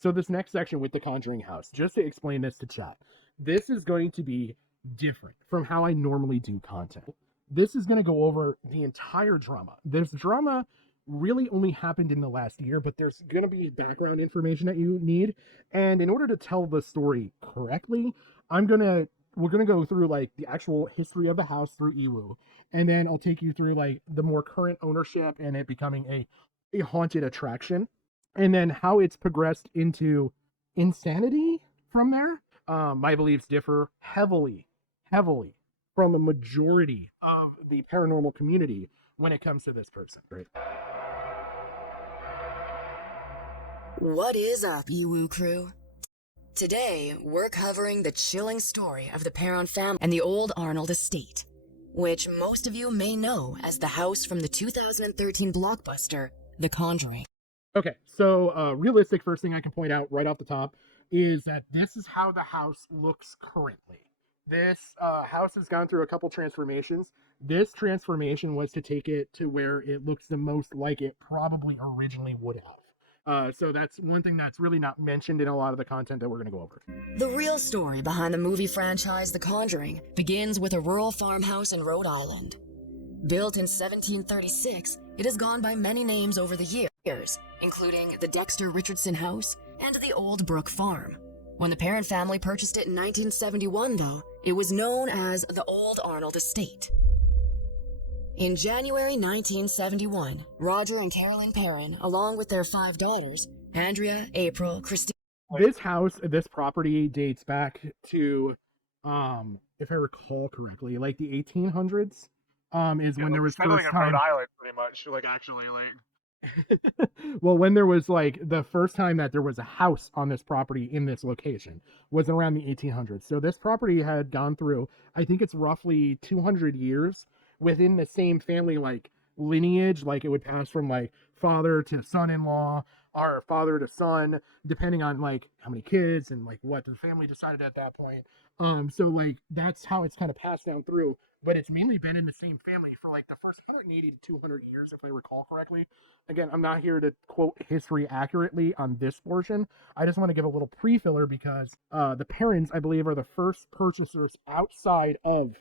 So this next section with the Conjuring house, just to explain this to chat, this is going to be different from how I normally do content. This is going to go over the entire drama. This drama really only happened in the last year, but there's going to be background information that you need. And in order to tell the story correctly, we're going to go through like the actual history of the house through Iwu. And then I'll take you through like the more current ownership and it becoming a haunted attraction. And then how it's progressed into insanity from there. My beliefs differ heavily from a majority of the paranormal community when it comes to this person. Right? What is up, Iwu crew? Today, we're covering the chilling story of the Perron family and the old Arnold estate, which most of you may know as the house from the 2013 blockbuster, The Conjuring. Okay, so realistic first thing I can point out right off the top is that this is how the house looks currently. This house has gone through a couple transformations. This transformation was to take it to where it looks the most like it probably originally would have. So that's one thing that's really not mentioned in a lot of the content that we're going to go over. The real story behind the movie franchise The Conjuring begins with a rural farmhouse in Rhode Island. Built in 1736, it has gone by many names over the years, including the Dexter Richardson House and the Old Brook Farm. When the Perron family purchased it in 1971, though, it was known as the Old Arnold Estate. In January 1971, Roger and Carolyn Perron, along with their 5 daughters, Andrea, April, Christine... This property dates back to, if I recall correctly, like the 1800s. Is when there was first like time... Rhode Island, pretty much, like actually, like... Well, when there was like the first time that there was a house on this property in this location was around the 1800s. So this property had gone through, I think it's roughly 200 years within the same family like lineage. Like it would pass from like father to son-in-law or father to son, depending on like how many kids and like what the family decided at that point. So like that's how it's kind of passed down through, but it's mainly been in the same family for like the first 180 to 200 years, if I recall correctly. Again, I'm not here to quote history accurately on this portion. I just want to give a little pre-filler because the parents, I believe, are the first purchasers outside of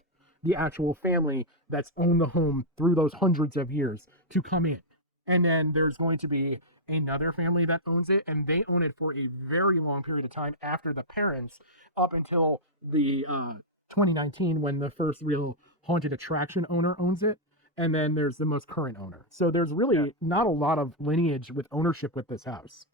the actual family that's owned the home through those hundreds of years to come in. And then there's going to be another family that owns it, and they own it for a very long period of time after the parents, up until the 2019 when the first real haunted attraction owner owns it, and then there's the most current owner. So there's really not a lot of lineage with ownership with this house,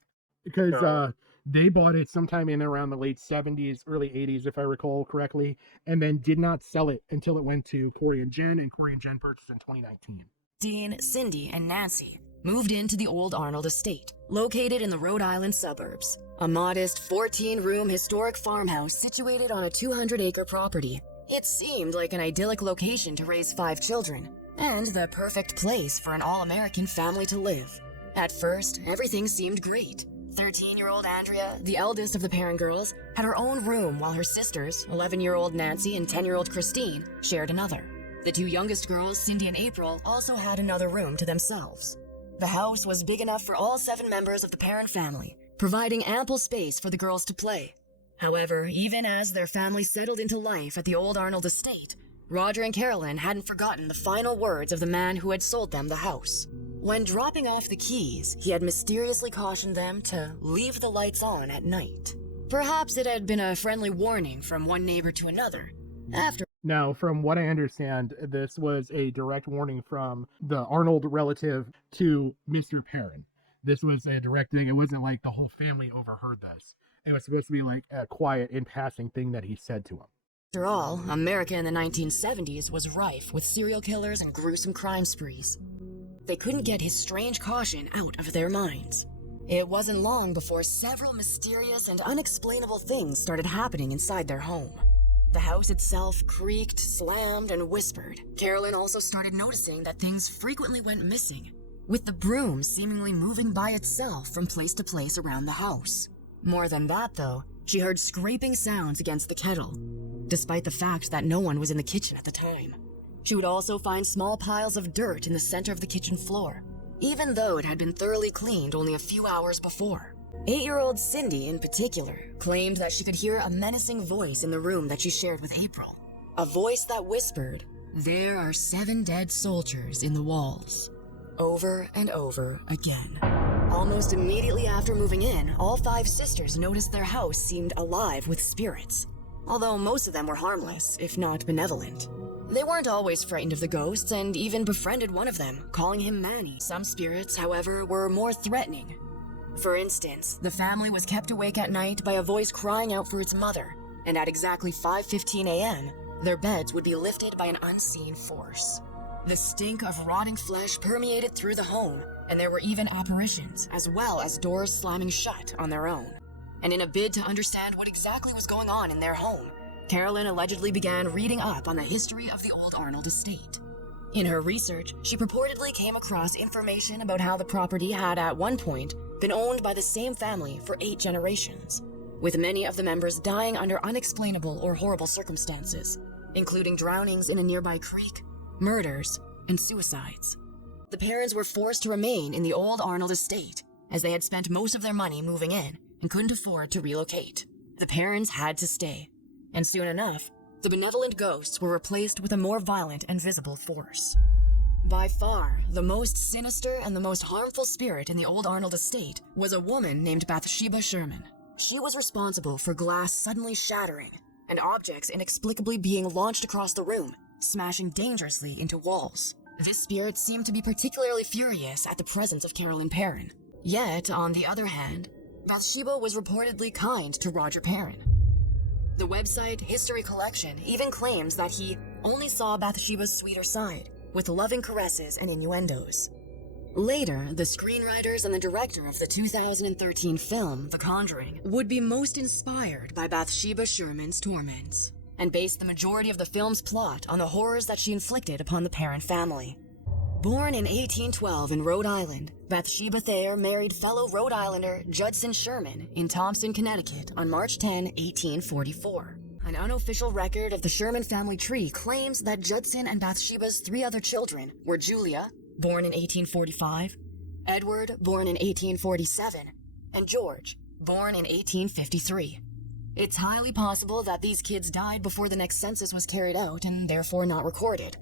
because they bought it sometime in around the late 70s, early 80s, if I recall correctly, and then did not sell it until it went to Corey and Jen purchased in 2019. Dean, Cindy, and Nancy moved into the Old Arnold Estate, located in the Rhode Island suburbs. A modest 14-room historic farmhouse situated on a 200-acre property. It seemed like an idyllic location to raise 5 children, and the perfect place for an all-American family to live. At first, everything seemed great. 13-year-old Andrea, the eldest of the Perron girls, had her own room while her sisters, 11-year-old Nancy and 10-year-old Christine, shared another. The 2 youngest girls, Cindy and April, also had another room to themselves. The house was big enough for all 7 members of the Perron family, providing ample space for the girls to play. However, even as their family settled into life at the Old Arnold Estate, Roger and Carolyn hadn't forgotten the final words of the man who had sold them the house. When dropping off the keys, he had mysteriously cautioned them to leave the lights on at night. Perhaps it had been a friendly warning from one neighbor to another. Now, from what I understand, this was a direct warning from the Arnold relative to Mr. Perron. This was a direct thing. It wasn't like the whole family overheard this. It was supposed to be like a quiet, in passing thing that he said to him. After all, America in the 1970s was rife with serial killers and gruesome crime sprees. They couldn't get his strange caution out of their minds. It wasn't long before several mysterious and unexplainable things started happening inside their home. The house itself creaked, slammed, and whispered. Carolyn also started noticing that things frequently went missing, with the broom seemingly moving by itself from place to place around the house. More than that, though, she heard scraping sounds against the kettle, despite the fact that no one was in the kitchen at the time. She would also find small piles of dirt in the center of the kitchen floor, even though it had been thoroughly cleaned only a few hours before. 8-year-old Cindy, in particular, claimed that she could hear a menacing voice in the room that she shared with April. A voice that whispered, "There are 7 dead soldiers in the walls," over and over again. Almost immediately after moving in, all 5 sisters noticed their house seemed alive with spirits, although most of them were harmless, if not benevolent. They weren't always frightened of the ghosts and even befriended one of them, calling him Manny. Some spirits, however, were more threatening. For instance, the family was kept awake at night by a voice crying out for its mother, and at exactly 5:15 a.m., their beds would be lifted by an unseen force. The stink of rotting flesh permeated through the home, and there were even apparitions, as well as doors slamming shut on their own. And in a bid to understand what exactly was going on in their home, Carolyn allegedly began reading up on the history of the old Arnold estate. In her research, she purportedly came across information about how the property had at one point been owned by the same family for 8 generations, with many of the members dying under unexplainable or horrible circumstances, including drownings in a nearby creek, murders, and suicides. The parents were forced to remain in the old Arnold estate, as they had spent most of their money moving in and couldn't afford to relocate. The parents had to stay, and soon enough, the benevolent ghosts were replaced with a more violent and visible force. By far, the most sinister and the most harmful spirit in the old Arnold estate was a woman named Bathsheba Sherman. She was responsible for glass suddenly shattering and objects inexplicably being launched across the room, smashing dangerously into walls. This spirit seemed to be particularly furious at the presence of Carolyn Perrin. Yet, on the other hand, Bathsheba was reportedly kind to Roger Perrin. The website History Collection even claims that he only saw Bathsheba's sweeter side, with loving caresses and innuendos. Later, the screenwriters and the director of the 2013 film, The Conjuring, would be most inspired by Bathsheba Sherman's torments, and based the majority of the film's plot on the horrors that she inflicted upon the Perrin family. Born in 1812 in Rhode Island, Bathsheba Thayer married fellow Rhode Islander Judson Sherman in Thompson, Connecticut on March 10, 1844. An unofficial record of the Sherman family tree claims that Judson and Bathsheba's 3 other children were Julia, born in 1845, Edward, born in 1847, and George, born in 1853. It's highly possible that these kids died before the next census was carried out and therefore not recorded.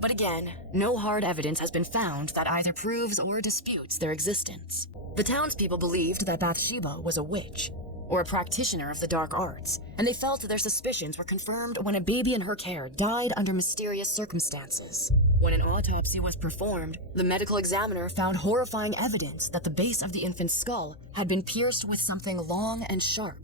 But again, no hard evidence has been found that either proves or disputes their existence. The townspeople believed that Bathsheba was a witch, or a practitioner of the dark arts, and they felt their suspicions were confirmed when a baby in her care died under mysterious circumstances. When an autopsy was performed, the medical examiner found horrifying evidence that the base of the infant's skull had been pierced with something long and sharp.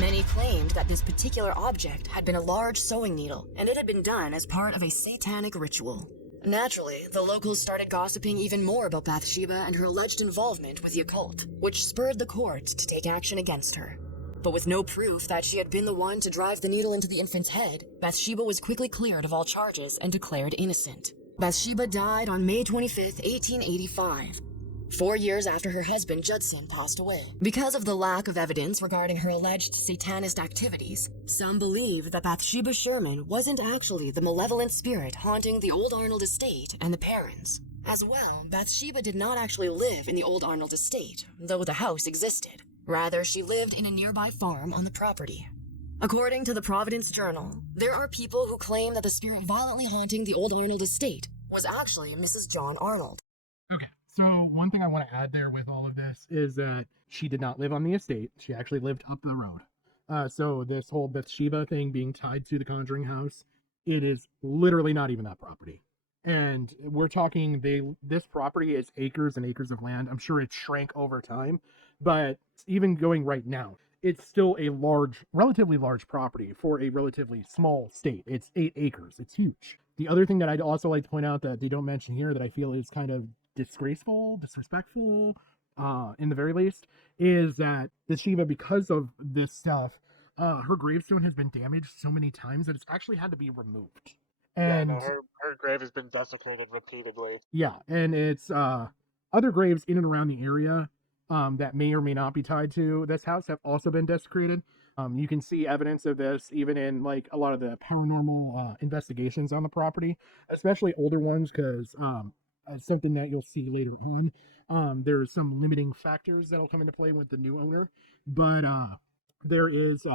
Many claimed that this particular object had been a large sewing needle, and it had been done as part of a satanic ritual. Naturally, the locals started gossiping even more about Bathsheba and her alleged involvement with the occult, which spurred the courts to take action against her. But with no proof that she had been the one to drive the needle into the infant's head, Bathsheba was quickly cleared of all charges and declared innocent. Bathsheba died on May 25, 1885. 4 years after her husband Judson passed away. Because of the lack of evidence regarding her alleged satanist activities, some believe that Bathsheba Sherman wasn't actually the malevolent spirit haunting the old Arnold estate and the Perrins. As well, Bathsheba did not actually live in the old Arnold estate, though the house existed. Rather, she lived in a nearby farm on the property. According to the Providence Journal, there are people who claim that the spirit violently haunting the old Arnold estate was actually Mrs. John Arnold. Okay, so one thing I want to add there with all of this is that she did not live on the estate. She actually lived up the road. So this whole Bathsheba thing being tied to the Conjuring house, it is literally not even that property. And we're talking, this property is acres and acres of land. I'm sure it shrank over time, but even going right now, it's still a relatively large property for a relatively small state. It's 8 acres. It's huge. The other thing that I'd also like to point out that they don't mention here that I feel is kind of disgraceful, disrespectful, in the very least, is that Bathsheba, because of this stuff, her gravestone has been damaged so many times that it's actually had to be removed. And her grave has been desecrated repeatedly. yeah, and it's other graves in and around the area that may or may not be tied to this house have also been desecrated. You can see evidence of this even in like a lot of the paranormal investigations on the property, especially older ones, because something that you'll see later on. There's some limiting factors that'll come into play with the new owner, but there is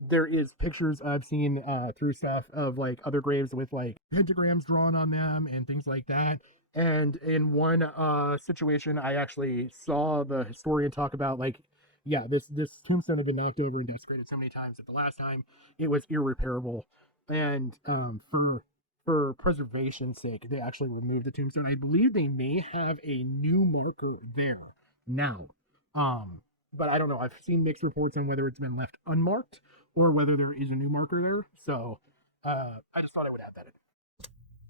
there is pictures I've seen through stuff of like other graves with like pentagrams drawn on them and things like that. And in one situation, I actually saw the historian talk about like, yeah, this tombstone had been knocked over and desecrated so many times that the last time it was irreparable, and for preservation's sake, they actually removed the tombstone. I believe they may have a new marker there now. But I don't know. I've seen mixed reports on whether it's been left unmarked or whether there is a new marker there. So I just thought I would add that in.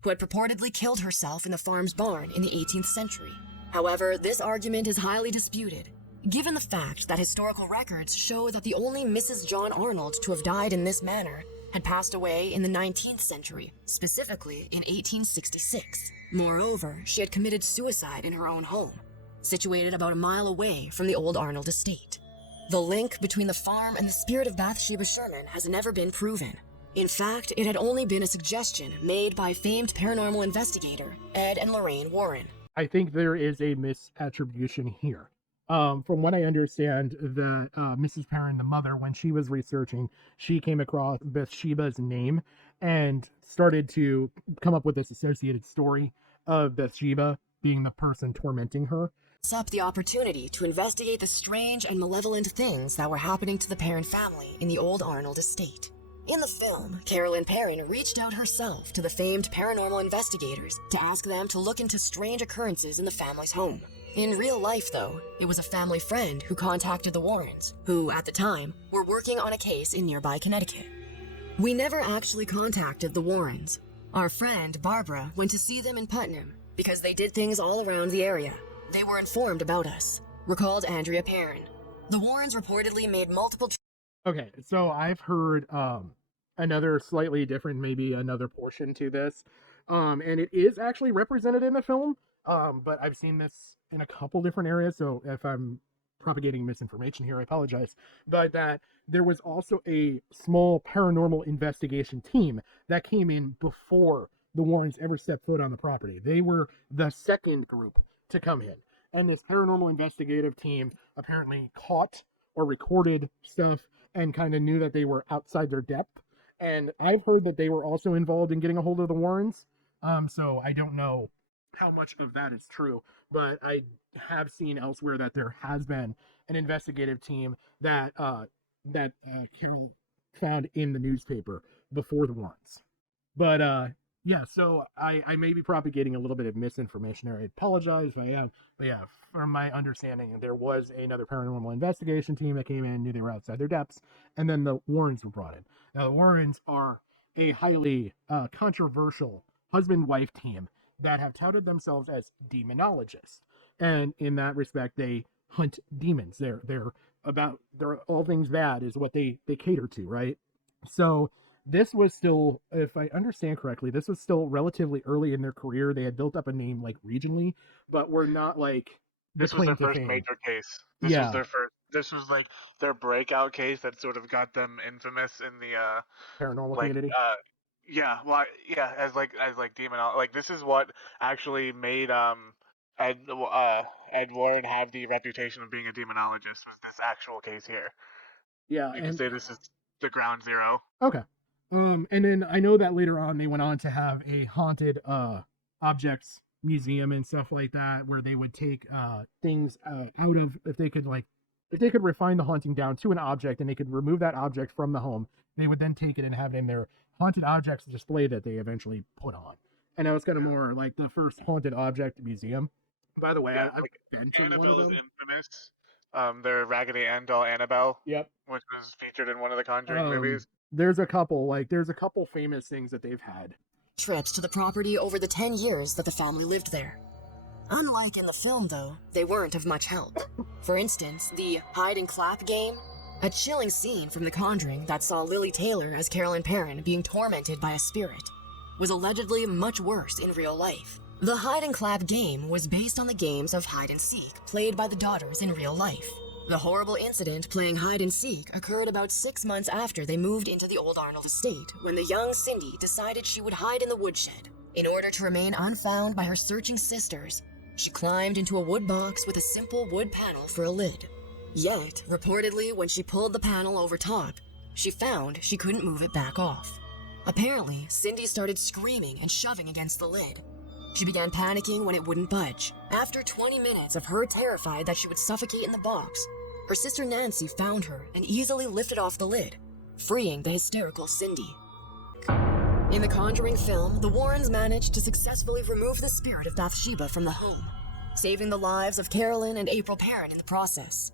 Who had purportedly killed herself in the farm's barn in the 18th century. However, this argument is highly disputed, given the fact that historical records show that the only Mrs. John Arnold to have died in this manner had passed away in the 19th century, specifically in 1866. Moreover, she had committed suicide in her own home, situated about a mile away from the old Arnold estate. The link between the farm and the spirit of Bathsheba Sherman has never been proven. In fact, it had only been a suggestion made by famed paranormal investigator Ed and Lorraine Warren. I think there is a misattribution here. From what I understand, that Mrs. Perrin, the mother, when she was researching, she came across Bathsheba's name and started to come up with this associated story of Bathsheba being the person tormenting her. Up the opportunity to investigate the strange and malevolent things that were happening to the Perrin family in the old Arnold estate. In the film, Carolyn Perrin reached out herself to the famed paranormal investigators to ask them to look into strange occurrences in the family's home. In real life, though, it was a family friend who contacted the Warrens, who, at the time, were working on a case in nearby Connecticut. We never actually contacted the Warrens. Our friend, Barbara, went to see them in Putnam because they did things all around the area. They were informed about us, recalled Andrea Perrin. The Warrens reportedly made multiple... Okay, so I've heard another slightly different, maybe another portion to this, and it is actually represented in the film, but I've seen this in a couple different areas, so if I'm propagating misinformation here, I apologize, but that there was also a small paranormal investigation team that came in before the Warrens ever stepped foot on the property. They were the second group to come in, and this paranormal investigative team apparently caught or recorded stuff and kind of knew that they were outside their depth. And I've heard that they were also involved in getting a hold of the Warrens. So I don't know how much of that is true, but I have seen elsewhere that there has been an investigative team that Carol found in the newspaper before the Warrens. But yeah, so I may be propagating a little bit of misinformation there. I apologize if I am. But yeah, from my understanding, there was another paranormal investigation team that came in, knew they were outside their depths, and then the Warrens were brought in. Now, the Warrens are a highly controversial husband-wife team that have touted themselves as demonologists. And in that respect, they hunt demons. They're all things bad is what they cater to, right? So this was still, if I understand correctly, this was still relatively early in their career. They had built up a name like regionally, but were not like this was their first major case. This was like their breakout case that sort of got them infamous in the paranormal community. As demon. Like this is what actually made Ed Warren have the reputation of being a demonologist. Was this actual case here? Yeah, you can say this is the ground zero. Okay. And then I know that later on they went on to have a haunted objects museum and stuff like that, where they would take things out of, if they could refine the haunting down to an object and they could remove that object from the home, they would then take it and have it in their haunted objects display that they eventually put on. And that was kind of more like the first haunted object museum. By the way, I've been to Annabelle is infamous. Their Raggedy Ann doll Annabelle. Yep. Which was featured in one of the Conjuring movies. There's a couple famous things that they've had. Trips to the property over the 10 years that the family lived there. Unlike in the film, though, they weren't of much help. For instance, the hide and clap game, a chilling scene from The Conjuring that saw Lily Taylor as Carolyn Perrin being tormented by a spirit, was allegedly much worse in real life. The hide and clap game was based on the games of hide and seek played by the daughters in real life. The horrible incident playing hide and seek occurred about 6 months after they moved into the old Arnold estate, when the young Cindy decided she would hide in the woodshed. In order to remain unfound by her searching sisters, She climbed into a wood box with a simple wood panel for a lid. Yet, reportedly, when she pulled the panel over top, she found she couldn't move it back off. Apparently, Cindy started screaming and shoving against the lid. She began panicking when it wouldn't budge. After 20 minutes of her terrified that she would suffocate in the box, her sister Nancy found her and easily lifted off the lid, freeing the hysterical Cindy. In the Conjuring film, the Warrens managed to successfully remove the spirit of Bathsheba from the home, saving the lives of Carolyn and April Perrin in the process.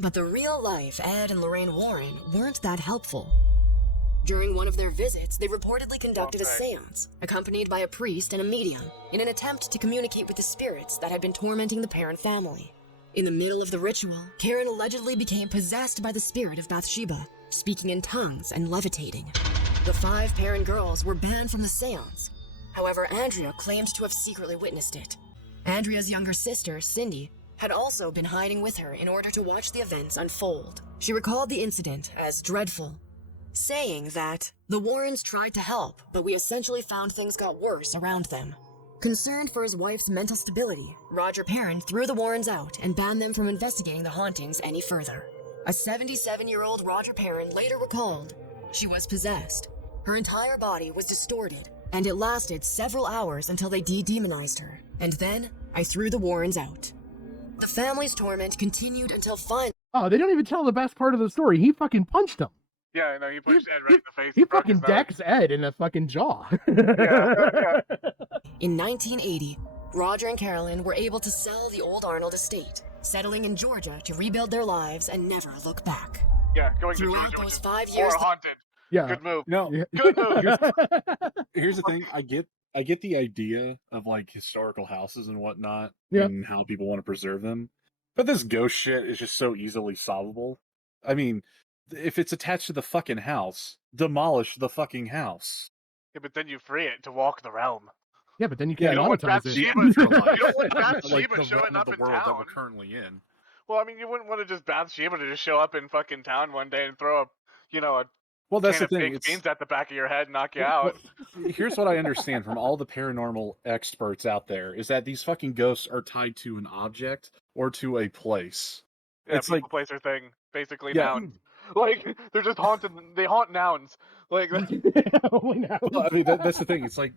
But the real-life Ed and Lorraine Warren weren't that helpful. During one of their visits, they reportedly conducted a seance, accompanied by a priest and a medium, in an attempt to communicate with the spirits that had been tormenting the Perrin family. In the middle of the ritual, Karen allegedly became possessed by the spirit of Bathsheba, speaking in tongues and levitating. The 5 Perrin girls were banned from the seance. However, Andrea claimed to have secretly witnessed it. Andrea's younger sister, Cindy, had also been hiding with her in order to watch the events unfold. She recalled the incident as dreadful, saying that the Warrens tried to help, but we essentially found things got worse around them. Concerned for his wife's mental stability, Roger Perrin threw the Warrens out and banned them from investigating the hauntings any further. A 77-year-old Roger Perrin later recalled, she was possessed. Her entire body was distorted, and it lasted several hours until they de-demonized her. And then, I threw the Warrens out. The family's torment continued until finally... Oh, they don't even tell the best part of the story. He fucking punched him. Yeah, I know, he punched Ed right in the face. He fucking decks Ed in the fucking jaw. Yeah. In 1980, Roger and Carolyn were able to sell the old Arnold estate, settling in Georgia to rebuild their lives and never look back. Yeah, going to Throughout Georgia, those 5 years... or haunted. Yeah. Good move. No, Good move. here's the thing. I get the idea of like historical houses and whatnot, Yeah. and how people want to preserve them. But this ghost shit is just so easily solvable. I mean, if it's attached to the fucking house, demolish the fucking house. Yeah, but then you free it to walk the realm. Yeah, but then you Yeah, can't you don't want monetize Bathsheba- it. You don't want like Bathsheba the showing realm up of in the world that town. we're currently in. Well, I mean, you wouldn't want to just Bathsheba to just show up in fucking town one day and throw a Well, that's can the of thing. baked It's, beans at the back of your head and knock you out. here's what I understand from all the paranormal experts out there is that these fucking ghosts are tied to an object or to a place. Yeah, It's people, like, place, or thing. Basically Yeah. nouns. Like, they're just haunted. They haunt nouns. Like, Only now. well, I mean, that's the thing. It's like,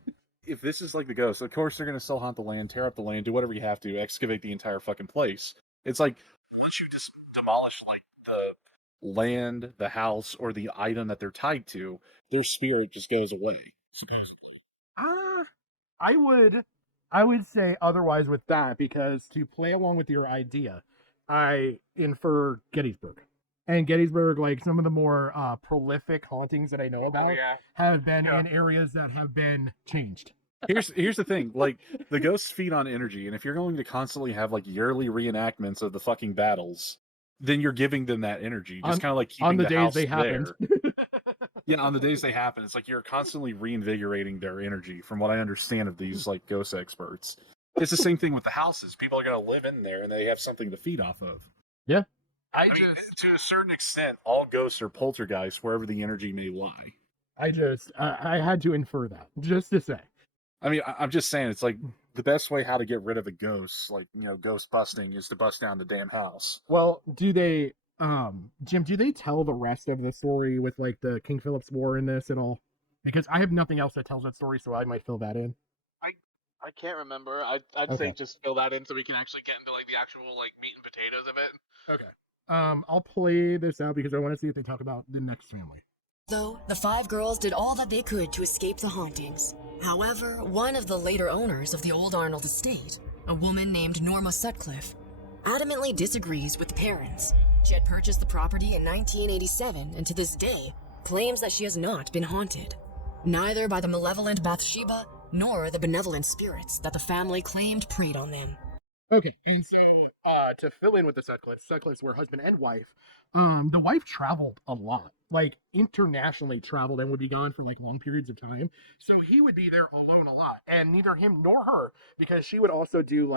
if this is like the ghost, of course they're going to still haunt the land, tear up the land, do whatever you have to, excavate the entire fucking place. It's like, once you just demolish like the land, the house, or the item that they're tied to, their spirit just goes away. I would say otherwise with that, because to play along with your idea, I infer Gettysburg. And Gettysburg, like some of the more prolific hauntings that I know about, yeah. have been in areas that have been changed. Here's the thing, like, the ghosts feed on energy, and if you're going to constantly have like yearly reenactments of the fucking battles, then you're giving them that energy, just kind of like keeping on the days house they happened. there. Yeah, on the days they happen, it's like you're constantly reinvigorating their energy, from what I understand of these like ghost experts. It's the same thing with the houses. People are going to live in there, and they have something to feed off of. Yeah. I mean, to a certain extent, all ghosts are poltergeists wherever the energy may lie. I had to infer that, just to say. I mean, I'm just saying, it's like the best way how to get rid of a ghost, like, ghost busting, is to bust down the damn house. Well, do they, Jim, do they tell the rest of the story with like the King Philip's War in this at all? Because I have nothing else that tells that story, so I might fill that in. I can't remember. I'd Okay. say just fill that in so we can actually get into like the actual like meat and potatoes of it. Okay. I'll play this out because I want to see if they talk about the next family. Though, the 5 girls did all that they could to escape the hauntings. However, one of the later owners of the old Arnold estate, a woman named Norma Sutcliffe, adamantly disagrees with the parents. She had purchased the property in 1987 and to this day claims that she has not been haunted. Neither by the malevolent Bathsheba nor the benevolent spirits that the family claimed preyed on them. Okay, and so to fill in with the Sutcliffes were husband and wife. The wife traveled a lot, like internationally traveled, and would be gone for like long periods of time. So he would be there alone a lot, and neither him nor her, because she would also do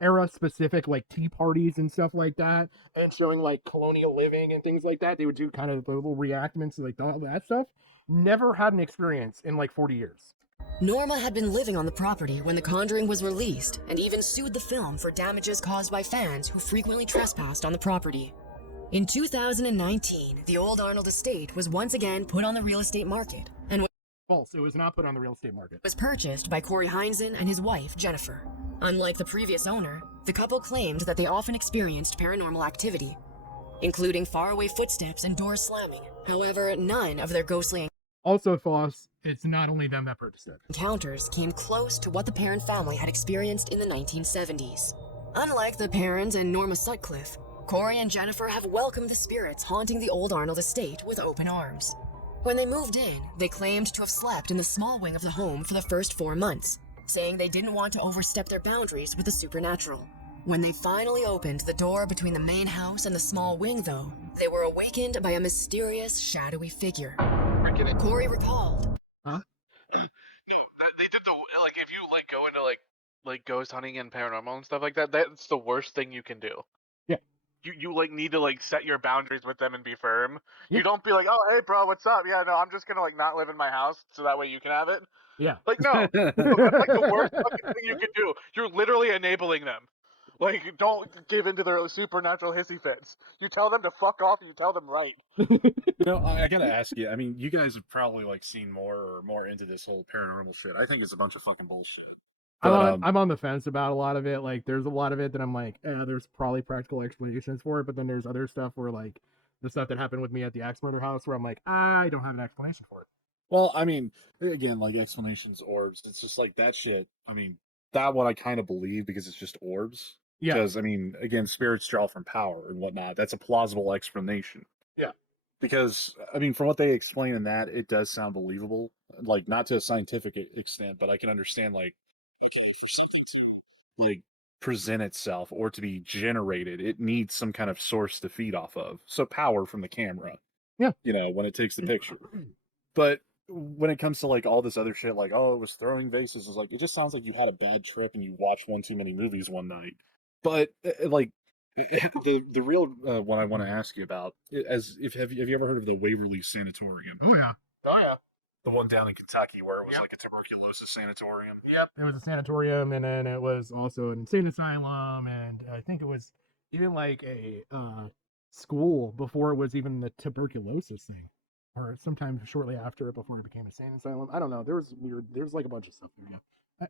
era specific like tea parties and stuff like that, and showing like colonial living and things like that. They would do kind of the little reenactments like all that stuff. Never had an experience in like 40 years. Norma had been living on the property when The Conjuring was released and even sued the film for damages caused by fans who frequently trespassed on the property. In 2019, the old Arnold estate was once again put on the real estate market and False. It was not put on the real estate market. was purchased by Corey Heinzen and his wife, Jennifer. Unlike the previous owner, the couple claimed that they often experienced paranormal activity, including faraway footsteps and doors slamming. However, none of their ghostly Also false. It's not only them that purchased it. encounters came close to what the Perrin family had experienced in the 1970s. Unlike the Perrins and Norma Sutcliffe, Corey and Jennifer have welcomed the spirits haunting the old Arnold estate with open arms. When they moved in, they claimed to have slept in the small wing of the home for the first 4 months, saying they didn't want to overstep their boundaries with the supernatural. When they finally opened the door between the main house and the small wing, though, they were awakened by a mysterious, shadowy figure. Corey recalled. No, they did the like. If you like go into like ghost hunting and paranormal and stuff like that, that's the worst thing you can do. Yeah. You like need to like set your boundaries with them and be firm. Yeah. You don't be like, oh hey bro, what's up? Yeah, no, I'm just gonna like not live in my house so that way you can have it. Yeah. Like no, that's like the worst fucking thing you could do. You're literally enabling them. Like, don't give into their supernatural hissy fits. You tell them to fuck off, you tell them right. I gotta ask you. I mean, you guys have probably like seen more into this whole paranormal shit. I think it's a bunch of fucking bullshit. But, I'm on the fence about a lot of it. Like, there's a lot of it that I'm like, there's probably practical explanations for it, but then there's other stuff where, like, the stuff that happened with me at the axe murder house where I'm like, I don't have an explanation for it. Well, I mean, again, like explanations, orbs. It's just like that shit. I mean, that one I kind of believe because it's just orbs. Yeah. Because, I mean, again, spirits draw from power and whatnot. That's a plausible explanation. Yeah. Because, I mean, from what they explain in that, it does sound believable. Like, not to a scientific extent, but I can understand, like, for something to, like, present itself or to be generated, it needs some kind of source to feed off of. So, power from the camera. Yeah. You know, when it takes the picture. But when it comes to, like, all this other shit, like, oh, it was throwing vases, it's like, it just sounds like you had a bad trip and you watched one too many movies one night. But like the real one I want to ask you about have you ever heard of the Waverly Sanatorium? Oh yeah. The one down in Kentucky where it was like a tuberculosis sanatorium. Yep. It was a sanatorium, and then it was also an insane asylum, and I think it was even like a school before it was even the tuberculosis thing, or sometime shortly after it before it became a insane asylum. I don't know. There was like a bunch of stuff there. Yeah.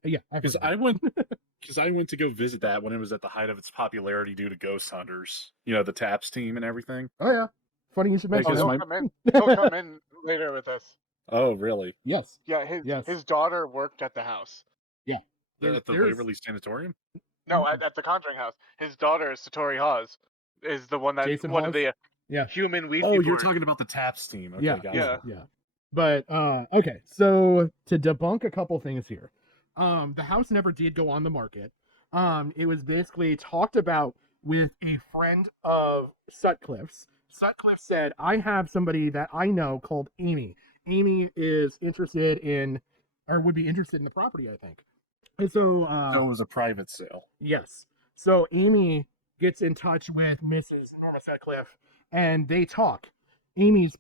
Yeah, because I went to go visit that when it was at the height of its popularity due to ghost hunters. You know, the TAPS team and everything. Oh yeah, funny you should mention. He'll come in later with us. Oh really? Yes. Yeah, his daughter worked at the house. Yeah. At the Waverly Sanatorium? No, at the Conjuring house. His daughter, Satori Hawes, is the one that Jason one Hawes? of the Yeah. human Ouija Oh, you're board. talking about the TAPS team. Okay, Yeah. got Yeah. it. Yeah. But okay, so to debunk a couple things here. The house never did go on the market. It was basically talked about with a friend of Sutcliffe's. Sutcliffe said, I have somebody that I know called Amy. Amy is interested in, or would be interested in the property, I think. And so, So it was a private sale. yes. So Amy gets in touch with Mrs. Norma Sutcliffe, and they talk. Amy's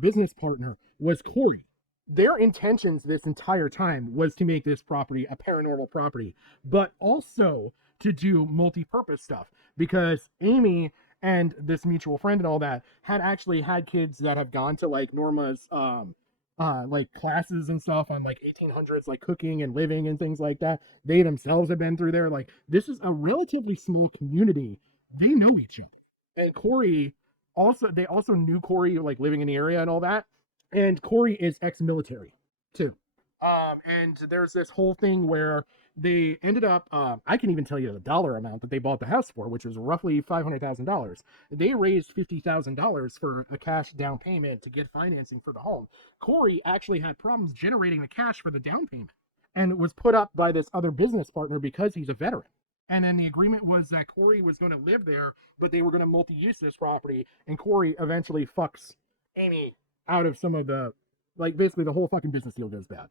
business partner, was Corey. Their intentions this entire time was to make this property a paranormal property, but also to do multi-purpose stuff, because Amy and this mutual friend and all that had actually had kids that have gone to like Norma's like classes and stuff on like 1800s, like cooking and living and things like that. They themselves have been through there. Like, this is a relatively small community. They know each other. And Corey they also knew Corey, like living in the area and all that. And Corey is ex-military too. And there's this whole thing where they ended up, I can even tell you the dollar amount that they bought the house for, which was roughly $500,000. They raised $50,000 for a cash down payment to get financing for the home. Corey actually had problems generating the cash for the down payment, and it was put up by this other business partner because he's a veteran. And then the agreement was that Corey was going to live there, but they were going to multi-use this property, and Corey eventually fucks Amy out of some of the, like, basically the whole fucking business deal goes bad.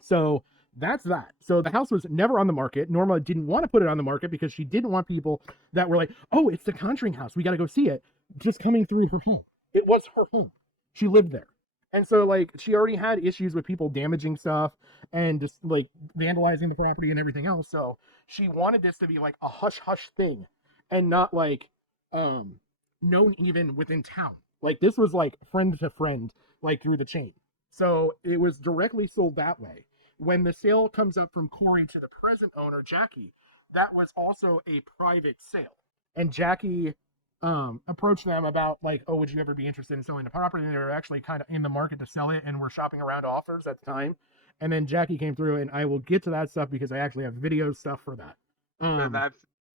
So that's that. So the house was never on the market. Norma didn't want to put it on the market because she didn't want people that were like, oh, it's the Conjuring house, we got to go see it, just coming through her home. It was her home. She lived there. And so, like, she already had issues with people damaging stuff and just, like, vandalizing the property and everything else. So she wanted this to be, like, a hush-hush thing and not, like, um, known even within town. Like, this was, like, friend to friend, like, through the chain. So it was directly sold that way. When the sale comes up from Corey to the present owner, Jackie, that was also a private sale. And Jackie approached them about, like, oh, would you ever be interested in selling the property? And they were actually kind of in the market to sell it and were shopping around offers at the time. And then Jackie came through, and I will get to that stuff because I actually have video stuff for that. That's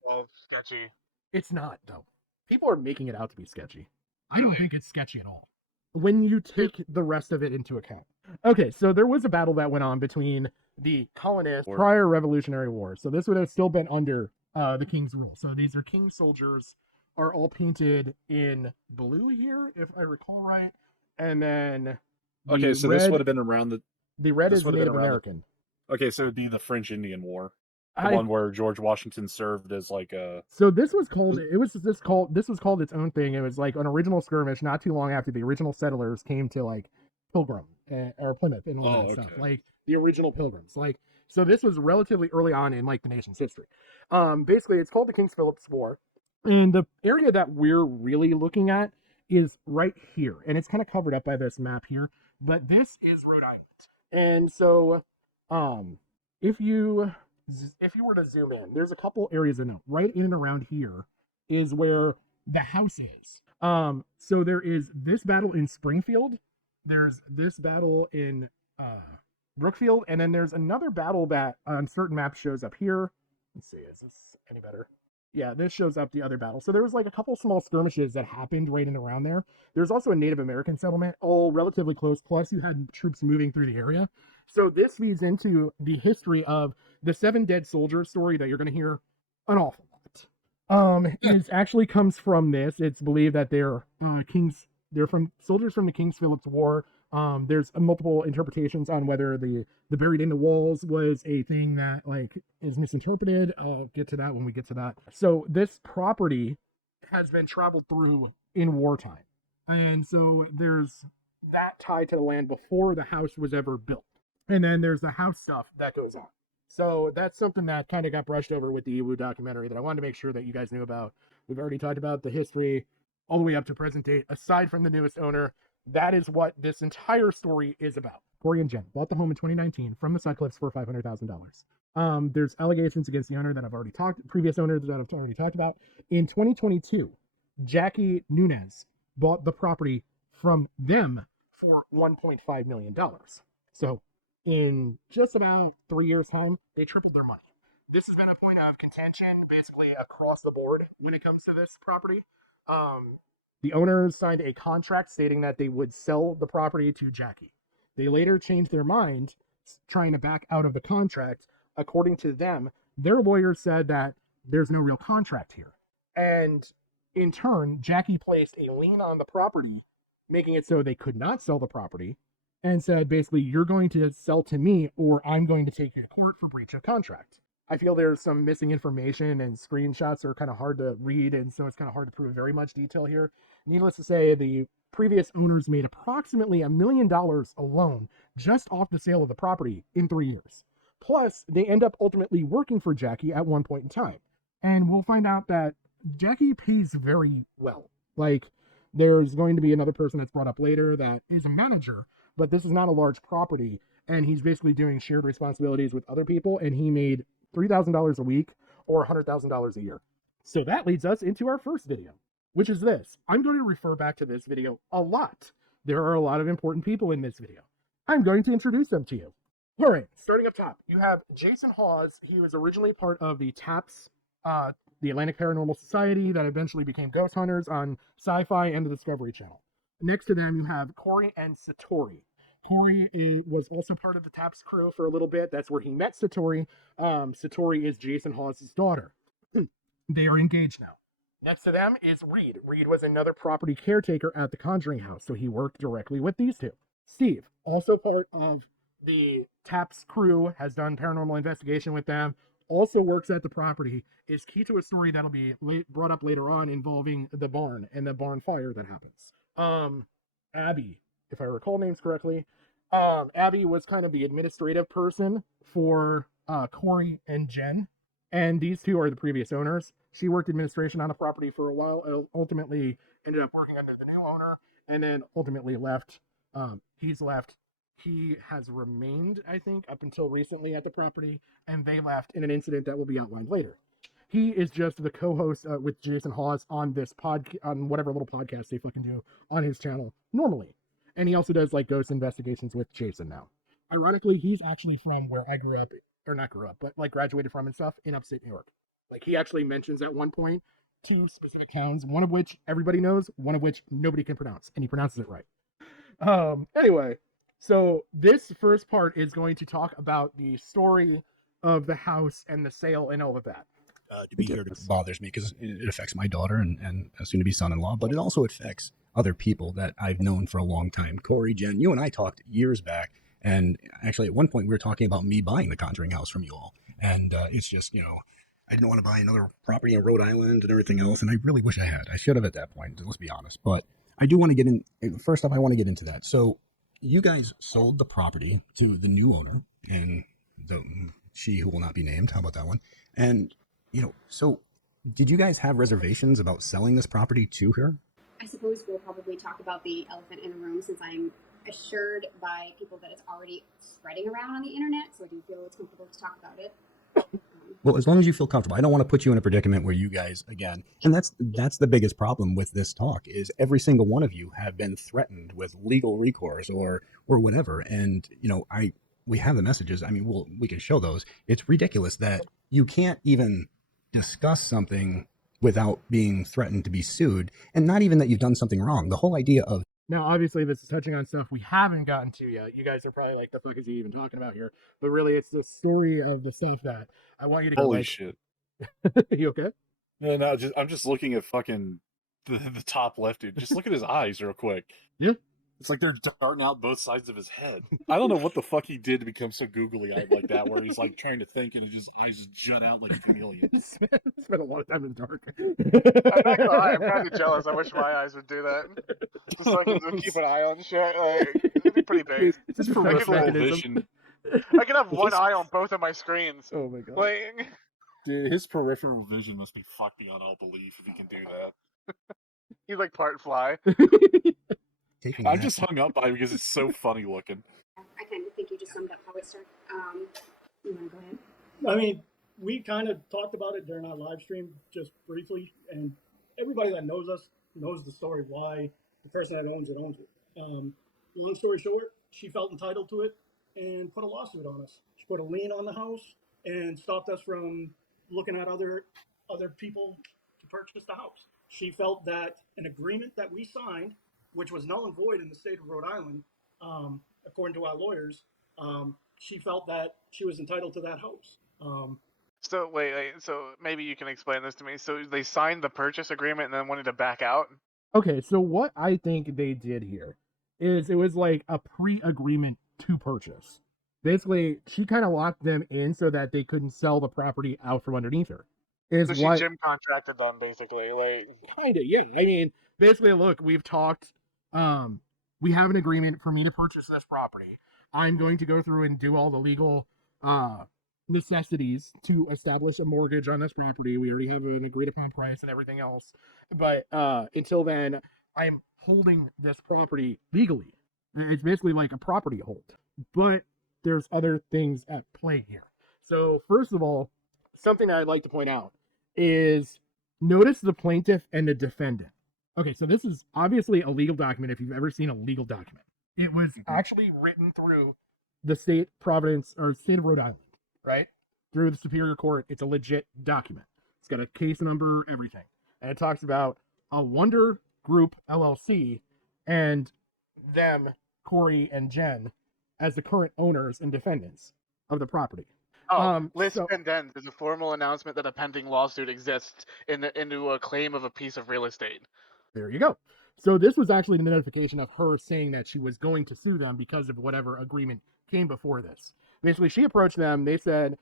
all sketchy. It's not, though. People are making it out to be sketchy. I don't think it's sketchy at all when you take the rest of it into account. Okay, so there was a battle that went on between the colonists prior Revolutionary War. So this would have still been under the king's rule. So these are king soldiers, are all painted in blue here, if I recall right. And then okay, so red, this would have been around the red is Native American. Okay, so it would be the French Indian War. The one where George Washington served as like a. So this was called. This was called its own thing. It was like an original skirmish. Not too long after the original settlers came to like Pilgrim or Plymouth and all that stuff. Like the original Pilgrims. Like so, this was relatively early on in like the nation's history. Basically, it's called the King Philip's War, and the area that we're really looking at is right here, and it's kind of covered up by this map here. But this is Rhode Island, and so, if you were to zoom in, there's a couple areas in it. Right in and around here is where the house is. So there is this battle in Springfield. There's this battle in Brookfield, and then there's another battle that on certain maps shows up here. Let's see, is this any better? Yeah, this shows up the other battle. So there was like a couple small skirmishes that happened right in and around there. There's also a Native American settlement, all relatively close. Plus, you had troops moving through the area. So this feeds into the history of the 7 dead soldiers story that you're going to hear an awful lot. It actually comes from this. It's believed that they're from soldiers from the King Philip's War. There's multiple interpretations on whether the buried in the walls was a thing that like is misinterpreted. I'll get to that when we get to that. So this property has been traveled through in wartime. And so there's that tied to the land before the house was ever built. And then there's the house stuff that goes on. So that's something that kind of got brushed over with the Iwu documentary that I wanted to make sure that you guys knew about. We've already talked about the history all the way up to present date. Aside from the newest owner, that is what this entire story is about. Corey and Jen bought the home in 2019 from the Sutcliffes for $500,000. There's allegations against the owner that previous owner that I've already talked about. In 2022, Jackie Nunez bought the property from them for $1.5 million. So in just about 3 years' time, they tripled their money. This has been a point of contention basically across the board when it comes to this property. The owners signed a contract stating that they would sell the property to Jackie. They later changed their mind, trying to back out of the contract. According to them, their lawyers said that there's no real contract here. And in turn, Jackie placed a lien on the property, making it so they could not sell the property, and said, basically, you're going to sell to me or I'm going to take you to court for breach of contract. I feel there's some missing information and screenshots are kind of hard to read, and so it's kind of hard to prove very much detail here. Needless to say, the previous owners made approximately $1 million alone just off the sale of the property in 3 years. Plus, they end up ultimately working for Jackie at one point in time. And we'll find out that Jackie pays very well. Like, there's going to be another person that's brought up later that is a manager, but this is not a large property, and he's basically doing shared responsibilities with other people, and he made $3,000 a week or $100,000 a year. So that leads us into our first video, which is this. I'm going to refer back to this video a lot. There are a lot of important people in this video. I'm going to introduce them to you. All right, starting up top, you have Jason Hawes. He was originally part of the TAPS, the Atlantic Paranormal Society, that eventually became Ghost Hunters on Sci-Fi and the Discovery Channel. Next to them, you have Cody and Satori. Corey was also part of the TAPS crew for a little bit. That's where he met Satori. Satori is Jason Hawes' daughter. They are engaged now. Next to them is Reed. Reed was another property caretaker at the Conjuring house, so he worked directly with these two. Steve, also part of the TAPS crew, has done paranormal investigation with them, also works at the property, is key to a story that'll be brought up later on involving the barn and the barn fire that happens. Abby if I recall names correctly. Abby was kind of the administrative person for Corey and Jen, and these two are the previous owners. She worked administration on the property for a while, ultimately ended up working under the new owner, and then ultimately left. He's left. He has remained, I think, up until recently at the property, and they left in an incident that will be outlined later. He is just the co-host with Jason Hawes on this on whatever little podcast they fucking do on his channel normally. And he also does like ghost investigations with Jason now. Ironically, he's actually from where I grew up, or not grew up, but like graduated from and stuff in upstate New York. Like he actually mentions at one point 2 specific towns, one of which everybody knows, one of which nobody can pronounce, and he pronounces it right. Anyway, so this first part is going to talk about the story of the house and the sale and all of that. To be here bothers me because it affects my daughter and a soon-to-be son-in-law, but it also affects other people that I've known for a long time. Corey, Jen, you and I talked years back, and actually at one point we were talking about me buying the Conjuring house from you all, and it's just, I didn't want to buy another property in Rhode Island and everything else, and I really wish I had. I should have at that point, let's be honest, but I do want to get in. First off, I want to get into that. So you guys sold the property to the new owner, and she who will not be named. How about that one? And so did you guys have reservations about selling this property to her? I suppose we'll probably talk about the elephant in the room, since I'm assured by people that it's already spreading around on the internet, so I do feel it's comfortable to talk about it. Well, as long as you feel comfortable. I don't want to put you in a predicament where you guys, again, and that's the biggest problem with this talk, is every single one of you have been threatened with legal recourse or whatever. And, we have the messages. I mean, we can show those. It's ridiculous that you can't even discuss something without being threatened to be sued, and not even that you've done something wrong. The whole idea of... Now, obviously, this is touching on stuff we haven't gotten to yet. You guys are probably like, the fuck is he even talking about here? But really, it's the story of the stuff that I want you to go. Holy shit. You okay? No, I'm just looking at fucking the top left dude. Just look at his eyes real quick. Yeah. It's like they're darting out both sides of his head. I don't know what the fuck he did to become so googly-eyed like that, where he's like trying to think and his eyes just jut out like a chameleon. He spent a lot of time in the dark. I'm not gonna lie, I'm kind of jealous. I wish my eyes would do that. Just so I can keep an eye on shit. Like, it'd be pretty big. It's just Peripheral vision. I can have one eye on both of my screens. Oh my god. Like, Dude, his peripheral vision must be fucked beyond all belief if he can do that. he's like part fly. I'm just hung up by it because it's so funny looking. I kind of think you just summed up how it started. You want to go ahead? I mean, we kind of talked about it during our live stream just briefly, and everybody that knows us knows the story why the person that owns it. Long story short, she felt entitled to it and put a lawsuit on us. She put a lien on the house and stopped us from looking at other people to purchase the house. She felt that an agreement that we signed, which was null and void in the state of Rhode Island, according to our lawyers, she felt that she was entitled to that house. So wait, so maybe you can explain this to me. So they signed the purchase agreement and then wanted to back out? Okay, so what I think they did here is it was like a pre-agreement to purchase. Basically, she kind of locked them in so that they couldn't sell the property out from underneath her. So she gym contracted them, basically, like... Kinda, yeah. I mean, basically, look, we've talked, we have an agreement for me to purchase this property. I'm going to go through and do all the legal necessities to establish a mortgage on this property. We already have an agreed upon price and everything else. But until then, I'm holding this property legally. It's basically like a property hold. But there's other things at play here. So first of all, something I'd like to point out is notice the plaintiff and the defendant. Okay, so this is obviously a legal document if you've ever seen a legal document. It was actually written through the state of Rhode Island, right? Through the Superior Court. It's a legit document. It's got a case number, everything. And it talks about a Wonder Group LLC and them, Corey and Jen, as the current owners and defendants of the property. Lis pendens is a formal announcement that a pending lawsuit exists into a claim of a piece of real estate. There you go. So this was actually the notification of her saying that she was going to sue them because of whatever agreement came before this. Basically, she approached them. They said,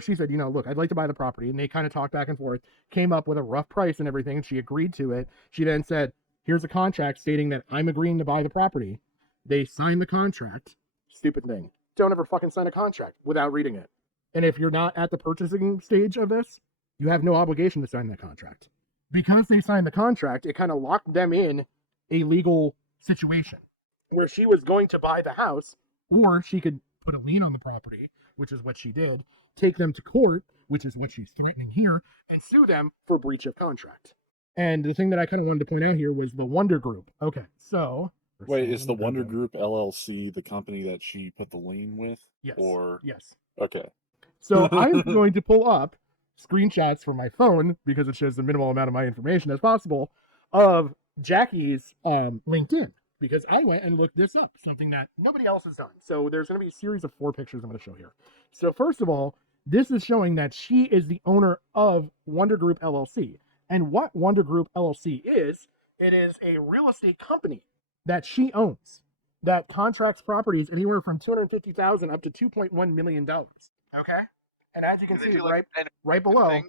she said, look, I'd like to buy the property. And they kind of talked back and forth, came up with a rough price and everything, and she agreed to it. She then said, here's a contract stating that I'm agreeing to buy the property. They sign the contract. Stupid thing. Don't ever fucking sign a contract without reading it. And if you're not at the purchasing stage of this, you have no obligation to sign that contract. Because they signed the contract, it kind of locked them in a legal situation where she was going to buy the house, or she could put a lien on the property, which is what she did, take them to court, which is what she's threatening here, and sue them for breach of contract. And the thing that I kind of wanted to point out here was the Wonder Group. Okay, so... Wait, is the Wonder Group LLC the company that she put the lien with? Yes. Or yes. Okay. So I'm going to pull up screenshots from my phone, because it shows the minimal amount of my information as possible, of Jackie's LinkedIn, because I went and looked this up, something that nobody else has done. So there's going to be a series of 4 pictures I'm going to show here. So first of all, this is showing that she is the owner of Wonder Group LLC. And what Wonder Group LLC is, it is a real estate company that she owns that contracts properties anywhere from $250,000 up to $2.1 million. Okay? And as you can see, right below,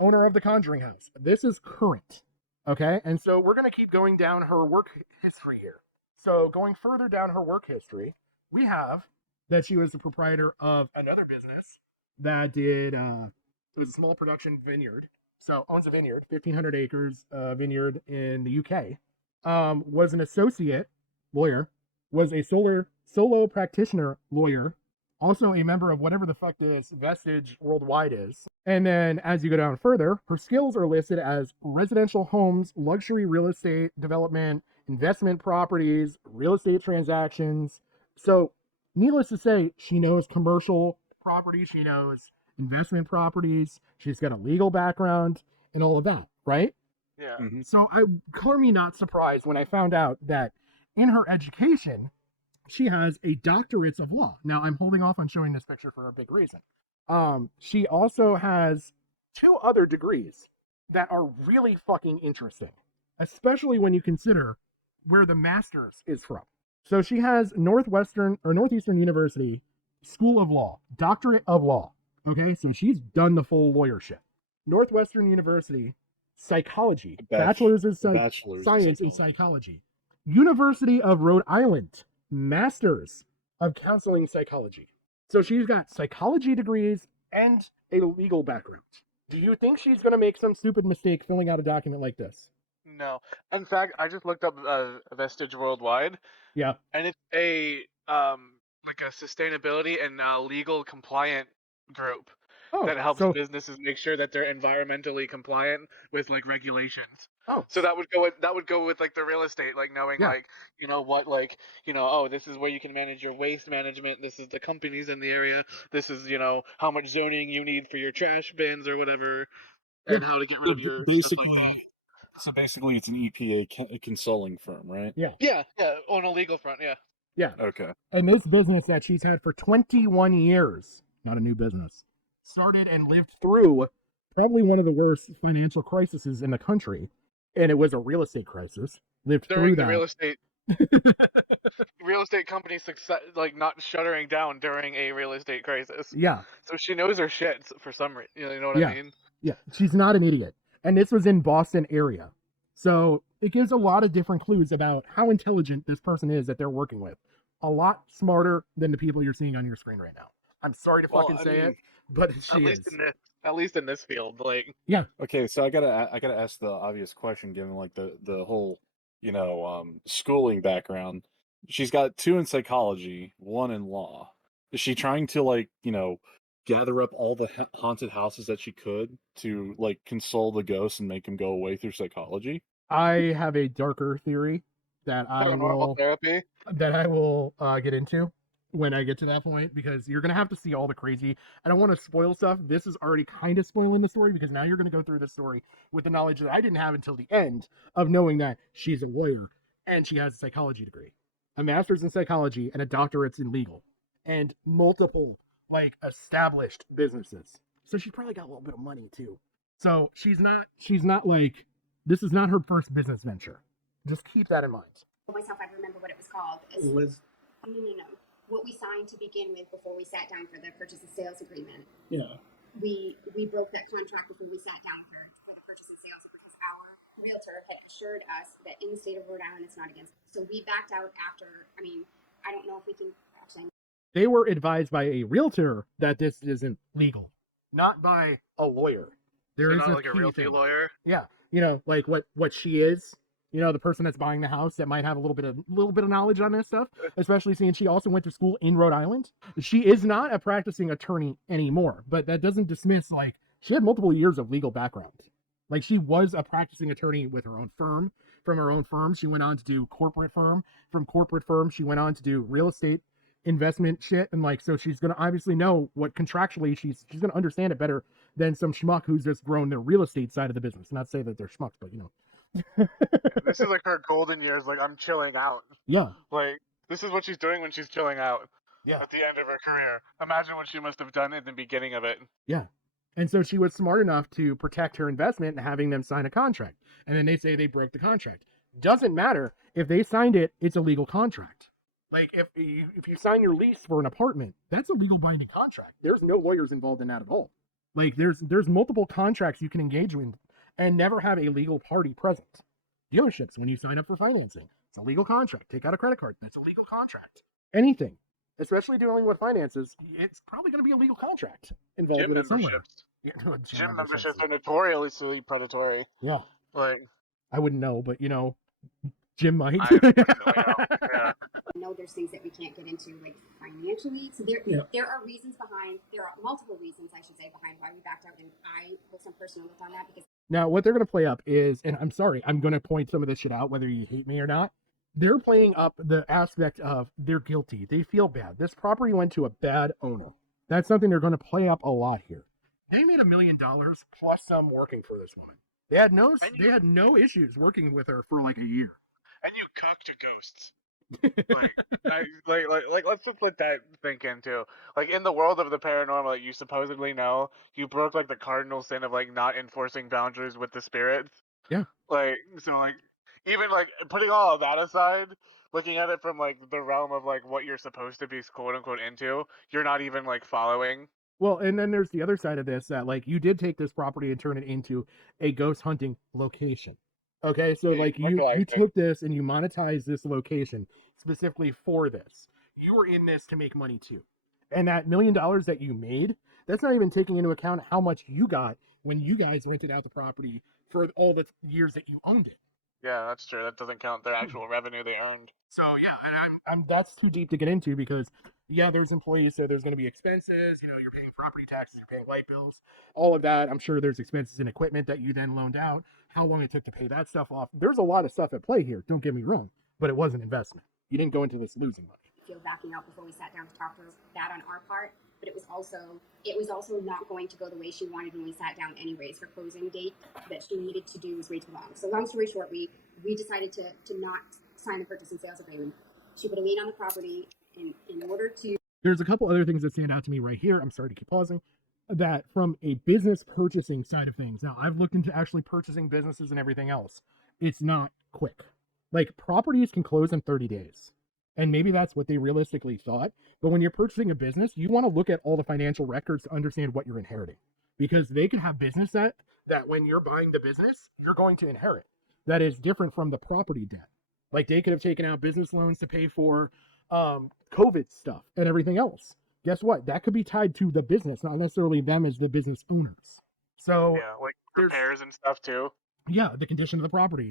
owner of the Conjuring house. This is current. Okay? And so we're going to keep going down her work history here. So going further down her work history, we have that she was the proprietor of another business that did, it was a small production vineyard. So owns a vineyard, 1,500 acres vineyard in the UK. Was an associate lawyer, was a solo practitioner lawyer, also a member of whatever the fuck this Vestige Worldwide is. And then as you go down further, her skills are listed as residential homes, luxury real estate development, investment properties, real estate transactions. So needless to say, she knows commercial property, she knows investment properties, she's got a legal background and all of that, right? Yeah. Mm-hmm. So I call me not surprised when I found out that in her education, she has a doctorate of law. Now I'm holding off on showing this picture for a big reason. She also has 2 other degrees that are really fucking interesting, especially when you consider where the master's is from. So she has Northeastern University School of Law, doctorate of law. Okay, so she's done the full lawyer shit. Northwestern University Psychology, bachelor's of science in psychology. University of Rhode Island, master's of counseling psychology. So she's got psychology degrees and a legal background. Do you think she's going to make some stupid mistake filling out a document like this? No. In fact, I just looked up Vestige Worldwide. Yeah. And it's a like a sustainability and legal compliant group that helps businesses make sure that they're environmentally compliant with like regulations. Oh. So that would go with like the real estate, like knowing like, you know, what, like, you know, oh, this is where you can manage your waste management, this is the companies in the area, this is, you know, how much zoning you need for your trash bins or whatever, and how to get rid of your basically. So basically, it's an EPA consulting firm, right? Yeah. Yeah, on a legal front, yeah. Yeah. Okay. And this business that she's had for 21 years, not a new business, started and lived through probably one of the worst financial crises in the country. And it was a real estate crisis. Lived During through that. Real estate companies like not shuttering down during a real estate crisis. Yeah. So she knows her shit for some reason. You know what I mean? Yeah. She's not an idiot. And this was in Boston area. So it gives a lot of different clues about how intelligent this person is that they're working with. A lot smarter than the people you're seeing on your screen right now. I'm sorry to fucking say it, but she is. At least in this field, like. Yeah. Okay, so I gotta ask the obvious question, given like the whole, you know, schooling background. She's got 2 in psychology, 1 in law. Is she trying to, like, you know, gather up all the haunted houses that she could to, like, console the ghosts and make them go away through psychology? I have a darker theory that I will get into when I get to that point, because you're gonna have to see all the crazy. I don't want to spoil stuff. This is already kind of spoiling the story, because now you're gonna go through the story with the knowledge that I didn't have until the end of knowing that she's a lawyer and she has a psychology degree, a master's in psychology, and a doctorate in legal, and multiple like established businesses. So she's probably got a little bit of money too. So she's not like, this is not her first business venture. Just keep that in mind. Myself, I remember what it was called. No. What we signed to begin with before we sat down for the purchase and sales agreement. Yeah. We broke that contract before we sat down for the purchase and sales, because our realtor had assured us that in the state of Rhode Island it's not against. So we backed out after. I mean, I don't know if we can actually. They were advised by a realtor that this isn't legal, not by a lawyer. There So is not a like a key realty thing. lawyer. Yeah, like what she is. The person that's buying the house that might have a little bit of knowledge on this stuff, especially seeing she also went to school in Rhode Island. She is not a practicing attorney anymore, but that doesn't dismiss like she had multiple years of legal background. Like she was a practicing attorney with her own firm. From her own firm, she went on to do corporate firm. From corporate firm, she went on to do real estate investment shit, and like so she's gonna obviously know what contractually she's gonna understand it better than some schmuck who's just grown the real estate side of the business. Not to say that they're schmucks, but This is like her golden years. Like, I'm chilling out. Yeah. Like, this is what she's doing when she's chilling out. Yeah. At the end of her career. Imagine what she must have done in the beginning of it. Yeah. And so she was smart enough to protect her investment and having them sign a contract. And then they say they broke the contract. Doesn't matter. If they signed it, it's a legal contract. Like if you sign your lease for an apartment, that's a legal binding contract. There's no lawyers involved in that at all. Like there's multiple contracts you can engage in and never have a legal party present. Dealerships, when you sign up for financing, it's a legal contract. Take out a credit card, that's a legal contract. Anything, especially dealing with finances, it's probably going to be a legal contract involved Gym with it somewhere. memberships. Yeah, Gym memberships are notoriously predatory. Yeah. Like, I wouldn't know, but Jim might. I definitely know. Yeah. I know there's things that we can't get into, like financially. So there are reasons behind. There are multiple reasons, I should say, behind why we backed out, and I put some personal notes on that because. Now, what they're going to play up is, and I'm sorry, I'm going to point some of this shit out, whether you hate me or not. They're playing up the aspect of they're guilty. They feel bad. This property went to a bad owner. That's something they're going to play up a lot here. They made $1 million plus some working for this woman. They had no issues working with her for like a year. And you cucked to ghosts. like let's just let that sink in too. Like in the world of the paranormal that you supposedly know, you broke like the cardinal sin of like not enforcing boundaries with the spirits. Yeah. Like so like even like putting all of that aside, looking at it from like the realm of like what you're supposed to be quote unquote into, you're not even like following. Well, and then there's the other side of this that like you did take this property and turn it into a ghost hunting location. Okay, so like you took this and you monetized this location specifically for this. You were in this to make money too. And that $1 million that you made, that's not even taking into account how much you got when you guys rented out the property for all the years that you owned it. Yeah, that's true. That doesn't count their actual revenue they earned. So yeah, I'm that's too deep to get into because there's employees, so there's going to be expenses. You're paying property taxes, you're paying light bills, all of that. I'm sure there's expenses in equipment that you then loaned out. How long it took to pay that stuff off. There's a lot of stuff at play here. Don't get me wrong, but it was an investment. You didn't go into this losing money. Feel backing out before we sat down to talk to that on our part, but it was also not going to go the way she wanted when we sat down anyways. Her closing date that she needed to do was way too long. So long story short, we decided to not sign the purchase and sales agreement. She put a lien on the property in order to. There's a couple other things that stand out to me right here. I'm sorry to keep pausing. That from a business purchasing side of things. Now, I've looked into actually purchasing businesses and everything else. It's not quick. Like, properties can close in 30 days. And maybe that's what they realistically thought. But when you're purchasing a business, you want to look at all the financial records to understand what you're inheriting. Because they could have business debt that when you're buying the business, you're going to inherit. That is different from the property debt. Like, they could have taken out business loans to pay for COVID stuff and everything else. Guess what? That could be tied to the business, not necessarily them as the business owners. So yeah, like repairs and stuff too. Yeah, the condition of the property.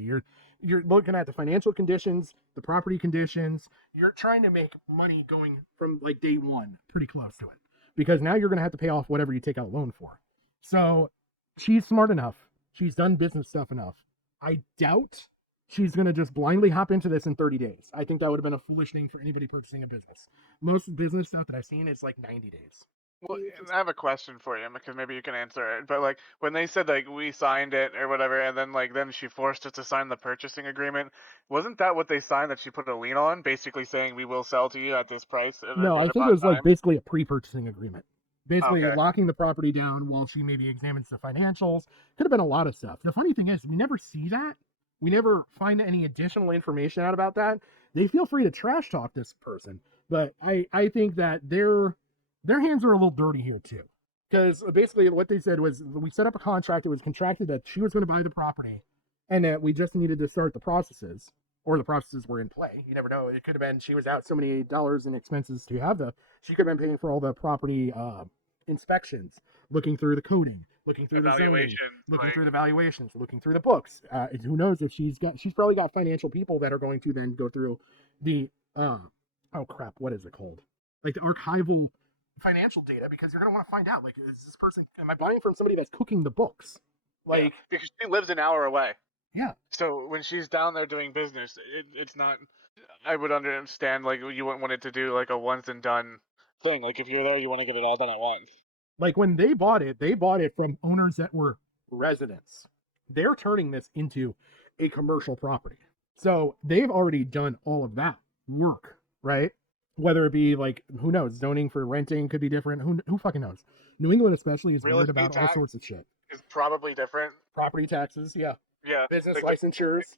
You're looking at the financial conditions, the property conditions. You're trying to make money going from like day one, pretty close to it, because now you're going to have to pay off whatever you take out a loan for. So she's smart enough. She's done business stuff enough. I doubt she's going to just blindly hop into this in 30 days. I think that would have been a foolish thing for anybody purchasing a business. Most business stuff that I've seen is like 90 days. Well, I have a question for you because maybe you can answer it. But like when they said like we signed it or whatever, and then she forced us to sign the purchasing agreement, wasn't that what they signed that she put a lien on, basically saying we will sell to you at this price? No, I think it was like basically a pre-purchasing agreement. Basically Okay. locking the property down while she maybe examines the financials. Could have been a lot of stuff. The funny thing is, we never see that. We never find any additional information out about that. They feel free to trash talk this person, but I think that their hands are a little dirty here too. Because basically what they said was we set up a contract. It was contracted that she was going to buy the property and that we just needed to start the processes, or the processes were in play. You never know. It could have been she was out so many dollars in expenses to have she could have been paying for all the property inspections, looking through the coding, looking through the zoning, looking through the valuations, looking through the books. Who knows if she's probably got financial people that are going to then go through the oh crap, what is it called? Like the archival financial data, because you're going to want to find out, like, is this person, am I buying from somebody that's cooking the books? Like, because she lives an hour away. Yeah. So when she's down there doing business, it's not. I would understand, like, you wouldn't want it to do like a once and done thing. Like if you're there, you want to get it all done at once. Like when they bought it from owners that were residents. They're turning this into a commercial property. So they've already done all of that work, right? Whether it be like, who knows, zoning for renting could be different. Who fucking knows? New England especially is weird about all sorts of shit. Is probably different. Property taxes, yeah. Yeah. Business licensures,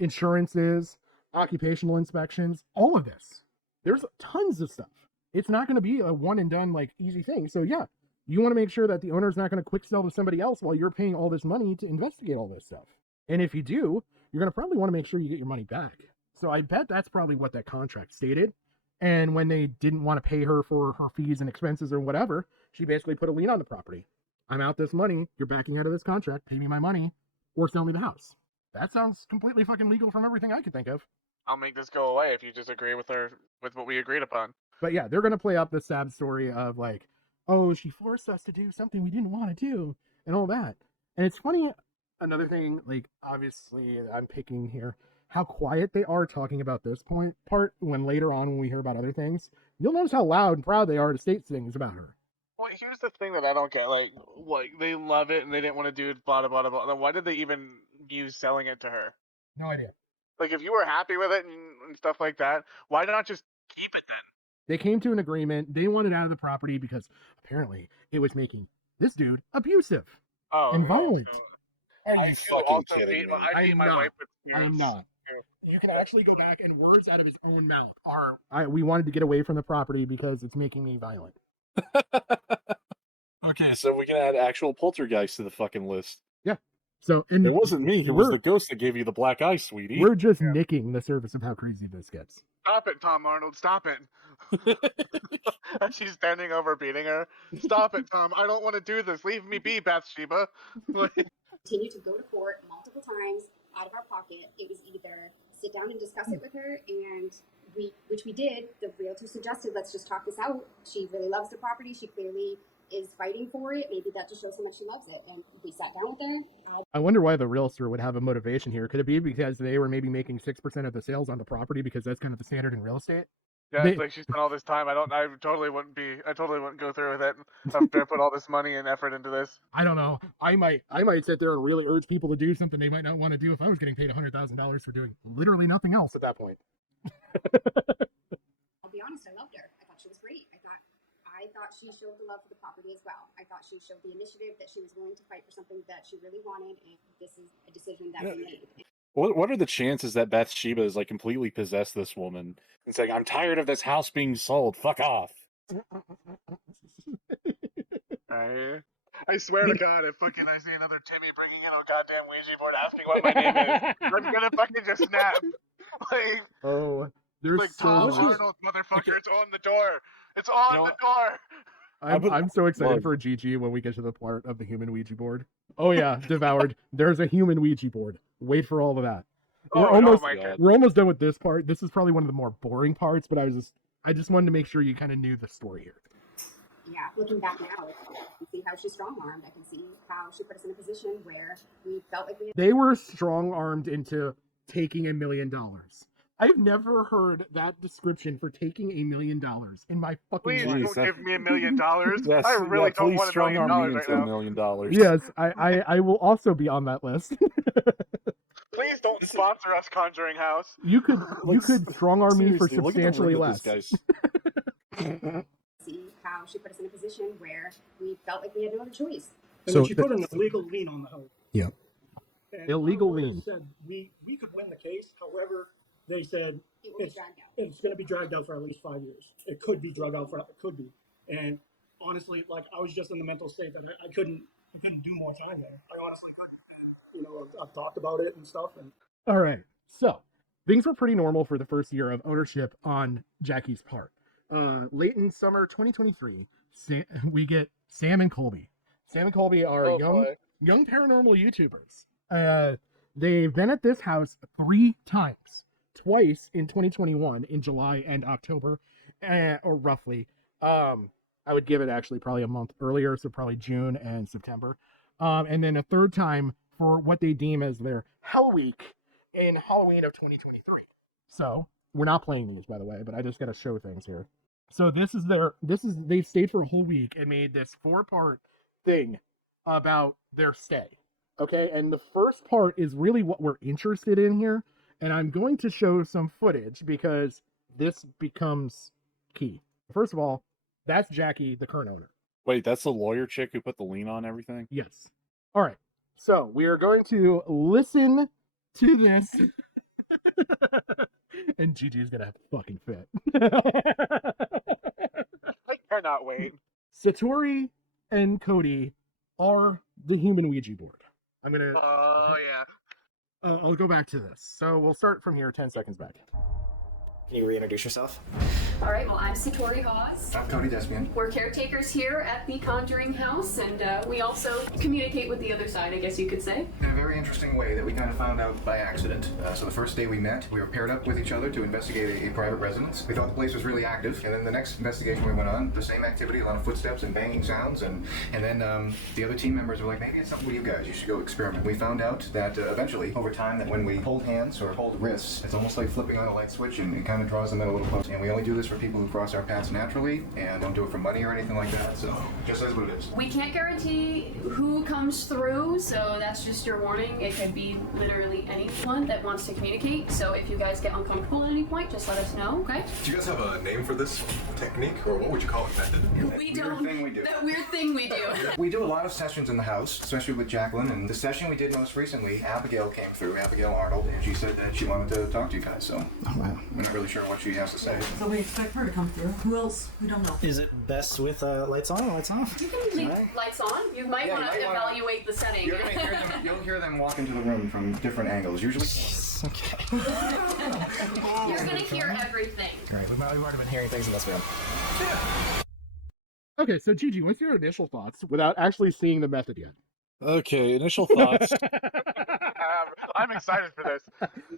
insurances, occupational inspections, all of this. There's tons of stuff. It's not going to be a one and done, like, easy thing. So yeah, you want to make sure that the owner's not going to quick sell to somebody else while you're paying all this money to investigate all this stuff. And if you do, you're going to probably want to make sure you get your money back. So I bet that's probably what that contract stated. And when they didn't want to pay her for her fees and expenses or whatever, she basically put a lien on the property. I'm out this money. You're backing out of this contract. Pay me my money or sell me the house. That sounds completely fucking legal from everything I could think of. I'll make this go away if you disagree with what we agreed upon. But yeah, they're going to play up the sad story of like, oh, she forced us to do something we didn't want to do and all that. And it's funny, another thing, like, obviously I'm picking here how quiet they are talking about this part when later on when we hear about other things, you'll notice how loud and proud they are to state things about her. Well, here's the thing that I don't get. Like they love it and they didn't want to do it, blah, blah, blah, blah. Then why did they even use selling it to her? No idea. Like, if you were happy with it and stuff like that, why not just keep it then? They came to an agreement. They wanted out of the property because apparently it was making this dude abusive and violent. Are you fucking kidding me? I am not. You can actually go back, and words out of his own mouth are, we wanted to get away from the property because it's making me violent. Okay, so we can add actual poltergeist to the fucking list. Yeah. So and it wasn't me. It was the ghost that gave you the black eye, sweetie. We're just nicking the surface of how crazy this gets. Stop it, Tom Arnold. Stop it. And she's standing over beating her. Stop it, Tom. I don't want to do this. Leave me be, Bathsheba. Continue to go to court multiple times out of our pocket. It was either sit down and discuss it with her, and which we did. The realtor suggested, let's just talk this out. She really loves the property. She clearly is fighting for it. Maybe that just shows how much she loves it. And we sat down with her. I wonder why the realtor would have a motivation here. Could it be because they were maybe making 6% of the sales on the property because that's kind of the standard in real estate? Yeah, it's like she spent all this time. I totally wouldn't go through with it after I put all this money and effort into this. I don't know. I might sit there and really urge people to do something they might not want to do if I was getting paid $100,000 for doing literally nothing else at that point. I'll be honest, I loved her. I thought she was great. I thought she showed the love for the property as well. I thought she showed the initiative, that she was willing to fight for something that she really wanted, and this is a decision that we made. What are the chances that Bathsheba is like completely possessed this woman and saying, "I'm tired of this house being sold. Fuck off." I swear to God, if fucking I see another Timmy bringing in a goddamn Ouija board asking what my name is, I'm gonna fucking just snap. Like, there's like so Tom much. Arnold, motherfucker! It's on the door. It's on the door. I'm so excited for Gigi when we get to the part of the human Ouija board. Oh yeah, devoured. There's a human Ouija board. Wait for all of that. We're almost done with this part. This is probably one of the more boring parts, but I just wanted to make sure you kind of knew the story here. Yeah, looking back now, I can see how she's strong-armed. I can see how she put us in a position where we felt like they were strong-armed into taking $1 million. I've never heard that description for taking $1 million in my fucking life. Please don't give me $1 million. Yes, I really don't want $1 million. Yes, I will also be on that list. Please don't sponsor us, Conjuring House. You could strong arm me for substantially less. See how she put us in a position where we felt like we had no other choice. And so she put an illegal lien on the house. Yeah. And illegal lien. Said we could win the case. However, they said it's going to be dragged out for at least 5 years. It could be dragged out for And honestly, like, I was just in the mental state that I couldn't do more time there. I honestly couldn't. You know, I've talked about it and stuff. And All right. So things were pretty normal for the first year of ownership on Jackie's part. Late in summer 2023, we get Sam and Colby. Sam and Colby are Oh, young paranormal YouTubers. They've been at this house 3 times, twice in 2021 in July and October, or roughly. I would give it actually probably a month earlier, so probably June and September. And then a third time for what they deem as their Hell Week in Halloween of 2023. So we're not playing these, by the way, but I just got to show things here. So they stayed for a whole week and made this 4-part thing about their stay. Okay, and the first part is really what we're interested in here, and I'm going to show some footage because this becomes key. First of all, that's Jackie, the current owner. Wait, that's the lawyer chick who put the lien on everything? Yes. All right. So we are going to listen to this. And Gigi's gonna have a fucking fit. I cannot wait. Satori and Cody are the human Ouija board. I'm gonna. Oh yeah. I'll go back to this. So we'll start from here, 10 seconds back. Can you reintroduce yourself? All right, well, I'm Satori Hawes. I'm Cody Desmian. We're caretakers here at the Conjuring house, and we also communicate with the other side, I guess you could say. In a very interesting way that we kind of found out by accident. So the first day we met, we were paired up with each other to investigate a private residence. We thought the place was really active, and then the next investigation we went on, the same activity, a lot of footsteps and banging sounds, and then the other team members were like, maybe it's something with you guys, you should go experiment. We found out that eventually, over time, that when we hold hands or hold wrists, it's almost like flipping on a light switch, and it kind of draws them in a little closer. And we only do this for people who cross our paths naturally, and don't do it for money or anything like that, so just as what it is. We can't guarantee who comes through, so that's just your warning. It could be literally anyone that wants to communicate, so if you guys get uncomfortable at any point, just let us know, okay? Do you guys have a name for this technique, or what would you call it, method? We don't. That weird thing we do. We do a lot of sessions in the house, especially with Jacqueline, and the session we did most recently, Abigail came through, Abigail Arnold, and she said that she wanted to talk to you guys, so we're not really sure what she has to say. So we expect her to come through. Who else? We don't know. Is it best with lights on or lights off? You can leave lights on. You might want to evaluate the setting. You'll hear them walk into the room from different angles, usually. Okay. You're gonna hear everything. All right, we've already been hearing things in this room. Okay, so Gigi, what's your initial thoughts without actually seeing the method yet? Okay, initial thoughts. I'm excited for this.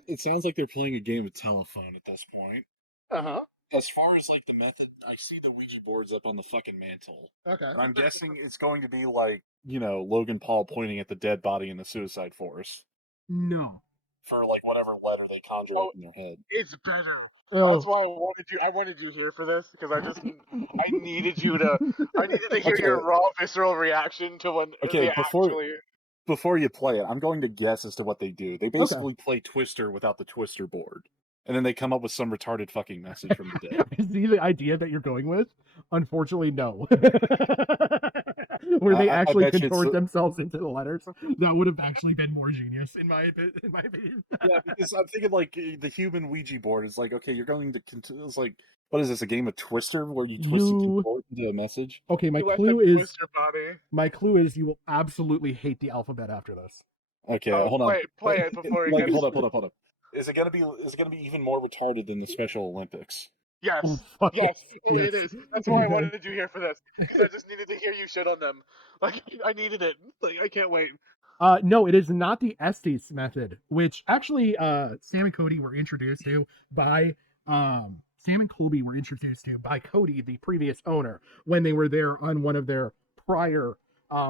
It sounds like they're playing a game of telephone at this point. Uh-huh. As far as like the method, I see the Ouija boards up on the fucking mantle. Okay. And I'm guessing it's going to be like, Logan Paul pointing at the dead body in the suicide forest. No. For like whatever letter they conjure up in their head. It's better. Oh. That's why I wanted you here for this, because I needed to hear your raw visceral reaction to when before you play it, I'm going to guess as to what they do. They basically play Twister without the Twister board. And then they come up with some retarded fucking message from the dead. Is the idea that you're going with? Unfortunately, no. Where they actually contort themselves into the letters. That would have actually been more genius, in my opinion. Yeah, because I'm thinking like the human Ouija board is like, okay, you're going to. It's like, what is this? A game of Twister where you twist the board into a message? Okay, my clue is you will absolutely hate the alphabet after this. Okay, hold on. Play it before you hold up. Is it gonna be even more retarded than the Special Olympics? Yes. Oh, yes, it is. That's why I wanted you here for this. Because I just needed to hear you shit on them. Like, I needed it. Like, I can't wait. No, it is not the Estes method, which actually Sam and Cody were introduced to by Sam and Colby were introduced to by Cody, the previous owner, when they were there on one of their prior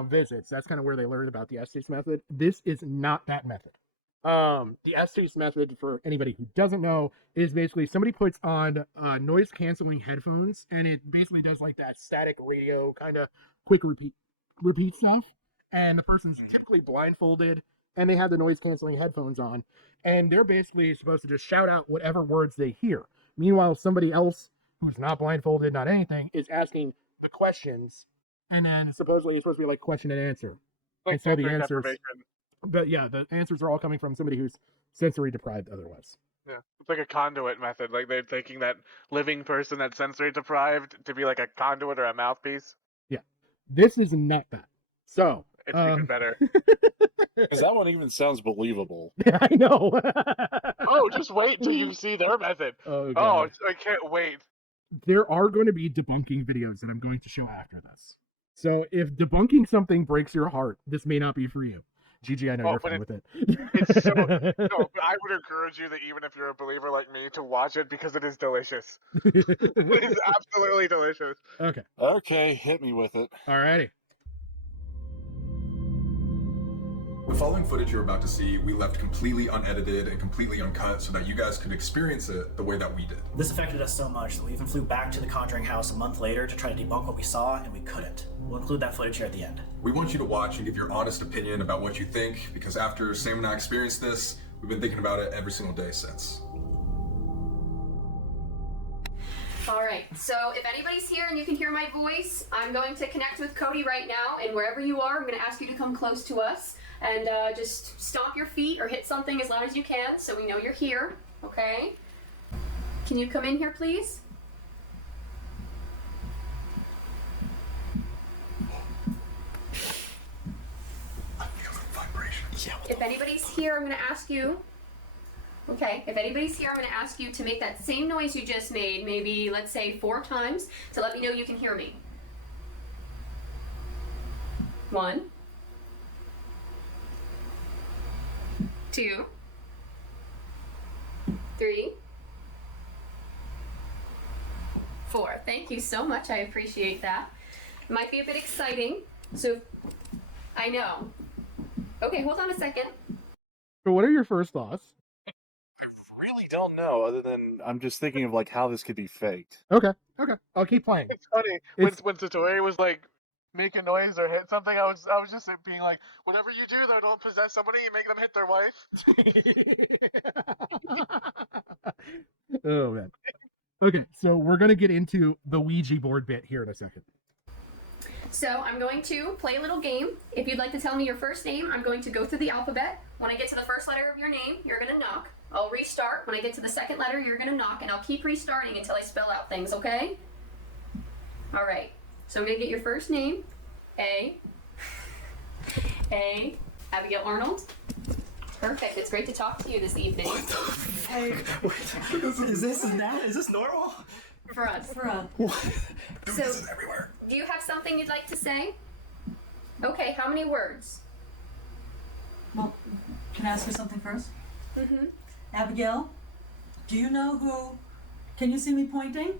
visits. That's kind of where they learned about the Estes method. This is not that method. The Estes method, for anybody who doesn't know, is basically somebody puts on noise canceling headphones, and it basically does like that static radio kind of quick repeat stuff. And the person's typically blindfolded, and they have the noise canceling headphones on, and they're basically supposed to just shout out whatever words they hear. Meanwhile, somebody else who's not blindfolded, not anything, is asking the questions, and then supposedly it's supposed to be like question and answer. Like, and so the answers. But yeah, the answers are all coming from somebody who's sensory deprived otherwise. Yeah, it's like a conduit method. Like they're taking that living person that's sensory deprived to be like a conduit or a mouthpiece. Yeah, this is not that. So It's even better. Because that one even sounds believable. I know. Oh, just wait till you see their method. Oh, God. I can't wait. There are going to be debunking videos that I'm going to show after this. So if debunking something breaks your heart, this may not be for you. Gigi, I know you're fine with it. It's so no, but I would encourage you that even if you're a believer like me, to watch it because it is delicious. It is absolutely delicious. Okay. Okay, hit me with it. Alrighty. The following footage you're about to see, we left completely unedited and completely uncut so that you guys could experience it the way that we did. This affected us so much that we even flew back to the Conjuring house a month later to try to debunk what we saw, and we couldn't. We'll include that footage here at the end. We want you to watch and give your honest opinion about what you think, because after Sam and I experienced this, we've been thinking about it every single day since. Alright, so if anybody's here and you can hear my voice, I'm going to connect with Cody right now, and wherever you are, I'm going to ask you to come close to us. And just stomp your feet or hit something as loud as you can so we know you're here, okay? Can you come in here, please? I feel the vibration. Yeah. If anybody's here, I'm going to ask you... Okay, if anybody's here, I'm going to ask you to make that same noise you just made, maybe, let's say, 4 times, to let me know you can hear me. 1, 2, 3, 4. Thank you so much. I appreciate that. It might be a bit exciting, so I know. Okay, hold on a second. So what are your first thoughts? I really don't know, other than I'm just thinking of like how this could be faked. Okay. I'll keep playing. It's funny when Satori was like make a noise or hit something. I was just being like, whatever you do though, don't possess somebody and make them hit their wife. Oh man. Okay, so we're gonna get into the Ouija board bit here in a second. So I'm going to play a little game. If you'd like to tell me your first name, I'm going to go through the alphabet. When I get to the first letter of your name, you're going to knock. I'll restart. When I get to the second letter, you're going to knock, and I'll keep restarting until I spell out things, okay? All right. So I'm going to get your first name. A. Abigail Arnold. Perfect. It's great to talk to you this evening. What the fuck? Is this normal? For us. For a So, do you have something you'd like to say? Okay, how many words? well, can I ask you something first? Mm-hmm. Abigail, do you know who? Can you see me pointing?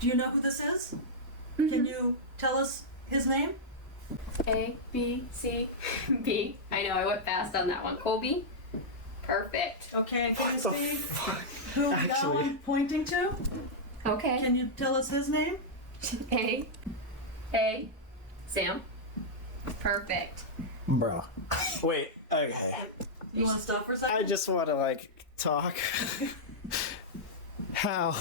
Do you know who this is? Can you tell us his name? A, B, C, B. I know, I went fast on that one. Colby? Perfect. Okay, and can you see who now I'm pointing to? Okay. Can you tell us his name? A, Sam. Perfect. Bro. Wait, okay. You want to stop for a second? I just want to, like, talk. How?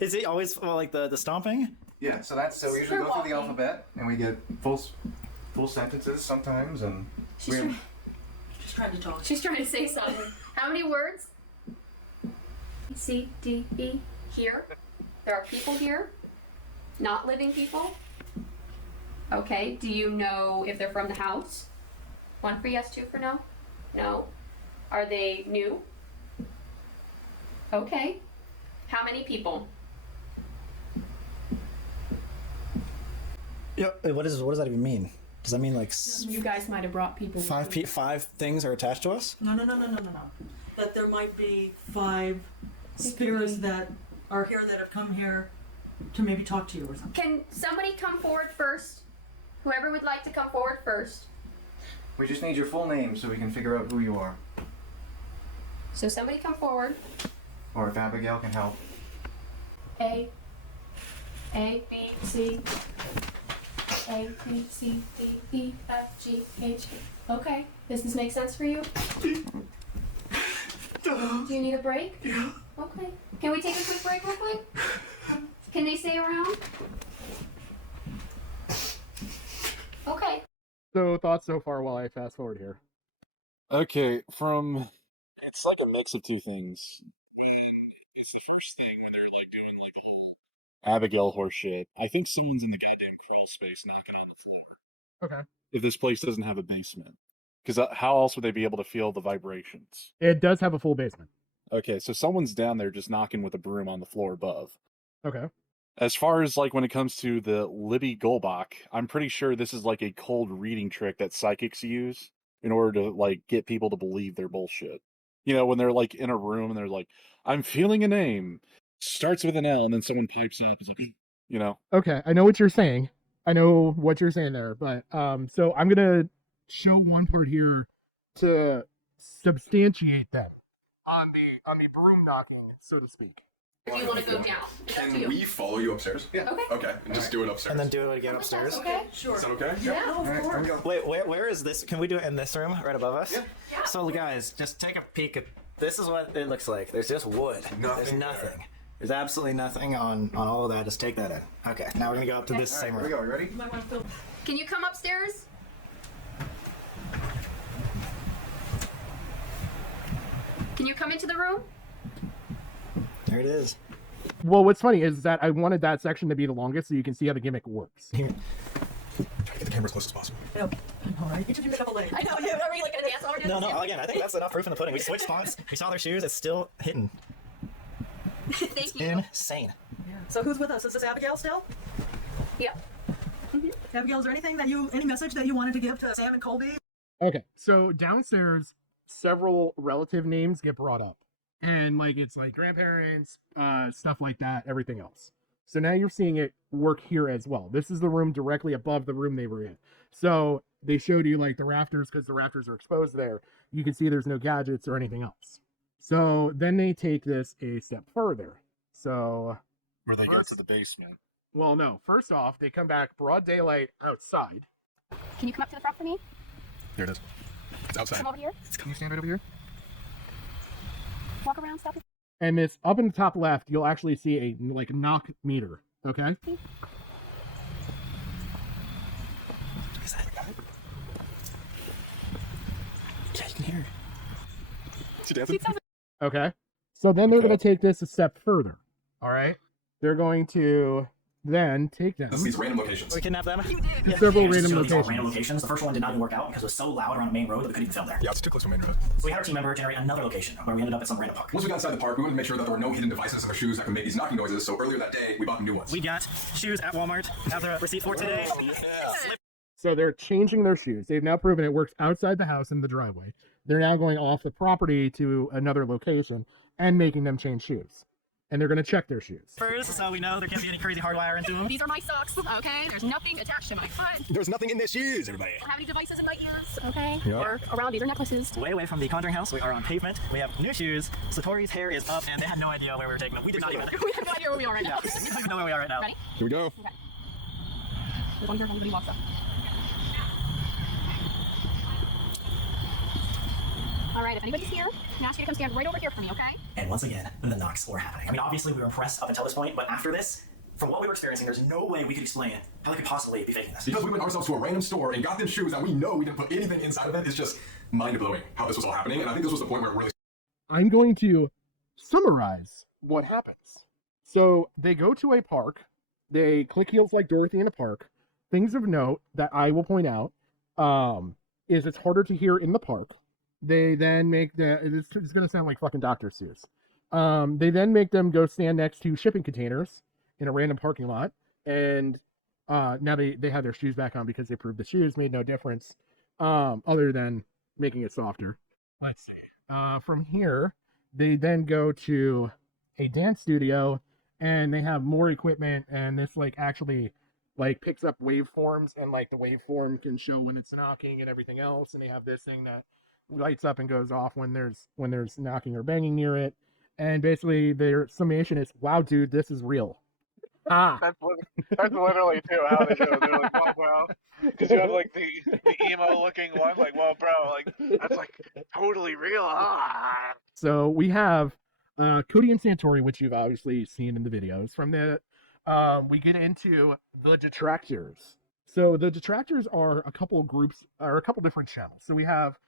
Is it always, like, the stomping? Yeah, so we usually go through the alphabet and we get full sentences sometimes, and She's trying to talk. She's trying to say something. How many words? C, D, E. Here. There are people here. Not living people. Okay. Do you know if they're from the house? 1 for yes, 2 for no? No. Are they new? Okay. How many people? Yeah. What does that even mean? Does that mean like You guys might have brought people. five things are attached to us? No. That there might be 5 spirits that are here that have come here to maybe talk to you or something. Can somebody come forward first? Whoever would like to come forward first. we just need your full name so we can figure out who you are. So somebody come forward. Or if Abigail can help. A, B, C, A, B, C, D, E, F, G, H. Okay, does this make sense for you? Do you need a break? Yeah. Okay. Can we take a quick break real quick? Can they stay around? Okay. So thoughts so far while I fast forward here. Okay, it's like a mix of two things. It's the first thing where they're like doing like the whole Abigail horse shit. I think someone's in the goddamn crawl space knocking on the floor. Okay. if this place doesn't have a basement? Because how else would they be able to feel the vibrations? It does have a full basement. Okay, so someone's down there just knocking with a broom on the floor above. Okay. As far as like when it comes to the Libby Golbach, I'm pretty sure this is like a cold reading trick that psychics use in order to like get people to believe their bullshit. You know, when they're like in a room and they're like, "I'm feeling a name, starts with an L," and then someone pipes up, and like, you know. Okay, I know what you're saying. I know what you're saying there, but so I'm gonna show one part here to substantiate that on the broom knocking, so to speak. If you want to go down, it's up to Can you. we follow you upstairs? Yeah. Okay. Okay, and just do it upstairs. And then do it again upstairs. Okay. Sure. Is that okay? Yeah. No, of course. Wait, where is this? Can we do it in this room right above us? Yeah. So guys, just take a peek at this. Is what it looks like. There's just wood. There's nothing. There's absolutely nothing on all of that. Just take that in. Okay. Now we're gonna go up to this same room. Here we go. You ready? Can you come upstairs? Can you come into the room? There it is. Well, what's funny is that I wanted that section to be the longest so you can see how the gimmick works. Try to get the camera as close as possible. I know, right? You should do a couple later. I know. Are we like gonna dance over? No. Again, I think that's enough proof in the pudding. We switched spots. We saw their shoes. It's still hidden. Thank you. Insane. So who's with us? Is this Abigail still? Yeah. Abigail, is there any message that you wanted to give to Sam and Colby? Okay, so downstairs, several relative names get brought up. And like it's like grandparents, stuff like that, everything else. So now you're seeing it work here as well. This is the room directly above the room they were in. So they showed you like the rafters because the rafters are exposed there. You can see there's no gadgets or anything else. So then they take this a step further. So Where they go to the basement. well, no. First off, they come back broad daylight outside. Can you come up to the front for me? There it is. It's outside. Come over here. Can you stand right over here? Walk around, stuff. And this up in the top left, you'll actually see a like knock meter. Okay. Is that? Yeah, you can hear it. She dancing? Okay. So then they're going to take this a step further. All right. They're going to then take them. These random locations. We kidnapped them. Several Yeah, random so these are all locations. random locations. The first one did not even work out because it was so loud around a main road that we couldn't even film there. Yeah, it's too close to a main road. So we had our team member generate another location where we ended up at some random park. Once we got inside the park, we wanted to make sure that there were no hidden devices in their shoes that could make these knocking noises, so earlier that day, we bought new ones. We got shoes at Walmart. Have the receipt for today. So they're changing their shoes. They've now proven it works outside the house in the driveway. They're now going off the property to another location and making them change shoes. And they're going to check their shoes. First, so we know there can't be any crazy hardwire into them. These are my socks. Okay. There's nothing attached to my foot. There's nothing in their shoes, everybody. I don't have any devices in my ears. Okay. Yep. Or around. These are necklaces. Way away from the Conjuring house. We are on pavement. We have new shoes. Satori's hair is up, and they had no idea where we were taking them. We did not even. We have no idea where we are right now. We don't even know where we are right now. Ready? Here we go. Okay. We're going here if anybody walks up. All right, if anybody's here, I'm ask you to come stand right over here for me, okay? And once again, the knocks were happening. I mean, obviously we were impressed up until this point, but after this, from what we were experiencing, there's no way we could explain how they could possibly be faking this. Because we went ourselves to a random store and got them shoes that we know we didn't put anything inside of it. It's just mind-blowing how this was all happening, and I think this was the point where it really... I'm going to summarize what happens. So they go to a park. They click heels like Dorothy in a park. Things of note that I will point out is it's harder to hear in the park. They then make it's going to sound like fucking Dr. Seuss. They then make them go stand next to shipping containers in a random parking lot. And now they have their shoes back on because they proved the shoes made no difference other than making it softer. Let's see. From here, they then go to a dance studio and they have more equipment, and this like actually like picks up waveforms, and like the waveform can show when it's knocking and everything else. And they have this thing that lights up and goes off when there's knocking or banging near it. And basically their summation is, wow, dude, this is real. That's literally too how they do it. They're like, wow, bro, because you have like the emo looking one, like, well, bro, like that's like totally real. So we have Cody and Satori, which you've obviously seen in the videos. From the we get into the detractors. So the detractors are a couple groups, or a couple different channels. So we have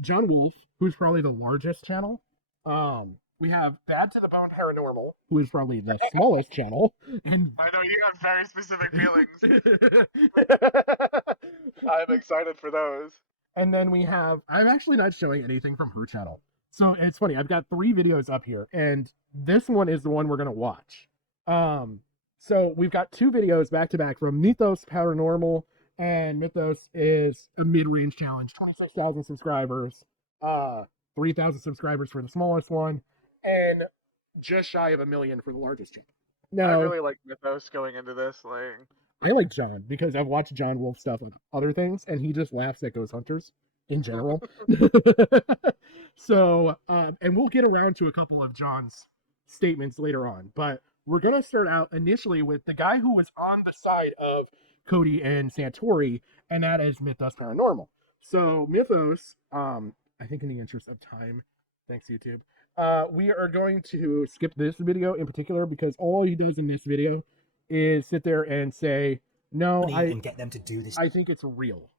John Wolf, who's probably the largest channel. We have Bad to the Bone Paranormal, who is probably the smallest channel. And I know you have very specific feelings. I'm excited for those. And then we have, I'm actually not showing anything from her channel. So it's funny, I've got 3 videos up here, and this one is the one we're going to watch. So we've got 2 videos back to back from Mythos Paranormal, and Mythos is a mid-range challenge, 26,000 subscribers, 3,000 subscribers for the smallest one, and just shy of 1 million for the largest channel. I No, really like Mythos going into this. Like, I like John because I've watched John Wolf stuff on other things, and he just laughs at Ghost Hunters in general. So, and we'll get around to a couple of John's statements later on, but we're going to start out initially with the guy who was on the side of Cody and Satori, and that is Mythos Paranormal. So Mythos, I think in the interest of time, thanks YouTube, we are going to skip this video in particular because all he does in this video is sit there and say, no, and get them to do this. I think it's real.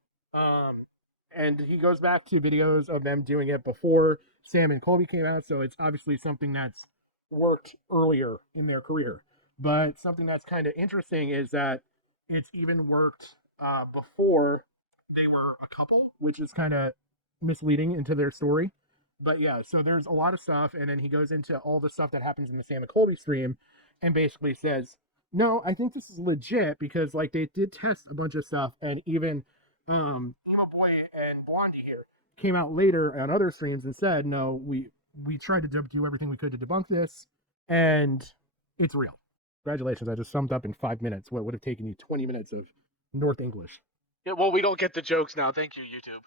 And he goes back to videos of them doing it before Sam and Colby came out, so it's obviously something that's worked earlier in their career. But something that's kind of interesting is that it's even worked before they were a couple, which is kind of misleading into their story. But yeah, so there's a lot of stuff, and then he goes into all the stuff that happens in the Sam and Colby stream and basically says, no, I think this is legit because like they did test a bunch of stuff, and even Emo Boy and Blondie here came out later on other streams and said, no, we tried to do everything we could to debunk this, and it's real. Congratulations, I just summed up in 5 minutes what would have taken you 20 minutes of North English. yeah, well, we don't get the jokes now. Thank you, YouTube.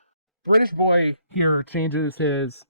British Boy here changes his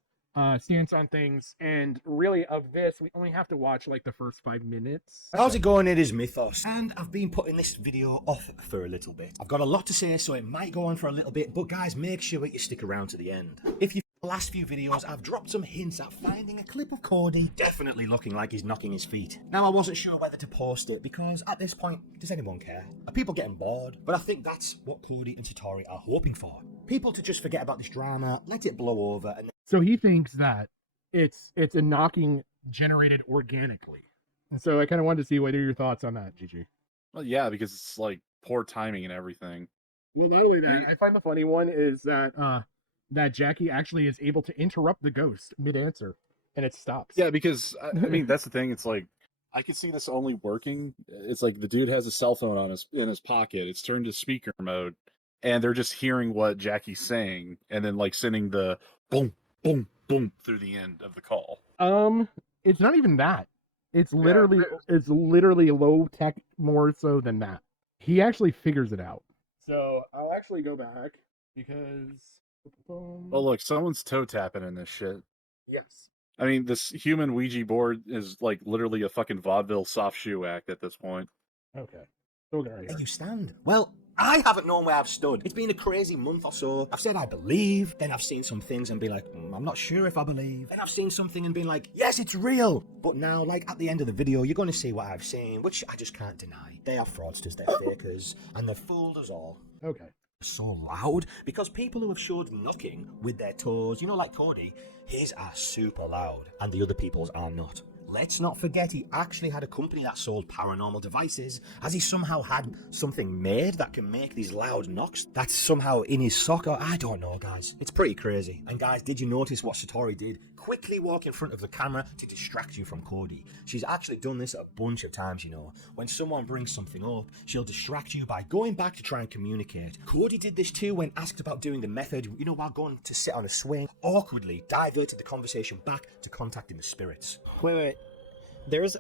stance on things, and really of this, we only have to watch like the first 5 minutes. How's it going? It is Mythos, and I've been putting this video off for a little bit. I've got a lot to say, so it might go on for a little bit, but guys, make sure that you stick around to the end. If you the last few videos, I've dropped some hints at finding a clip of Cody definitely looking like he's knocking his feet. Now, I wasn't sure whether to post it because at this point, does anyone care? Are people getting bored? But I think that's what Cody and Satori are hoping for. People to just forget about this drama, let it blow over, and so he thinks that it's a knocking generated organically. And so I kind of wanted to see what are your thoughts on that, Gigi. Well, yeah, because it's like poor timing and everything. Well, not only that, I find the funny one is that that Jackie actually is able to interrupt the ghost mid-answer, and it stops. Yeah, because I mean that's the thing. It's like I could see this only working. It's like the dude has a cell phone in his pocket. It's turned to speaker mode, and they're just hearing what Jackie's saying, and then like sending the boom, boom, boom through the end of the call. It's not even that. It's literally low tech more so than that. He actually figures it out. So I'll actually go back because. Well, look, someone's toe tapping in this shit. Yes. I mean, this human Ouija board is like literally a fucking vaudeville soft shoe act at this point. Okay. Okay. where you stand. Well, I haven't known where I've stood. It's been a crazy month or so. I've said I believe, then I've seen some things and be like, I'm not sure if I believe. Then I've seen something and been like, yes, it's real. But now, like at the end of the video, you're going to see what I've seen, which I just can't deny. They are fraudsters, they're fakers, and they've fooled us all. Okay. So loud because people who have showed knocking with their toes, you know, like Cody, his are super loud and the other people's are not. Let's not forget he actually had a company that sold paranormal devices. Has he somehow had something made that can make these loud knocks? That's somehow in his socket? I don't know, guys. It's pretty crazy. And guys, did you notice what Satori did? Quickly walk in front of the camera to distract you from Cody. She's actually done this a bunch of times, you know. When someone brings something up, she'll distract you by going back to try and communicate. Cody did this too when asked about doing the method, you know, while going to sit on a swing, awkwardly diverted the conversation back to contacting the spirits. Wait. There's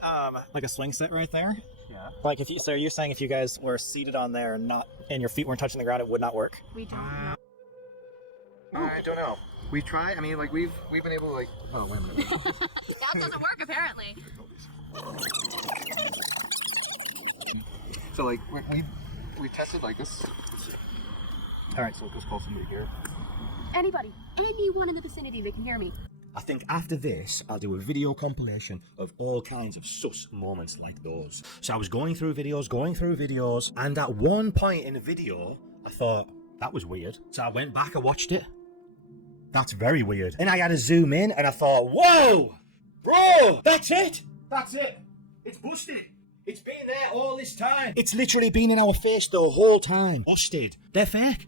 like a swing set right there. Yeah. Like if you, so you're saying if you guys were seated on there and your feet weren't touching the ground, it would not work? We don't know. I don't know. We try. I mean, like we've been able to like. Oh wait a minute. That doesn't work apparently. So like we tested like this. All right, so let's call somebody here. Anyone in the vicinity that can hear me. I think after this, I'll do a video compilation of all kinds of sus moments like those. So I was going through videos, and at one point in the video, I thought, that was weird. So I went back and watched it. That's very weird. Then I had to zoom in, and I thought, whoa! Bro, that's it. That's it. It's busted. It's been there all this time. It's literally been in our face the whole time. Busted. They're fake.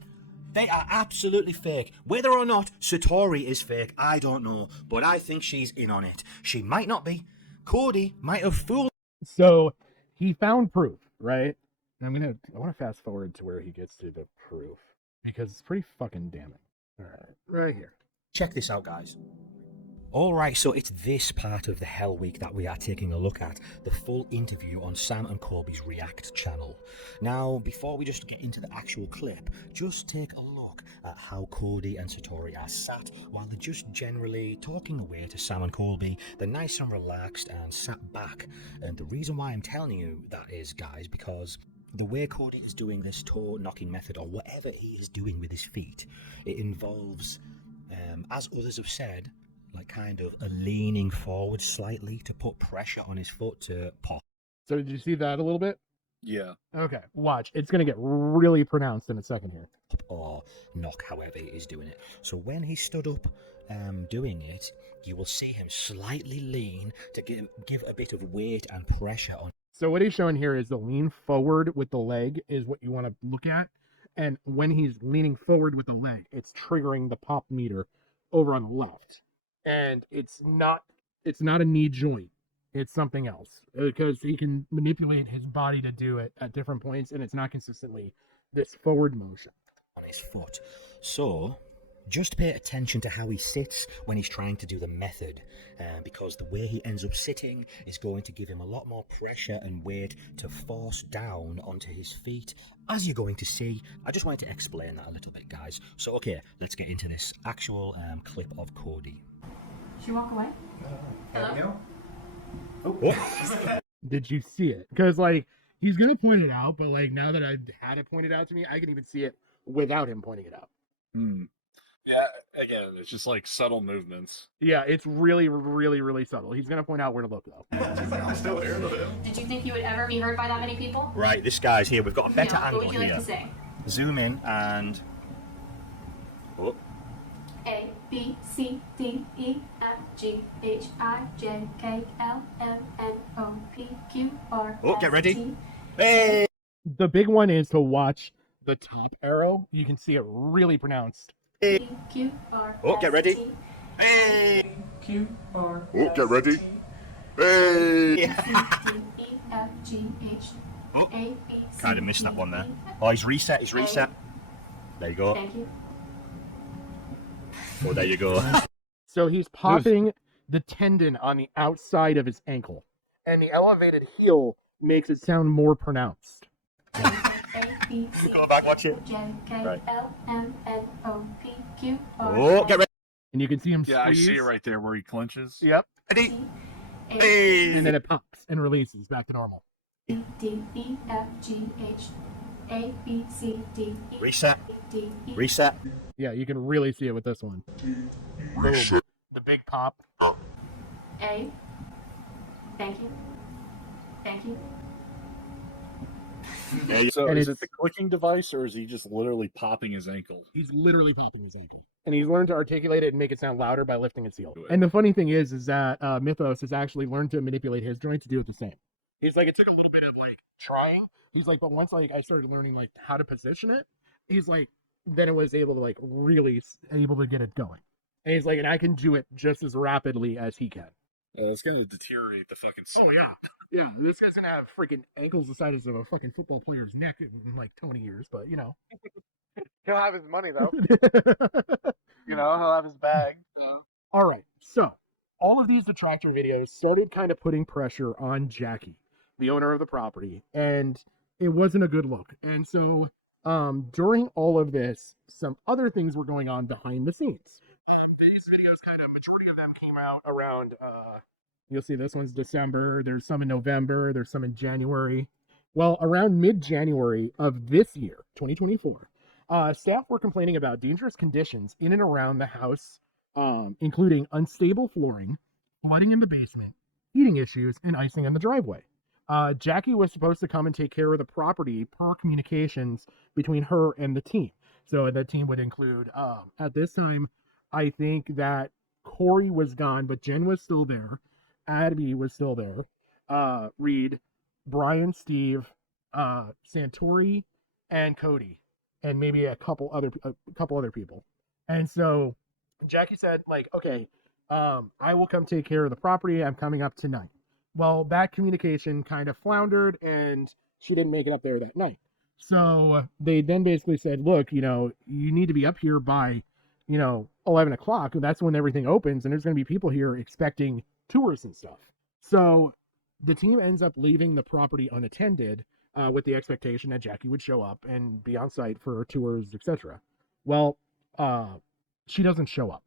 They are absolutely fake. Whether or not Satori is fake, I don't know. But I think she's in on it. She might not be. Cody might have fooled. So he found proof, right? And I want to fast forward to where he gets to the proof because it's pretty fucking damning. All right here. Check this out, guys. Alright, so it's this part of the Hell Week that we are taking a look at, the full interview on Sam and Colby's React channel. Now, before we just get into the actual clip, just take a look at how Cody and Satori are sat while they're just generally talking away to Sam and Colby. They're nice and relaxed and sat back. And the reason why I'm telling you that is, guys, because the way Cody is doing this toe knocking method, or whatever he is doing with his feet, it involves, as others have said, like kind of a leaning forward slightly to put pressure on his foot to pop. So did you see that a little bit? Yeah. Okay, watch. It's going to get really pronounced in a second here. Or knock, however he is doing it. So when he stood up doing it, you will see him slightly lean to give a bit of weight and pressure on. So what he's showing here is the lean forward with the leg is what you want to look at. And when he's leaning forward with the leg, it's triggering the pop meter over on the left. And it's not a knee joint. It's something else because he can manipulate his body to do it at different points, and it's not consistently this forward motion On his foot. So just pay attention to how he sits when he's trying to do the method, because the way he ends up sitting is going to give him a lot more pressure and weight to force down onto his feet, as you're going to see. I just wanted to explain that a little bit, guys. So okay, let's get into this actual clip of Cody. Should we walk away? Hello? Oh. Did you see it? Because like he's gonna point it out, but like now that I've had it pointed out to me, I can even see it without him pointing it out. Yeah, again, it's just like subtle movements. Yeah, it's really, really, really subtle. He's gonna point out where to look though. I'm still here. Did you think you would ever be heard by that many people? Right, this guy's here. We've got a better No, angle what would you here. like to say? Zoom in and. Oh. A, B, C, D, E, F, G, H, I, J, K, L, M, N, O, P, Q, R, Oh, get S, ready. T. Hey! The big one is to watch the top arrow. You can see it really pronounced. P, Q, R, Oh, S, get ready. T. Hey! Q, R, Oh, get ready. Hey! D, E, F, G, H, Oh, A, B, C, kind of missed that D, one there. E, Oh, he's reset. He's reset. There you go. Thank you. Oh, there you go. So he's popping the tendon on the outside of his ankle, and the elevated heel makes it sound more pronounced. Go back, watch it. J, K, Right. L, M, N, O, P, Q, R, Oh, get ready. And you can see him Yeah, I squeeze. see it right there where he clenches. Yep. Ready. A, And then it pops and releases back to normal. D, E, F, G, H, A, B, C, D, E, Reset. D, E. Reset. Yeah, you can really see it with this one. Boom. The big pop. A. Thank you. Thank you. So And is it it's- the clicking device, or is he just literally popping his ankle? He's literally popping his ankle. And he's learned to articulate it and make it sound louder by lifting its heel. And the funny thing is that Mythos has actually learned to manipulate his joint to do it the same. He's like, it took a little bit of like trying. He's like, but once like I started learning like how to position it, he's like, then it was able to like really able to get it going. And he's like, and I can do it just as rapidly as he can. It's going to deteriorate the fucking. Oh yeah. Yeah, this guy's gonna have freaking ankles the size of a fucking football player's neck in like 20 years, but you know. He'll have his money though. You know, he'll have his bag. All right, so all of these detractor videos started kind of putting pressure on Jackie, the owner of the property, and it wasn't a good look. And so during all of this, some other things were going on behind the scenes. These videos majority of them came out around, you'll see this one's December, there's some in November, there's some in January. Well, around mid-January of this year, 2024, staff were complaining about dangerous conditions in and around the house, including unstable flooring, flooding in the basement, heating issues, and icing in the driveway. Jackie was supposed to come and take care of the property per communications between her and the team. So the team would include, at this time, I think that Corey was gone, but Jen was still there. Abby was still there. Reed, Brian, Steve, Santori, and Cody, and maybe a couple other people. And so Jackie said, like, okay, I will come take care of the property. I'm coming up tonight. Well, that communication kind of floundered, and she didn't make it up there that night. So they then basically said, look, you need to be up here by, 11 o'clock. That's when everything opens, and there's going to be people here expecting tours and stuff. So the team ends up leaving the property unattended, with the expectation that Jackie would show up and be on site for tours, etc. Well, she doesn't show up.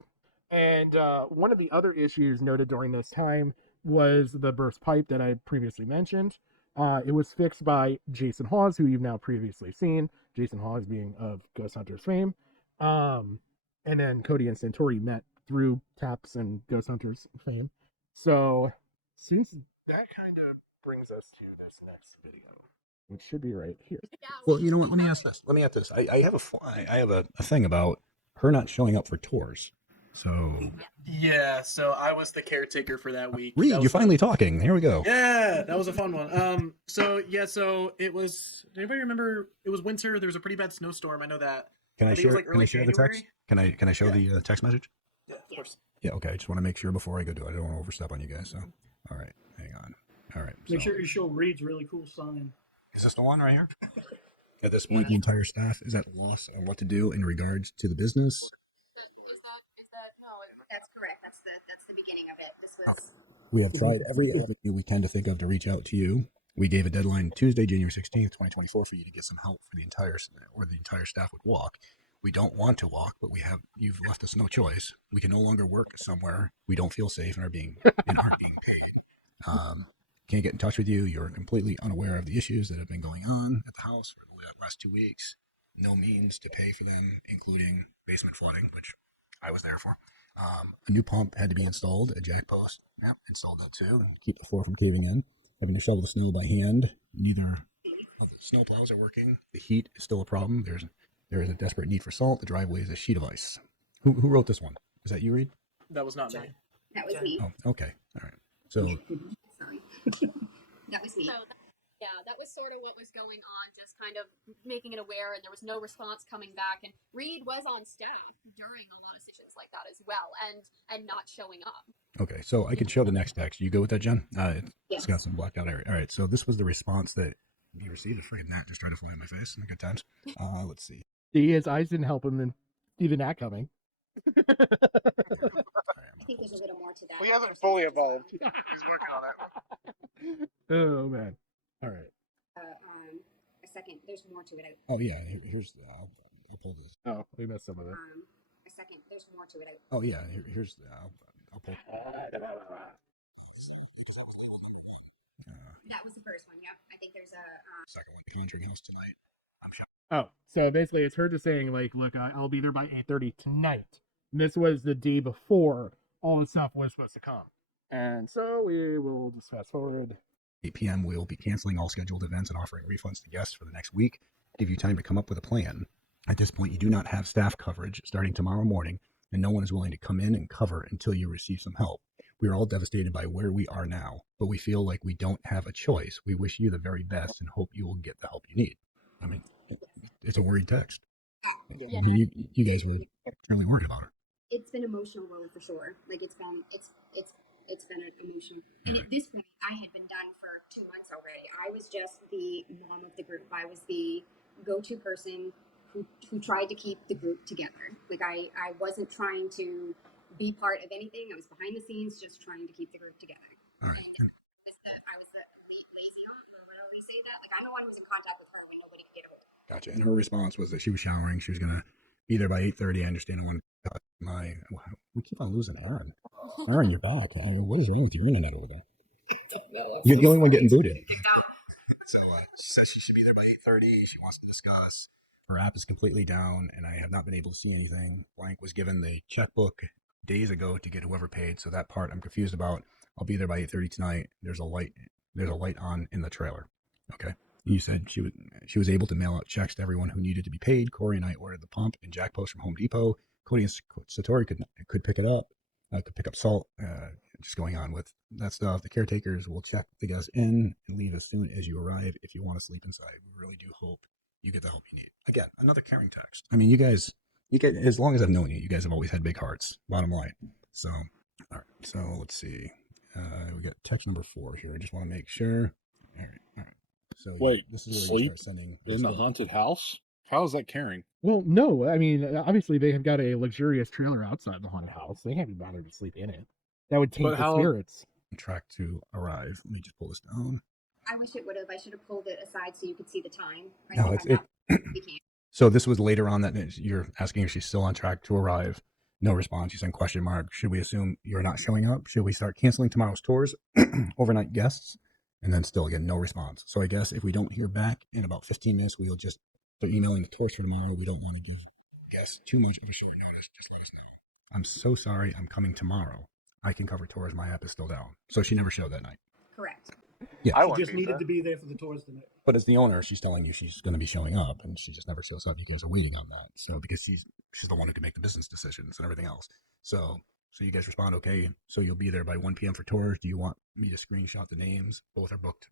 And one of the other issues noted during this time was the burst pipe that I previously mentioned. It was fixed by Jason Hawes, who you've now previously seen. Jason Hawes being of Ghost Hunters fame. And then Cody and Satori met through Taps and Ghost Hunters fame. So since that kind of brings us to this next video, which should be right here. Well, you know what? Let me ask this. I have a thing about her not showing up for tours. So yeah, so I was the caretaker for that week. Reed, you're finally talking. Here we go. Yeah, that was a fun one. So it was. Does anybody remember? It was winter. There was a pretty bad snowstorm. I know that. Can I share? Like Can I share the text? Can I show the text message? Yeah, of course. Yeah. Okay. I just want to make sure before I go do it. I don't want to overstep on you guys. So, all right. Hang on. All right. Make sure you show Reed's really cool sign. Is this the one right here? At this point, the entire staff is at a loss on what to do in regards to the business. That's correct. That's the beginning of it. This was. We have tried every avenue we can to think of to reach out to you. We gave a deadline Tuesday, January 16th, 2024 for you to get some help for the entire staff would walk. We don't want to walk, but you've left us no choice. We can no longer work somewhere we don't feel safe and aren't being paid. Can't get in touch with you. You're completely unaware of the issues that have been going on at the house for the last 2 weeks. No means to pay for them, including basement flooding, which I was there for. A new pump had to be installed, a jack post. Yep, installed that too, and keep the floor from caving in. Having to shovel the snow by hand. Neither of the snow plows are working. The heat is still a problem. There is a desperate need for salt. The driveway is a sheet of ice. Who wrote this one? Is that you, Reed? That was not me. That was me. Oh, okay. All right. So Sorry. That was me. So, yeah, that was sort of what was going on, just kind of making it aware, and there was no response coming back. And Reed was on staff during a lot of situations like that as well, and not showing up. Okay, so I can show the next text. You go with that, Jen? Yes. It's got some blacked out area. All right, so this was the response that he received. Afraid that just trying to fly in my face. Good times. Let's see. His eyes didn't help him in even that coming. I think there's a little more to that. Well, he hasn't fully evolved. He's working on that. Oh man. All right. A second. There's more to it. Oh yeah. Here's I'll pull this. Oh, we missed some of it. A second. There's more to it. Oh yeah. Here's I'll pull. That was the first one. Yep. I think there's a second one. The Conjuring house tonight. Oh, so basically it's her just saying, like, look, I'll be there by 8:30 tonight. And this was the day before all the stuff was supposed to come. And so we will just fast forward. 8 p.m. We'll be canceling all scheduled events and offering refunds to guests for the next week. Give you time to come up with a plan. At this point, you do not have staff coverage starting tomorrow morning, and no one is willing to come in and cover until you receive some help. We are all devastated by where we are now, but we feel like we don't have a choice. We wish you the very best and hope you will get the help you need. I mean, it's a worried text. Yeah. You guys were extremely worried about her. It's been emotional road for sure. Like it's been an emotional. And at this point, I had been done for 2 months already. I was just the mom of the group. I was the go-to person who tried to keep the group together. Like I wasn't trying to be part of anything. I was behind the scenes, just trying to keep the group together. All right. And I was the lazy aunt, or whatever we say that. Like I'm the one who was in contact with her, but nobody could get hold of her. Gotcha. And her response was that she was showering. She was going to be there by 8:30. I understand. I want to touch we keep on losing Aaron. Aaron, you're back. I mean, what is wrong with your internet over there? You're the only one getting booted. So she says she should be there by 8:30. She wants to discuss. Her app is completely down, and I have not been able to see anything. Blank was given the checkbook days ago to get whoever paid, so that part I'm confused about. I'll be there by 8:30 tonight. There's a light on in the trailer. Okay. You said she was able to mail out checks to everyone who needed to be paid. Corey and I ordered the pump and jack post from Home Depot. Cody and Satori could pick it up. Could pick up salt. just going on with that stuff. The caretakers will check the guests in and leave as soon as you arrive. If you want to sleep inside, we really do hope you get the help you need. Again, another caring text. I mean, you guys, as long as I've known you, you guys have always had big hearts, bottom line. So, all right. So let's see. We got text number 4 here. I just want to make sure. All right. So wait, this is where sleep you start sending in the haunted house? How is that caring? Well, no. I mean, obviously they have got a luxurious trailer outside the haunted house. They can't be bothered to sleep in it. That would taint the spirits. Track to arrive. Let me just pull this down. I wish it would have. I should have pulled it aside so you could see the time. No, so this was later on that you're asking if she's still on track to arrive. No response. You sent question mark. Should we assume you're not showing up? Should we start canceling tomorrow's tours? Overnight guests? And then still again, no response. So I guess if we don't hear back in about 15 minutes, we'll just start emailing the tours for tomorrow. We don't want to give guests too much of a short notice. Just let us know. I'm so sorry. I'm coming tomorrow. I can cover tours. My app is still down. So she never showed that night. Correct. Yeah. She just needed to be there for the tours tonight. But as the owner, she's telling you she's going to be showing up, and she just never shows up. You guys are waiting on that. So because she's the one who can make the business decisions and everything else. So you guys respond, okay, so you'll be there by 1 p.m. for tours. Do you want me to screenshot the names? Both are booked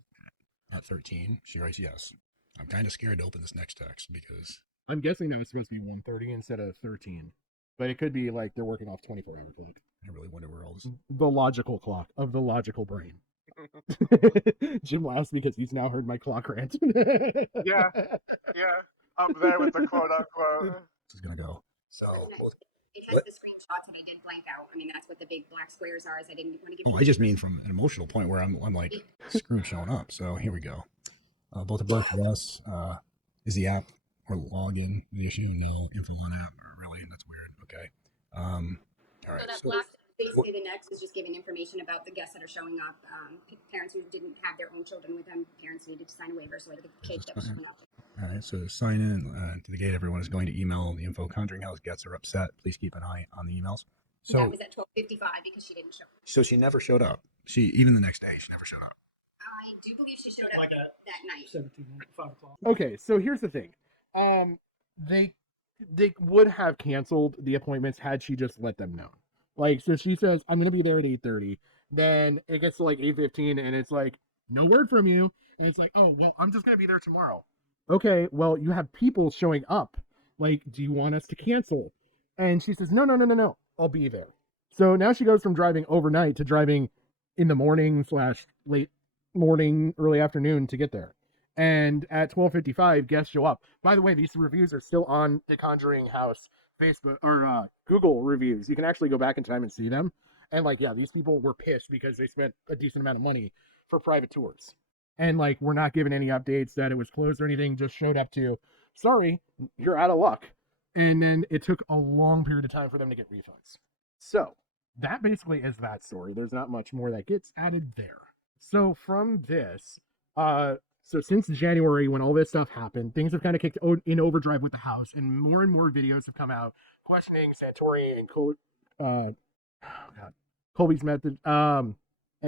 at 13. She writes yes. I'm kind of scared to open this next text because I'm guessing that was supposed to be 1:30 instead of 13. But it could be like they're working off 24-hour clock. I really wonder where all this... The logical clock of the logical brain. Jim laughs because he's now heard my clock rant. Yeah. Up there with the quote unquote. This is going to go. So... It has the screenshots that I did blank out. I mean, that's what the big black squares are. Is I didn't want to give. Oh, I just mean from an emotional point where I'm like, screw showing up. So here we go. Both are both for us. Is the app or login the issue? No. Info on app. Really? That's weird. Okay. All right. So that black, basically the next is just giving information about the guests that are showing up. Parents who didn't have their own children with them, parents needed to sign a waiver so the cake that was showing up. All right, so sign in to the gate. Everyone is going to email the info. Conjuring House guests are upset. Please keep an eye on the emails. So that was at 12:55 because she didn't show up. So she never showed up. Even the next day, she never showed up. I do believe she showed up that night. 5 o'clock. Okay, so here's the thing. They would have canceled the appointments had she just let them know. Like, so she says, I'm going to be there at 8:30. Then it gets to like 8:15 and it's like, no word from you. And it's like, oh, well, I'm just going to be there tomorrow. Okay, well, you have people showing up. Like, do you want us to cancel? And she says, no, I'll be there. So now she goes from driving overnight to driving in the morning / late morning, early afternoon to get there. And at 12:55, guests show up. By the way, these reviews are still on the Conjuring House Facebook or Google reviews. You can actually go back in time and see them. And like, yeah, these people were pissed because they spent a decent amount of money for private tours. And like, we're not given any updates that it was closed or anything, just showed up to, sorry, you're out of luck. And then it took a long period of time for them to get refunds. So that basically is that story. There's not much more that gets added there. So from this, so since January, when all this stuff happened, things have kind of kicked in overdrive with the house, and more videos have come out questioning Satori and Colby's method, and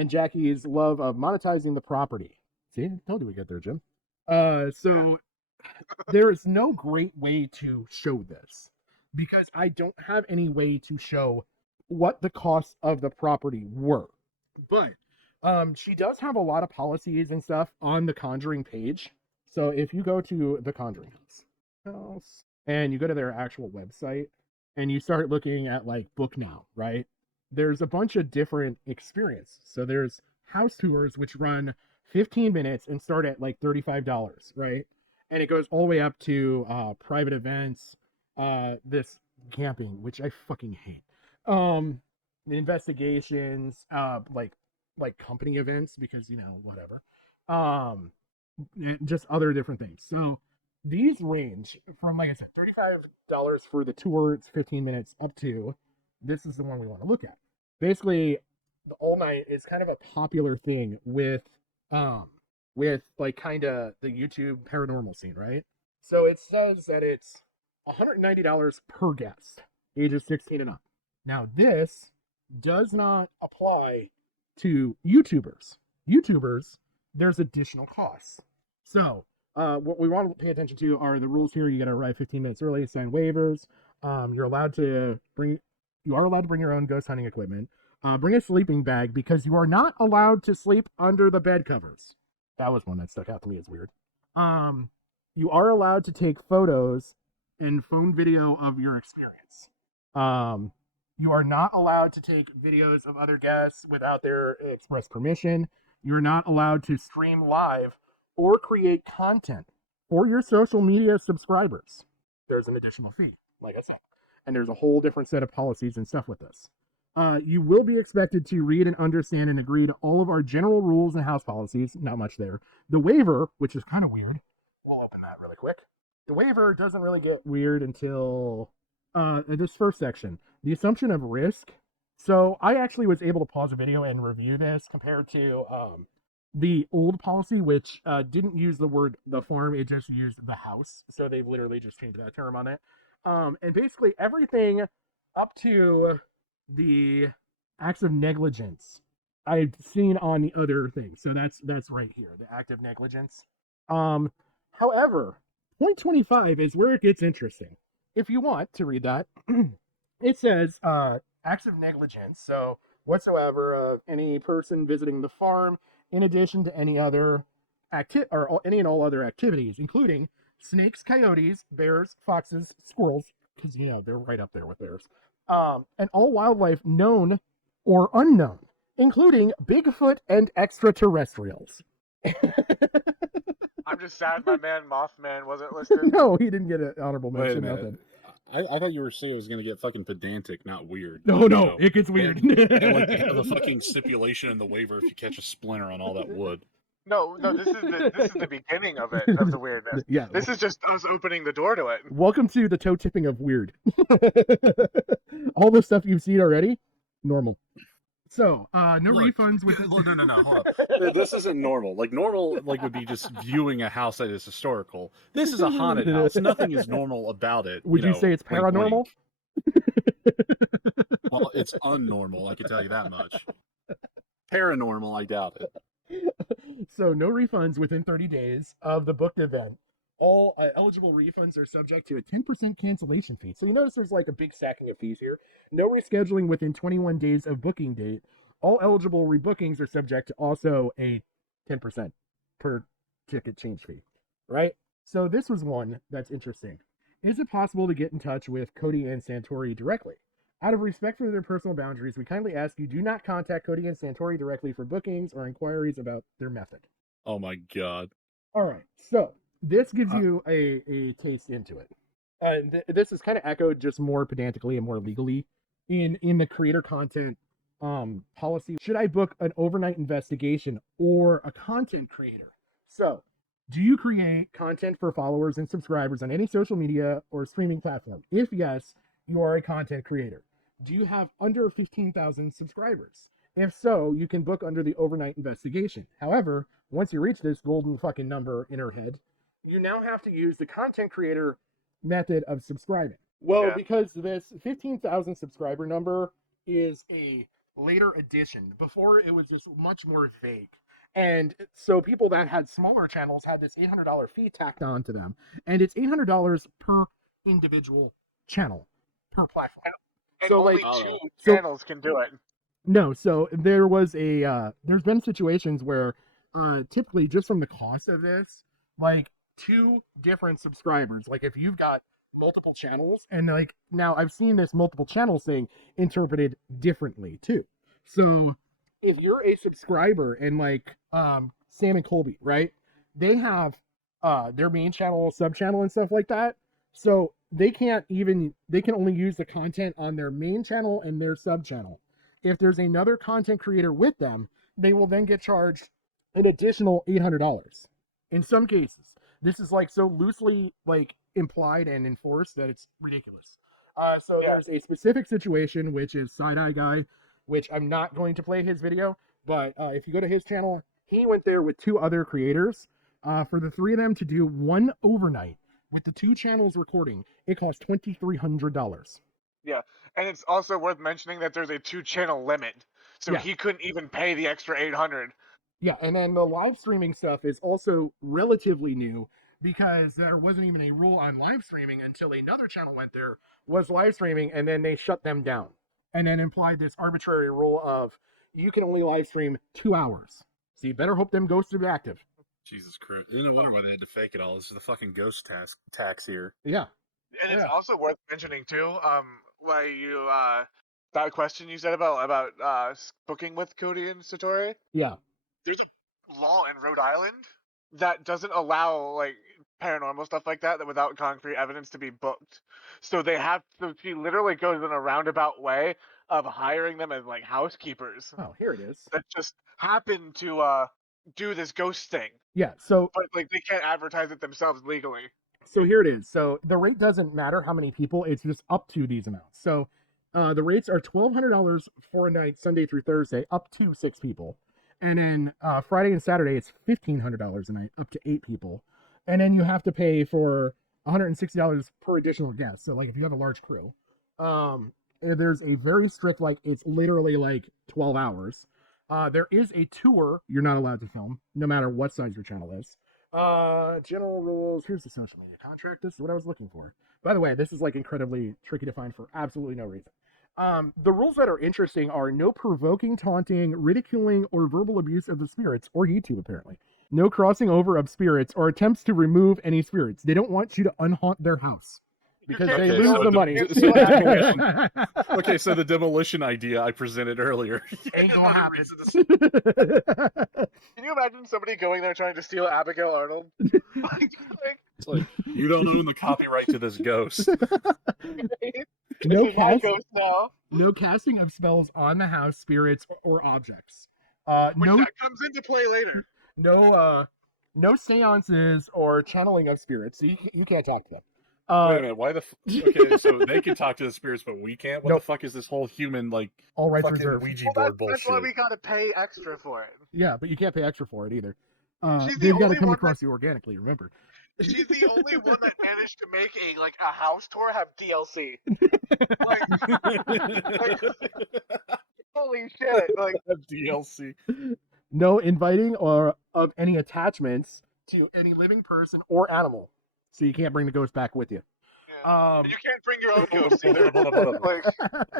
Jackie's love of monetizing the property. See, I told you we get there, Jim. So there is no great way to show this because I don't have any way to show what the costs of the property were. But she does have a lot of policies and stuff on the Conjuring page. So if you go to the Conjuring House and you go to their actual website and you start looking at like book now, right? There's a bunch of different experiences. So there's house tours, which run 15 minutes and start at like $35, right? And it goes all the way up to private events, this camping, which I fucking hate. Investigations, like company events, because, you know, whatever. Just other different things. So these range from, like I said, $35 for the tour, it's 15 minutes, up to, this is the one we want to look at. Basically, the all night is kind of a popular thing with like kind of the YouTube paranormal scene, right? So it says that it's $190 per guest, ages 16 and up. Now this does not apply to YouTubers. YouTubers, there's additional costs. So what we want to pay attention to are the rules here. You got to arrive 15 minutes early, sign waivers. You are allowed to bring your own ghost hunting equipment. Bring a sleeping bag because you are not allowed to sleep under the bed covers. That was one that stuck out to me as weird. You are allowed to take photos and phone video of your experience. You are not allowed to take videos of other guests without their express permission. You're not allowed to stream live or create content for your social media subscribers. There's an additional fee, like I said. And there's a whole different set of policies and stuff with this. You will be expected to read and understand and agree to all of our general rules and house policies. Not much there. The waiver, which is kind of weird. We'll open that really quick. The waiver doesn't really get weird until this first section. The assumption of risk. So I actually was able to pause the video and review this compared to the old policy, which didn't use the word the farm. It just used the house. So they've literally just changed that term on it. And basically everything up to the acts of negligence I've seen on the other thing. So that's right here, the act of negligence. However, point 25 is where it gets interesting. If you want to read that, it says acts of negligence. So whatsoever any person visiting the farm, in addition to any other any and all other activities, including snakes, coyotes, bears, foxes, squirrels, because they're right up there with bears, and all wildlife known or unknown, including Bigfoot and extraterrestrials. I'm just sad my man Mothman wasn't listed. No, he didn't get an honorable mention. Wait a Nothing. minute. I thought you were saying it was going to get fucking pedantic, not weird. No, it gets weird. And like the fucking stipulation in the waiver if you catch a splinter on all that wood. No, this is the beginning of it, of the weirdness. Yeah. This is just us opening the door to it. Welcome to the toe tipping of weird. All the stuff you've seen already, normal. So, no refunds with... No, hold on. This isn't normal. Like, normal would be just viewing a house that is historical. This is a haunted house. Nothing is normal about it. Would you say it's paranormal? Well, it's unnormal, I can tell you that much. Paranormal, I doubt it. So, no refunds within 30 days of the booked event. All eligible refunds are subject to a 10% cancellation fee. So you notice there's like a big stacking of fees here. No rescheduling within 21 days of booking date. All eligible rebookings are subject to also a 10% per ticket change fee, right? So this was one that's interesting. Is it possible to get in touch with Cody and Satori directly? Out of respect for their personal boundaries, we kindly ask you do not contact Cody and Satori directly for bookings or inquiries about their method. Oh my god. All right, so this gives you a taste into it. This is kind of echoed just more pedantically and more legally in the creator content policy. Should I book an overnight investigation or a content creator? So, do you create content for followers and subscribers on any social media or streaming platform? If yes, you are a content creator. Do you have under 15,000 subscribers? If so, you can book under the overnight investigation. However, once you reach this golden fucking number in her head, you now have to use the content creator method of subscribing. Well, because this 15,000 subscriber number is a later addition. Before, it was just much more vague. And so people that had smaller channels had this $800 fee tacked on to them. And it's $800 per individual channel, per platform. And So, only like, two channels can do it. No, so there was there's been situations where typically just from the cost of this, like 2 different subscribers, like if you've got multiple channels, and like now I've seen this multiple channels thing interpreted differently too. So if you're a subscriber and like Sam and Colby, right? They have their main channel, sub channel, and stuff like that. So they can only use the content on their main channel and their sub channel. If there's another content creator with them, they will then get charged an additional $800. In some cases, this is like so loosely like implied and enforced that it's ridiculous. There's a specific situation, which is Side Eye Guy, which I'm not going to play his video, but if you go to his channel, he went there with 2 other creators. For the 3 of them to do one overnight with the 2 channels recording, it cost $2,300. Yeah, and it's also worth mentioning that there's a 2-channel limit, so Yeah. he couldn't even pay the extra $800. Yeah, and then the live streaming stuff is also relatively new because there wasn't even a rule on live streaming until another channel went there, was live streaming, and then they shut them down. and then implied this arbitrary rule of you can only live stream 2 hours. So you better hope them ghosts are active. Jesus Christ. No wonder why they had to fake it all. This is the fucking ghost tax here. Yeah. And it's also worth mentioning too, why you that question you said about booking with Cody and Satori. Yeah. There's a law in Rhode Island that doesn't allow like paranormal stuff like that without concrete evidence to be booked. So they have to. She literally goes in a roundabout way of hiring them as like housekeepers. Oh, here it is. That just happen to do this ghost thing. Yeah. So, but like they can't advertise it themselves legally. So here it is. So the rate doesn't matter how many people, it's just up to these amounts. So the rates are $1,200 for a night, Sunday through Thursday, up to 6 people. And then Friday and Saturday, it's $1,500 a night, up to 8 people. And then you have to pay for $160 per additional guest. So like if you have a large crew, there's a very strict, like it's literally like 12 hours. There is a tour you're not allowed to film, no matter what size your channel is. General rules. Here's the social media contract. This is what I was looking for. By the way, this is like incredibly tricky to find for absolutely no reason. The rules that are interesting are no provoking, taunting, ridiculing, or verbal abuse of the spirits, or YouTube apparently. No crossing over of spirits or attempts to remove any spirits. They don't want you to unhaunt their house because they lose the money. Okay, so the demolition idea I presented earlier ain't gonna happen. Can you imagine somebody going there trying to steal Abigail Arnold? It's like, you don't own the copyright to this ghost. No ghost now. No casting of spells on the house, spirits, or objects. Which No, that comes into play later. no seances or channeling of spirits. So you can't talk to them. Wait a minute, why the okay, so they can talk to the spirits, but we can't? What the fuck is this whole human, like, all rights fucking reserved. Ouija Well, board that's why bullshit? we gotta pay extra for it. Yeah, but you can't pay extra for it either. She's the They've got to only come one across you organically, remember. She's the only one that managed to make a house tour have DLC. Holy shit! Like DLC. No inviting or of any attachments to any living person or animal. So you can't bring the ghost back with you. And you can't bring your own ghost either.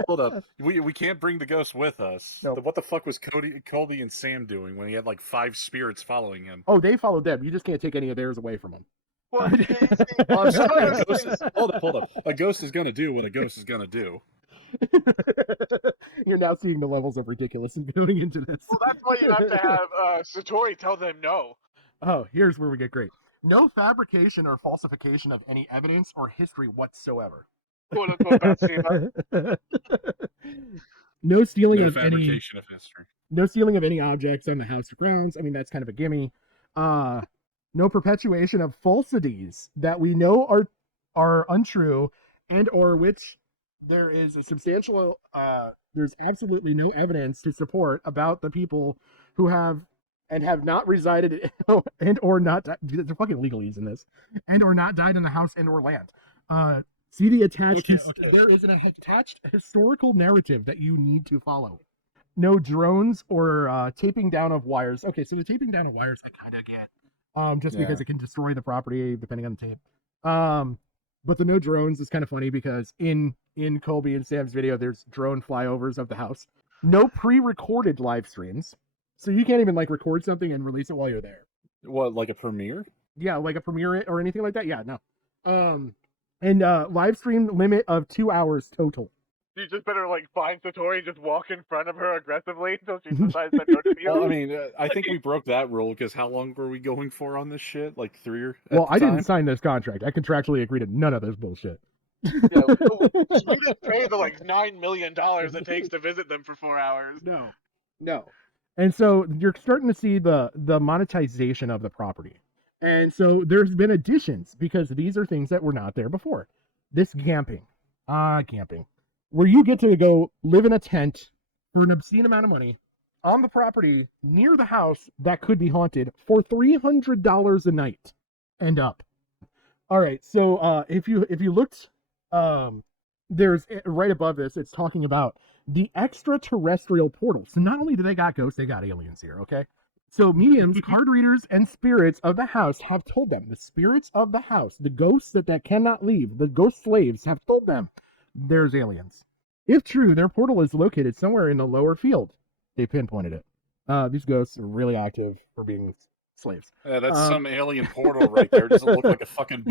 Hold up. We can't bring the ghost with us. No. What the fuck was Cody and Sam doing when he had like 5 spirits following him? Oh, they followed them. You just can't take any of theirs away from them. Well, I'm sorry, a ghost hold up. A ghost is gonna do what a ghost is gonna do. You're now seeing the levels of ridiculous and going into this. Well, that's why you have to have Satori tell them no. Oh, here's where we get great. No fabrication or falsification of any evidence or history whatsoever. Quote unquote Bathsheba. No stealing No of any fabrication of history. No stealing of any objects on the house or grounds. I mean, that's kind of a gimme. No perpetuation of falsities that we know are untrue and or which there is a substantial there's absolutely no evidence to support about the people who have and have not resided and or not they're fucking legalese in this and or not died in the house and or land. See the attached there is an attached historical narrative that you need to follow. No drones or taping down of wires. Okay, so the taping down of wires I kind of get. Just because it can destroy the property depending on the tape. But the no drones is kind of funny because in Colby and Sam's video, there's drone flyovers of the house. No pre-recorded live streams. So you can't even like record something and release it while you're there. What, like a premiere? Yeah, like a premiere or anything like that. Yeah, no. And live stream limit of 2 hours total. You just better like find Satori and just walk in front of her aggressively until she decides to go to you. Well, I mean, I think we broke that rule because how long were we going for on this shit? Like 3 years? Well, I didn't sign this contract. I contractually agreed to none of this bullshit. Yeah, we didn't pay the like $9 million it takes to visit them for 4 hours. No. And so you're starting to see the monetization of the property. And so there's been additions because these are things that were not there before. This camping. Camping. Where you get to go live in a tent for an obscene amount of money on the property near the house that could be haunted for $300 a night and up. All right, so if you looked, there's right above this, it's talking about the extraterrestrial portal. So not only do they got ghosts, they got aliens here, okay? So mediums, card readers, and spirits of the house have told them, the spirits of the house, the ghosts that cannot leave, the ghost slaves have told them, there's aliens. If true, their portal is located somewhere in the lower field. They pinpointed it. These ghosts are really active for being slaves. Yeah, that's some alien portal right there. It doesn't look like a fucking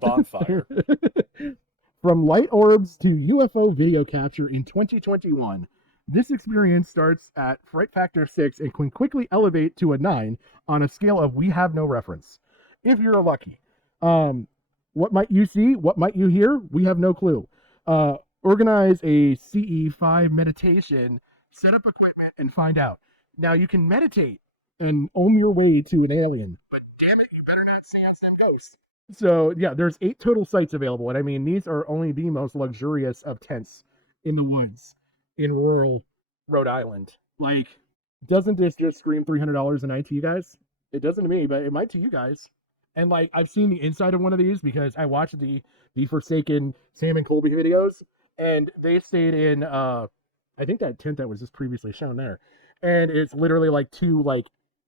bonfire. From light orbs to UFO video capture in 2021, this experience starts at fright factor 6 and can quickly elevate to a 9 on a scale of we have no reference. If you're lucky. What might you see? What might you hear? We have no clue. Organize a CE5 meditation, set up equipment, and find out. Now, you can meditate and ohm your way to an alien, but damn it, you better not seance them ghosts. So, yeah, there's 8 total sites available, and I mean, these are only the most luxurious of tents in the woods in rural Rhode Island. Like, doesn't this just scream $300 a night to you guys? It doesn't to me, but it might to you guys. And, like, I've seen the inside of one of these because I watched the Forsaken Sam and Colby videos, and they stayed in, I think that tent that was just previously shown there. And it's literally like 2, like,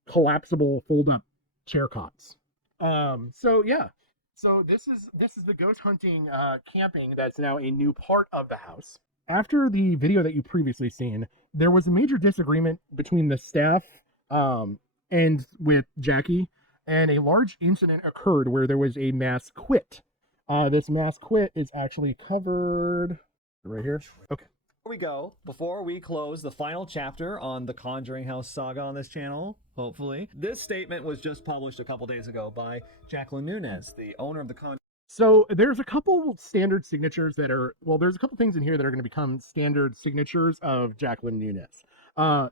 collapsible fold-up chair cots. So, yeah. So this is the ghost hunting camping that's now a new part of the house. After the video that you previously seen, there was a major disagreement between the staff and with Jackie, and a large incident occurred where there was a mass quit. This mass quit is actually covered right here. Okay. Before we go, before we close the final chapter on the Conjuring House saga on this channel, hopefully, this statement was just published a couple days ago by Jacqueline Nunez, the owner of the Conjuring. So there's a couple standard signatures that are, well, there's a couple things in here that are going to become standard signatures of Jacqueline Nunez.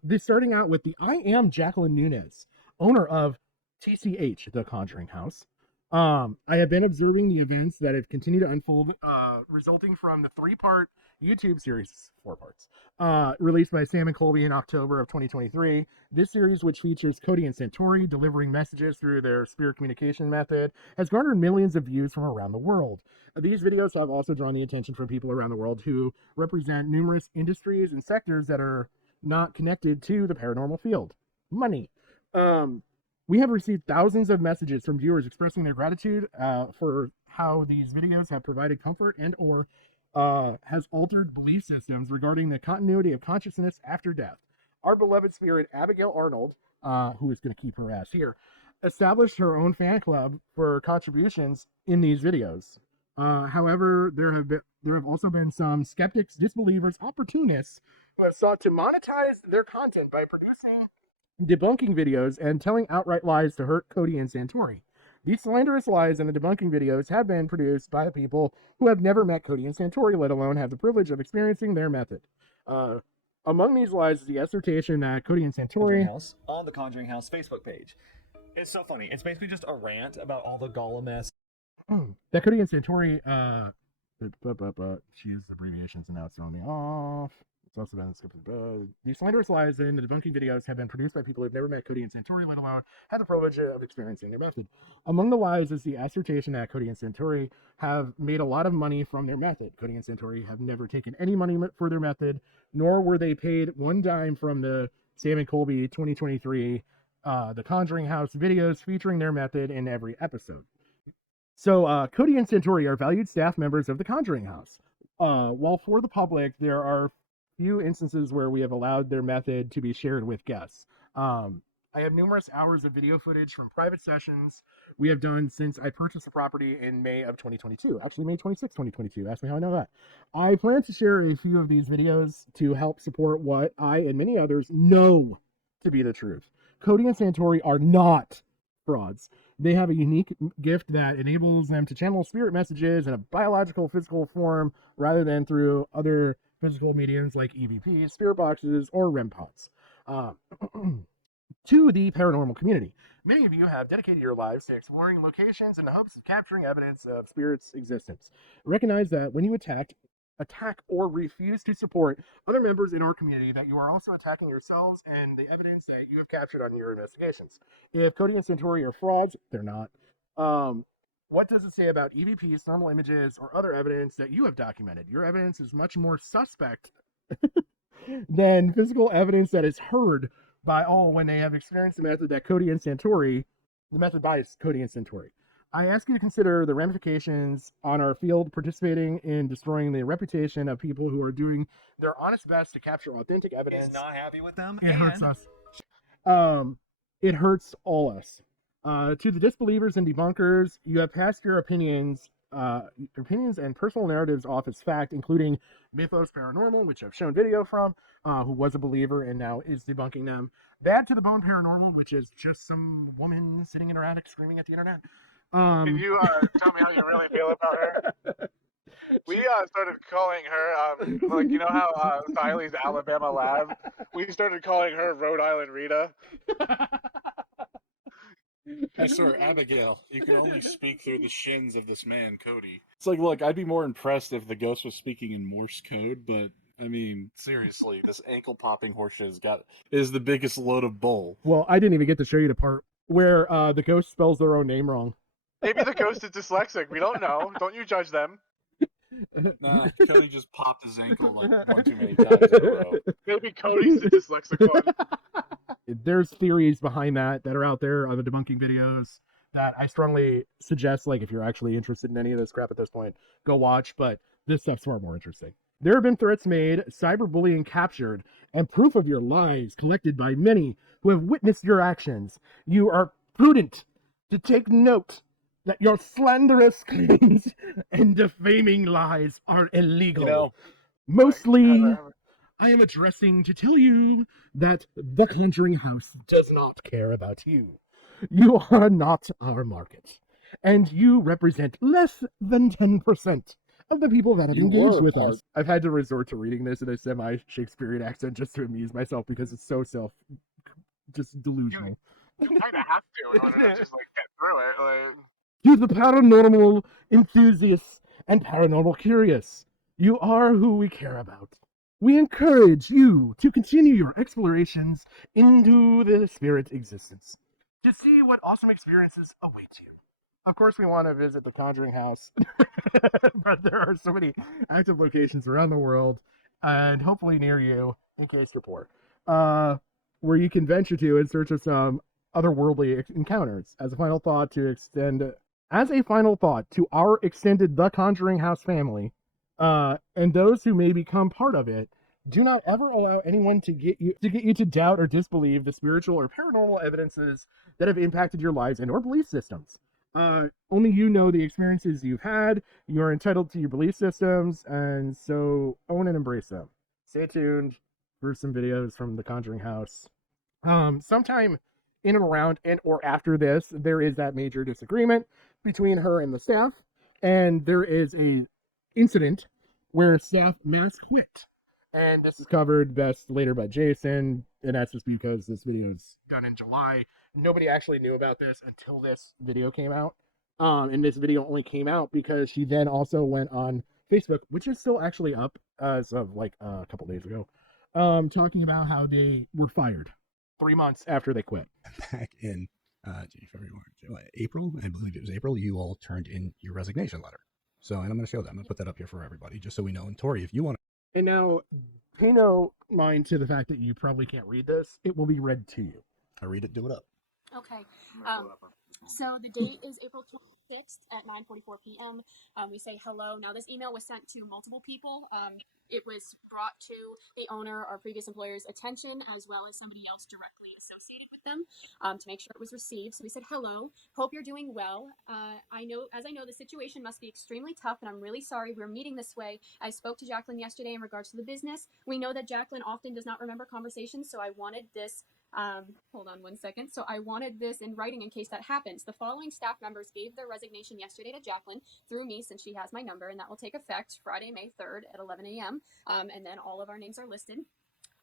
This starting out with the I am Jacqueline Nunez, owner of TCH, the Conjuring House. I have been observing the events that have continued to unfold, resulting from the 3-part YouTube series, 4 parts, released by Sam and Colby in October of 2023. This series, which features Cody and Satori delivering messages through their spirit communication method, has garnered millions of views from around the world. These videos have also drawn the attention from people around the world who represent numerous industries and sectors that are not connected to the paranormal field. Money. We have received thousands of messages from viewers expressing their gratitude for how these videos have provided comfort and or has altered belief systems regarding the continuity of consciousness after death. Our beloved spirit, Abigail Arnold, who is going to keep her ass here, established her own fan club for contributions in these videos. However, there have also been some skeptics, disbelievers, opportunists who have sought to monetize their content by producing debunking videos and telling outright lies to hurt Cody and Satori. These slanderous lies in the debunking videos have been produced by people who have never met Cody and Satori, let alone have the privilege of experiencing their method. Among these lies is the assertion that Cody and Satori House on the Conjuring House Facebook page. It's so funny. It's basically just a rant about all the Gollum-esque. That Cody and Satori, she used abbreviations and now it's throwing me off. It's also been skipped. These slanderous lies in the debunking videos have been produced by people who have never met Cody and Satori, let alone had the privilege of experiencing their method. Among the lies is the assertion that Cody and Satori have made a lot of money from their method. Cody and Satori have never taken any money for their method, nor were they paid one dime from the Sam and Colby 2023 The Conjuring House videos featuring their method in every episode. So Cody and Satori are valued staff members of the Conjuring House. While for the public, there are few instances where we have allowed their method to be shared with guests. I have numerous hours of video footage from private sessions we have done since I purchased the property in May of 2022. Actually, May 26, 2022. Ask me how I know that. I plan to share a few of these videos to help support what I and many others know to be the truth. Cody and Satori are not frauds. They have a unique gift that enables them to channel spirit messages in a biological, physical form rather than through other physical mediums like EVPs, spirit boxes, or REM pods. To the paranormal community, many of you have dedicated your lives to exploring locations in the hopes of capturing evidence of spirits' existence. Recognize that when you attack or refuse to support other members in our community, that you are also attacking yourselves and the evidence that you have captured on your investigations. If Cody and Satori are frauds, they're not. What does it say about EVPs, thermal images, or other evidence that you have documented? Your evidence is much more suspect than physical evidence that is heard by all when they have experienced the method that Cody and Satori, the method by Cody and Satori. I ask you to consider the ramifications on our field participating in destroying the reputation of people who are doing their honest best to capture authentic evidence. He's not happy with them. It hurts us. It hurts all us. To the disbelievers and debunkers, you have passed your opinions and personal narratives off as fact, including Mythos Paranormal, which I've shown video from, who was a believer and now is debunking them. Bad to the Bone Paranormal, which is just some woman sitting around screaming at the internet. Can you tell me how you really feel about her? We started calling her, like, you know how Siley's Alabama Lab? We started calling her Rhode Island Rita. I swear, Abigail, you can only speak through the shins of this man, Cody. It's like, look, I'd be more impressed if the ghost was speaking in Morse code, but, I mean, seriously, this ankle-popping horseshit is the biggest load of bull. Well, I didn't even get to show you the part where the ghost spells their own name wrong. Maybe the ghost is dyslexic. We don't know. Don't you judge them. Nah, Cody just popped his ankle like one too many times in a row. Maybe Cody's the dyslexic one. There's theories behind that are out there on the debunking videos that I strongly suggest, like, if you're actually interested in any of this crap at this point, go watch, but this stuff's far more interesting. There have been threats made, cyberbullying captured, and proof of your lies collected by many who have witnessed your actions. You are prudent to take note that your slanderous claims and defaming lies are illegal. You know, mostly, I am addressing to tell you that the Conjuring House does not care about you. You are not our market, and you represent less than 10% of the people that have engaged with us. I've had to resort to reading this in a semi-Shakespearean accent just to amuse myself because it's so just delusional. You kind of have to in order to just, like, get through it. Like... To the paranormal enthusiasts and paranormal curious, you are who we care about. We encourage you to continue your explorations into the spirit existence to see what awesome experiences await you. Of course, we want to visit the Conjuring House, but there are so many active locations around the world, and hopefully near you, in case you're poor, where you can venture to in search of some otherworldly encounters. As a final thought to our extended The Conjuring House family, and those who may become part of it, do not ever allow anyone to get you to doubt or disbelieve the spiritual or paranormal evidences that have impacted your lives and or belief systems. Only you know the experiences you've had. You are entitled to your belief systems, and so own and embrace them. Stay tuned for some videos from the Conjuring House. Sometime in and around and or after this, there is that major disagreement between her and the staff, and there is a incident where staff mass quit. And this is covered best later by Jason, and that's just because this video is done in July. Nobody actually knew about this until this video came out. And this video only came out because she then also went on Facebook, which is still actually up as of like a couple days ago, talking about how they were fired 3 months after they quit. Back in April, I believe it was April, you all turned in your resignation letter. So, and I'm going to show that. I'm going to put that up here for everybody, just so we know. And Tori, if you want to. And now, pay no mind to the fact that you probably can't read this. It will be read to you. I read it, do it up. Okay. So the date is April 26th at 9:44 p.m. We say hello. Now, this email was sent to multiple people. It was brought to the owner or previous employer's attention, as well as somebody else directly associated with them, to make sure it was received. So we said, hello, hope you're doing well. I know the situation must be extremely tough, and I'm really sorry we're meeting this way. I spoke to Jacqueline yesterday in regards to the business. We know that Jacqueline often does not remember conversations, so I wanted this hold on one second. So I wanted this in writing in case that happens. The following staff members gave their resignation yesterday to Jacqueline through me, since she has my number, and that will take effect Friday, May 3rd at 11 a.m. And then all of our names are listed.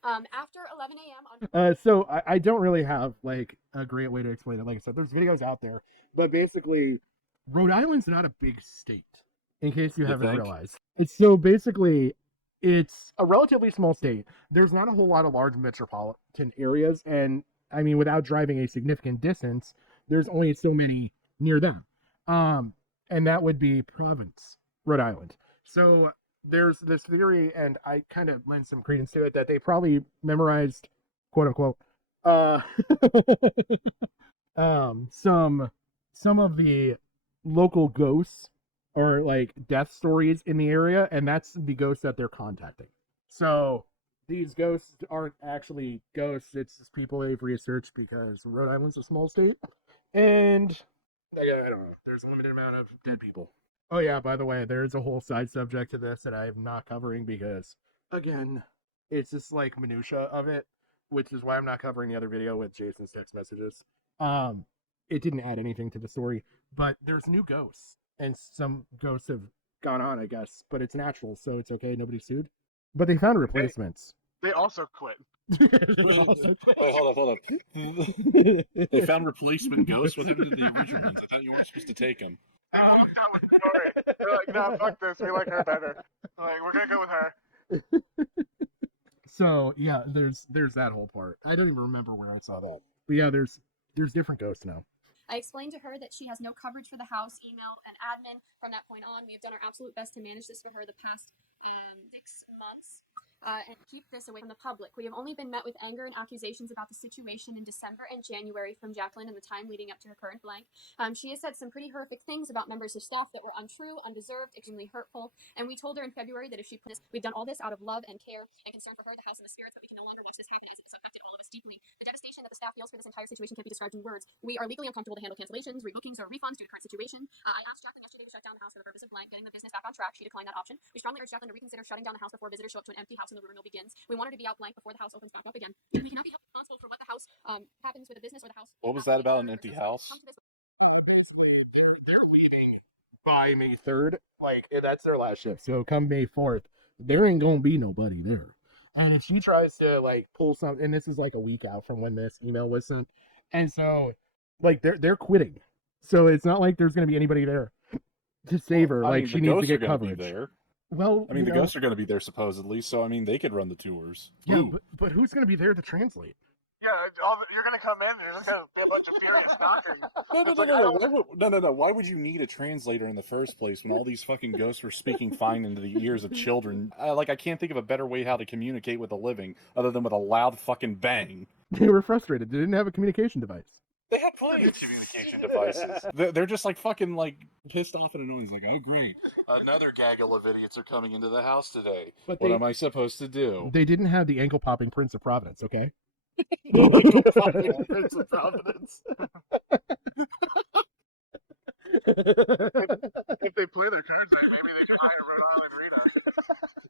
After 11 a.m. So I don't really have like a great way to explain it. Like I said, there's videos out there, but basically Rhode Island's not a big state, in case you haven't realized. It's a relatively small state. There's not a whole lot of large metropolitan areas, and I mean, without driving a significant distance, there's only so many near them. And that would be Providence, Rhode Island. So there's this theory, and I kind of lend some credence to it, that they probably memorized, quote unquote, some of the local ghosts or like death stories in the area, and that's the ghosts that they're contacting. So these ghosts aren't actually ghosts, it's just people they've researched because Rhode Island's a small state, and I don't know, there's a limited amount of dead people. Oh yeah, by the way, there's a whole side subject to this that I'm not covering because, again, it's just like minutia of it, which is why I'm not covering the other video with Jason's text messages. Um, it didn't add anything to the story, but there's new ghosts, and some ghosts have gone on, I guess, but it's natural, so it's okay. Nobody sued, but they found replacements. They also quit. Hold up. They found replacement ghosts. What happened to the original ones? I thought you weren't supposed to take them. They walked out with the story. They're like, no, fuck this. We like her better. Like, we're gonna go with her. So yeah, there's that whole part. I don't even remember where I saw that, but yeah, there's different ghosts now. I explained to her that she has no coverage for the house, email, and admin. From that point on, we have done our absolute best to manage this for her the past 6 months. And keep this away from the public. We have only been met with anger and accusations about the situation in December and January from Jacqueline and the time leading up to her current blank. She has said some pretty horrific things about members of staff that were untrue, undeserved, extremely hurtful. And we told her in February that if she put this, we've done all this out of love and care and concern for her, the house, and the spirits, but we can no longer watch this happen as it's affected all of us deeply. The devastation that the staff feels for this entire situation can't be described in words. We are legally uncomfortable to handle cancellations, rebookings, or refunds due to current situation. I asked Jacqueline yesterday to shut down the house for the purpose of blank, getting the business back on track. She declined that option. We strongly urge Jacqueline to reconsider shutting down the house before visitors show up to an empty house and the rumor mill begins. We want her to be out blank before the house opens back up again. We cannot be held responsible for what the house happens with the business or the house. What was that about an empty house? By May 3rd, like that's their last shift. So come May 4th, there ain't gonna be nobody there. And if she tries to like pull something, and this is like a week out from when this email was sent, and so like they're quitting. So it's not like there's gonna be anybody there to save her. Like she needs to get coverage. There. Well, I mean, the ghosts are going to be there supposedly, so I mean, they could run the tours. Yeah, but who's going to be there to translate? Yeah, you're gonna come in and there's gonna be a bunch of furious knocking. No. Why would you need a translator in the first place when all these fucking ghosts were speaking fine into the ears of children? I can't think of a better way how to communicate with the living other than with a loud fucking bang. They were frustrated. They didn't have a communication device. They had plenty of communication devices. They're just like fucking like pissed off and annoyed. Like, oh great, another gaggle of idiots are coming into the house today. But what am I supposed to do? They didn't have the ankle popping Prince of Providence, okay? Prince of Providence. If they play their cards right, maybe they can write a reader.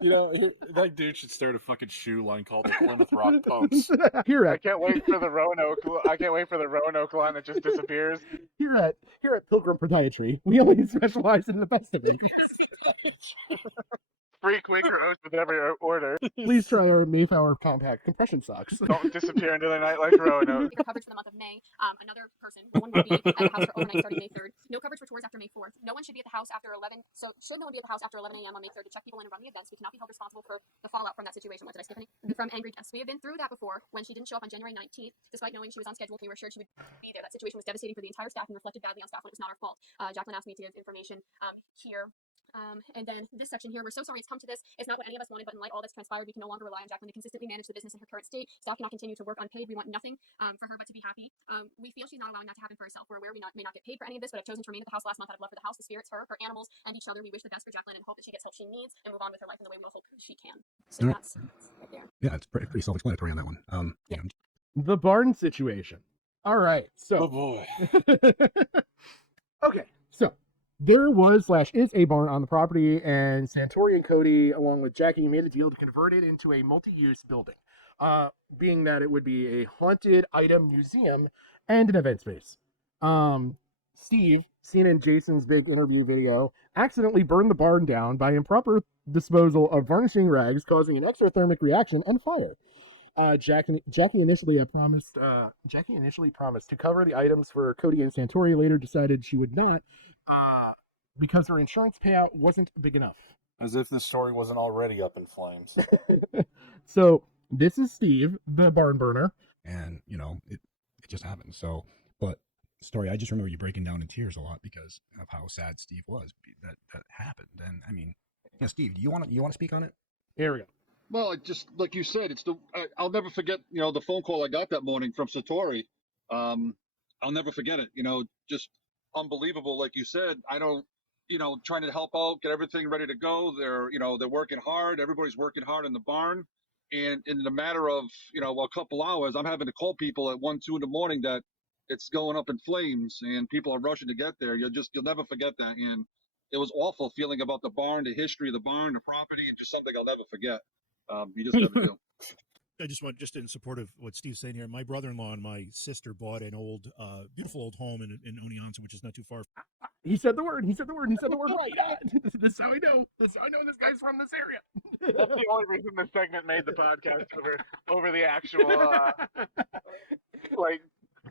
You know, that dude should start a fucking shoe line called the Plymouth Rock Punks. I can't wait for the Roanoke line that just disappears. Here at Pilgrim Podiatry, we only specialize in the best of it. Free Quaker oats with every order. Please try our Mayflower compact compression socks. Don't disappear into the night like Roanoke. Coverage for the month of May. Another person, no one will be at the house for overnight starting May 3rd. No coverage for tours after May 4th. No one should be at the house after 11. So should no one be at the house after 11 a.m. on May 3rd to check people in and run the events, we cannot be held responsible for the fallout from that situation. What did I skip any? From angry guests. We have been through that before. When she didn't show up on January 19th, despite knowing she was on schedule, we were assured she would be there. That situation was devastating for the entire staff and reflected badly on staff when it was not our fault. Jacqueline asked me to give information here. And then this section here, we're so sorry it's come to this. It's not what any of us wanted, but in light of all that's transpired, we can no longer rely on Jacqueline to consistently manage the business in her current state. Staff cannot continue to work unpaid. We want nothing for her but to be happy. We feel she's not allowing that to happen for herself. We're aware we may not get paid for any of this, but I've chosen to remain at the house last month out of love for the house, the spirits, her animals, and each other. We wish the best for Jacqueline and hope that she gets help she needs and move on with her life in the way we both hope she can. So that's right there. Yeah, it's pretty self-explanatory on that one. Yeah. The barn situation. All right, so. Oh boy. Okay, so. There was/is a barn on the property, and Satori and Cody, along with Jackie, made a deal to convert it into a multi-use building, being that it would be a haunted item museum and an event space. Steve, seen in Jason's big interview video, accidentally burned the barn down by improper disposal of varnishing rags, causing an exothermic reaction and fire. Jackie initially promised to cover the items for Cody and Satori. Later decided she would not, because her insurance payout wasn't big enough. As if the story wasn't already up in flames. So this is Steve, the barn burner, and it just happened. So, but story, I just remember you breaking down in tears a lot because of how sad Steve was that happened. And I mean, yeah, Steve, do you want to speak on it? Here we go. Well, just like you said, I'll never forget, the phone call I got that morning from Satori. I'll never forget it. Just unbelievable. Like you said, I don't, trying to help out, get everything ready to go. They're working hard. Everybody's working hard in the barn. And in the matter of, a couple hours, I'm having to call people at 1, 2 in the morning that it's going up in flames and people are rushing to get there. You'll never forget that. And it was awful feeling about the barn, the history of the barn, the property, and just something I'll never forget. You just never do. I just in support of what Steve's saying here. My brother-in-law and my sister bought an old, beautiful old home in Oneonta, which is not too far. He said the word. He said the word right. This is how I know. This is how I know this guy's from this area. That's the only reason this segment made the podcast over the actual like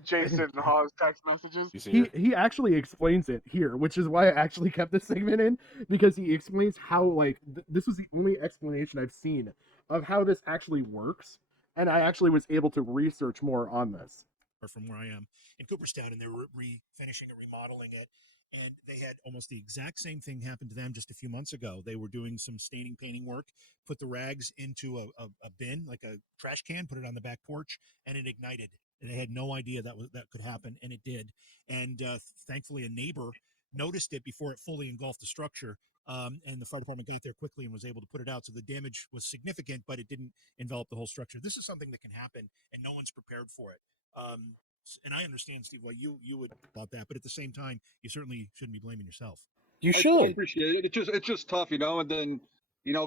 Jason and Hawes text messages. He actually explains it here, which is why I actually kept this segment in, because he explains how this was the only explanation I've seen of how this actually works, and I actually was able to research more on this. From where I am in Cooperstown, and they're refinishing it, remodeling it, and they had almost the exact same thing happen to them just a few months ago. They were doing some staining, painting work, put the rags into a bin, like a trash can, put it on the back porch, and it ignited. And they had no idea that could happen, and it did. And thankfully, a neighbor noticed it before it fully engulfed the structure, and the fire department got there quickly and was able to put it out. So the damage was significant, but it didn't envelop the whole structure. This is something that can happen, and no one's prepared for it. And I understand, Steve, why you would about that, but at the same time, you certainly shouldn't be blaming yourself. I appreciate it. It's just tough, and then,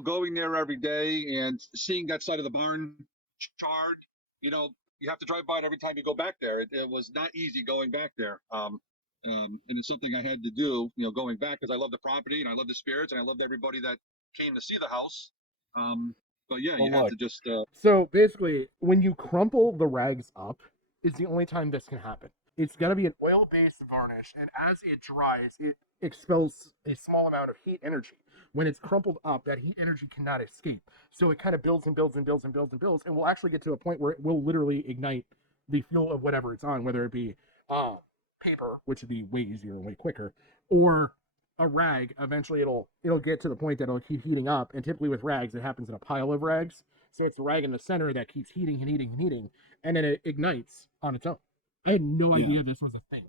going there every day and seeing that side of the barn charred, you have to drive by it every time you go back there. It was not easy going back there. And it's something I had to do, going back, because I love the property and I love the spirits and I loved everybody that came to see the house. But yeah, you have to just. So basically, when you crumple the rags up, is the only time this can happen. It's got to be an oil-based varnish, and as it dries, it expels a small amount of heat energy. When it's crumpled up, that heat energy cannot escape. So it kind of builds and builds and builds and builds and builds, and will actually get to a point where it will literally ignite the fuel of whatever it's on, whether it be paper, which would be way easier, way quicker, or a rag. Eventually it'll get to the point that it'll keep heating up, and typically with rags, it happens in a pile of rags. So it's the rag in the center that keeps heating and heating and heating, and then it ignites on its own. I had no idea this was a thing.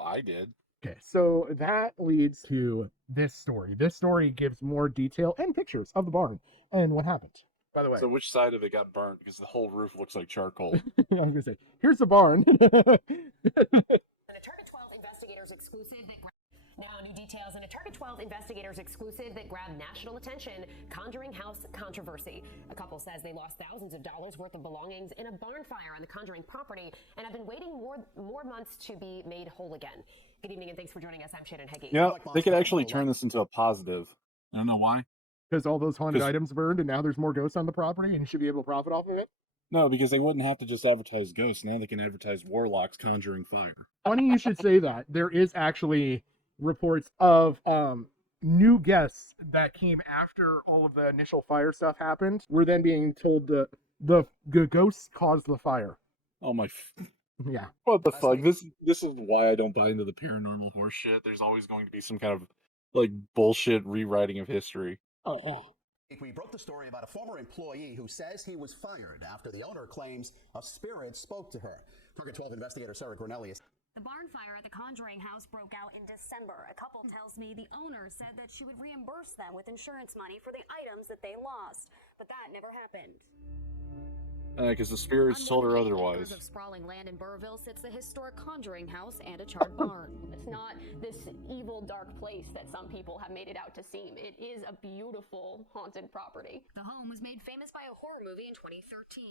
I did. Okay, so that leads to this story. This story gives more detail and pictures of the barn and what happened. By the way, so which side of it got burnt? Because the whole roof looks like charcoal. I was gonna say, here's the barn. And a Target 12 investigators exclusive that now new details in a Target 12 investigators exclusive that grabbed national attention. Conjuring house controversy. A couple says they lost thousands of dollars worth of belongings in a barn fire on the Conjuring property and have been waiting more months to be made whole again. Good evening and thanks for joining us. I'm Shannon Heggie. Yeah, they could actually turn this into a positive. I don't know why. Because all those haunted items burned, and now there's more ghosts on the property, and you should be able to profit off of it. No, because they wouldn't have to just advertise ghosts. Now they can advertise warlocks conjuring fire. Funny you should say that. There is actually reports of new guests that came after all of the initial fire stuff happened. We're then being told that the ghosts caused the fire. Oh my. Yeah. What the fuck? This is why I don't buy into the paranormal horse shit. There's always going to be some kind of bullshit rewriting of history. We broke the story about a former employee who says he was fired after the owner claims a spirit spoke to her. Target 12 investigator Sarah Grinelli. The barn fire at the Conjuring house broke out in December. A couple tells me the owner said that she would reimburse them with insurance money for the items that they lost, but that never happened. Because the spirits told her otherwise. Of sprawling land in Burrville sits the historic Conjuring house and a charred barn. It's not this evil, dark place that some people have made it out to seem. It is a beautiful haunted property. The home was made famous by a horror movie in 2013.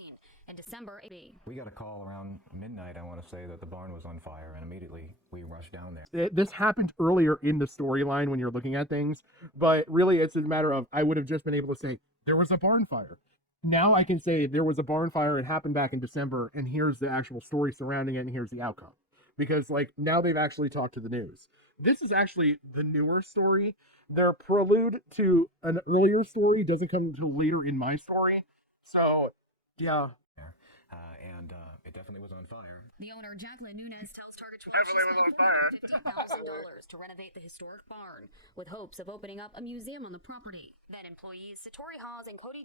In December, we got a call around midnight, I want to say, that the barn was on fire, and immediately we rushed down there. This happened earlier in the storyline when you're looking at things, but really it's a matter of, I would have just been able to say, there was a barn fire. Now I can say there was a barn fire, it happened back in December, and here's the actual story surrounding it, and here's the outcome. Because, now they've actually talked to the news. This is actually the newer story. Their prelude to an earlier story doesn't come until later in my story. So, yeah. And it definitely was on fire. The owner, Jacqueline Nunez, tells Target 12 Definitely was on fire. $50,000 to renovate the historic barn, with hopes of opening up a museum on the property. Then employees Satori, Hawes, and Cody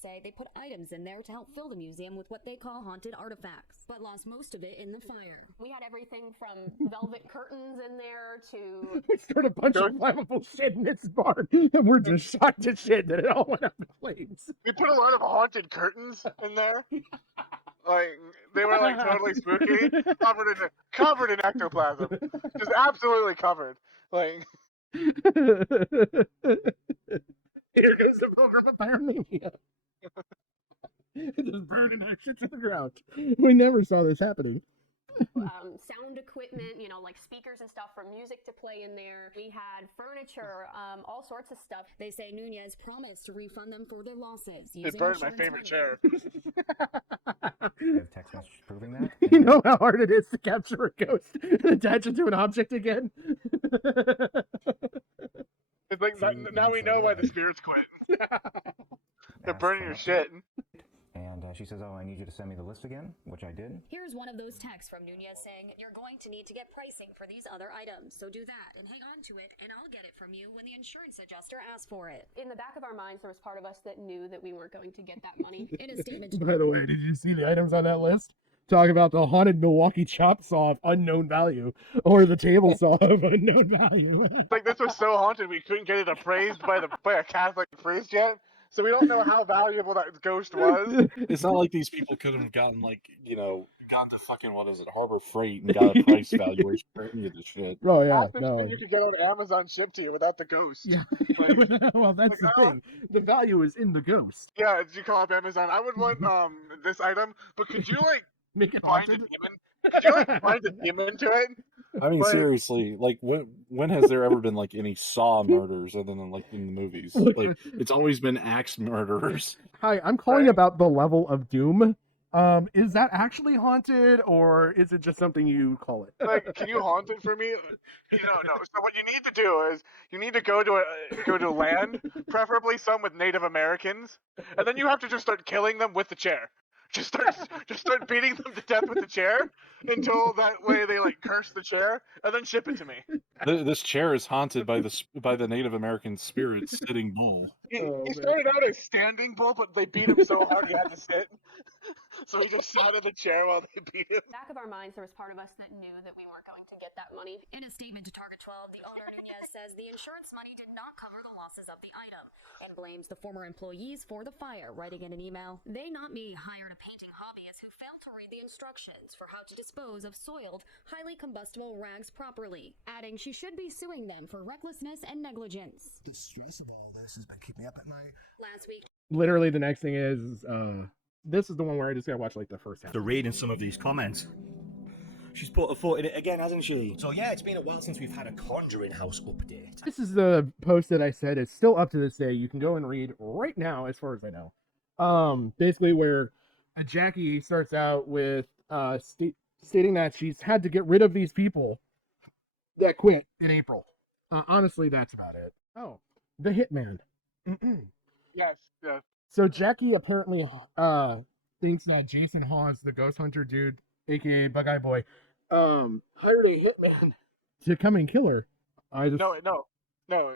say they put items in there to help fill the museum with what they call haunted artifacts, but lost most of it in the fire. We had everything from velvet curtains in there to We stored a bunch of flammable shit in this barn, and we're just shocked to shit that it all went up in flames. We put a lot of haunted curtains in there. Like they were like totally spooky, covered in ectoplasm, just absolutely covered. Like here goes the pilgrim of pyromania. Just burning that shit to the ground. We never saw this happening. sound equipment, like speakers and stuff for music to play in there. We had furniture, all sorts of stuff. They say Nunez promised to refund them for their losses. It burned my favorite chair. You have text messages proving that? You know how hard it is to capture a ghost and attach it to an object again? It's like now we know why the spirits quit. They're burning your shit. And she says, oh, I need you to send me the list again, which I did. Here's one of those texts from Nunez saying, you're going to need to get pricing for these other items, so do that and hang on to it, and I'll get it from you when the insurance adjuster asks for it. In the back of our minds, there was part of us that knew that we weren't going to get that money. In a statement By the way, did you see the items on that list? Talk about the haunted Milwaukee chop saw of unknown value, or the table saw of unknown value. Like this was so haunted we couldn't get it appraised by a Catholic priest yet. So we don't know how valuable that ghost was. It's not like these people could have gotten gone to fucking, what is it, Harbor Freight and got a price valuation for any of this shit. Oh yeah, no. You could get on Amazon shipped to you without the ghost. Yeah. Like, well, that's the thing. The value is in the ghost. Yeah, did you call up Amazon? I would want this item, but could you make it find haunted? a demon? Could you find a demon to it? I mean, seriously, when has there ever been any Saw murders other than in the movies? It's always been axe murderers. Hi, I'm calling about the level of doom. Is that actually haunted, or is it just something you call it? Can you haunt it for me? No. So what you need to do is you need to go to land, preferably some with Native Americans, and then you have to just start killing them with the chair. Just start beating them to death with the chair until that way they curse the chair, and then ship it to me. This chair is haunted by the Native American spirit sitting bull. He started out as standing bull, but they beat him so hard he had to sit. So he just sat in the chair while they beat him. Back of our minds, there was part of us that knew that we weren't going to get that money. In a statement to Target 12, the owner Nunez says the insurance money did not cover the losses of the item and blames the former employees for the fire, writing in an email, "They, not me, hired a painting hobbyist who failed to read the instructions for how to dispose of soiled, highly combustible rags properly," adding she should be suing them for recklessness and negligence. The stress of all this has been keeping me up at night. Last week, Literally, the next thing is, this is the one where I just gotta watch the first half. After reading some of these comments, she's put a foot in it again, hasn't she? So yeah, it's been a while since we've had a Conjuring House update. This is the post that I said is still up to this day. You can go and read right now, as far as I know. Basically, where Jackie starts out with stating that she's had to get rid of these people that quit in April. Honestly, that's about it. Oh, the hitman. Yes. So Jackie apparently thinks that Jason Hawes, the ghost hunter dude, aka Bug-Eye Boy, hired a hitman to come and kill her. No,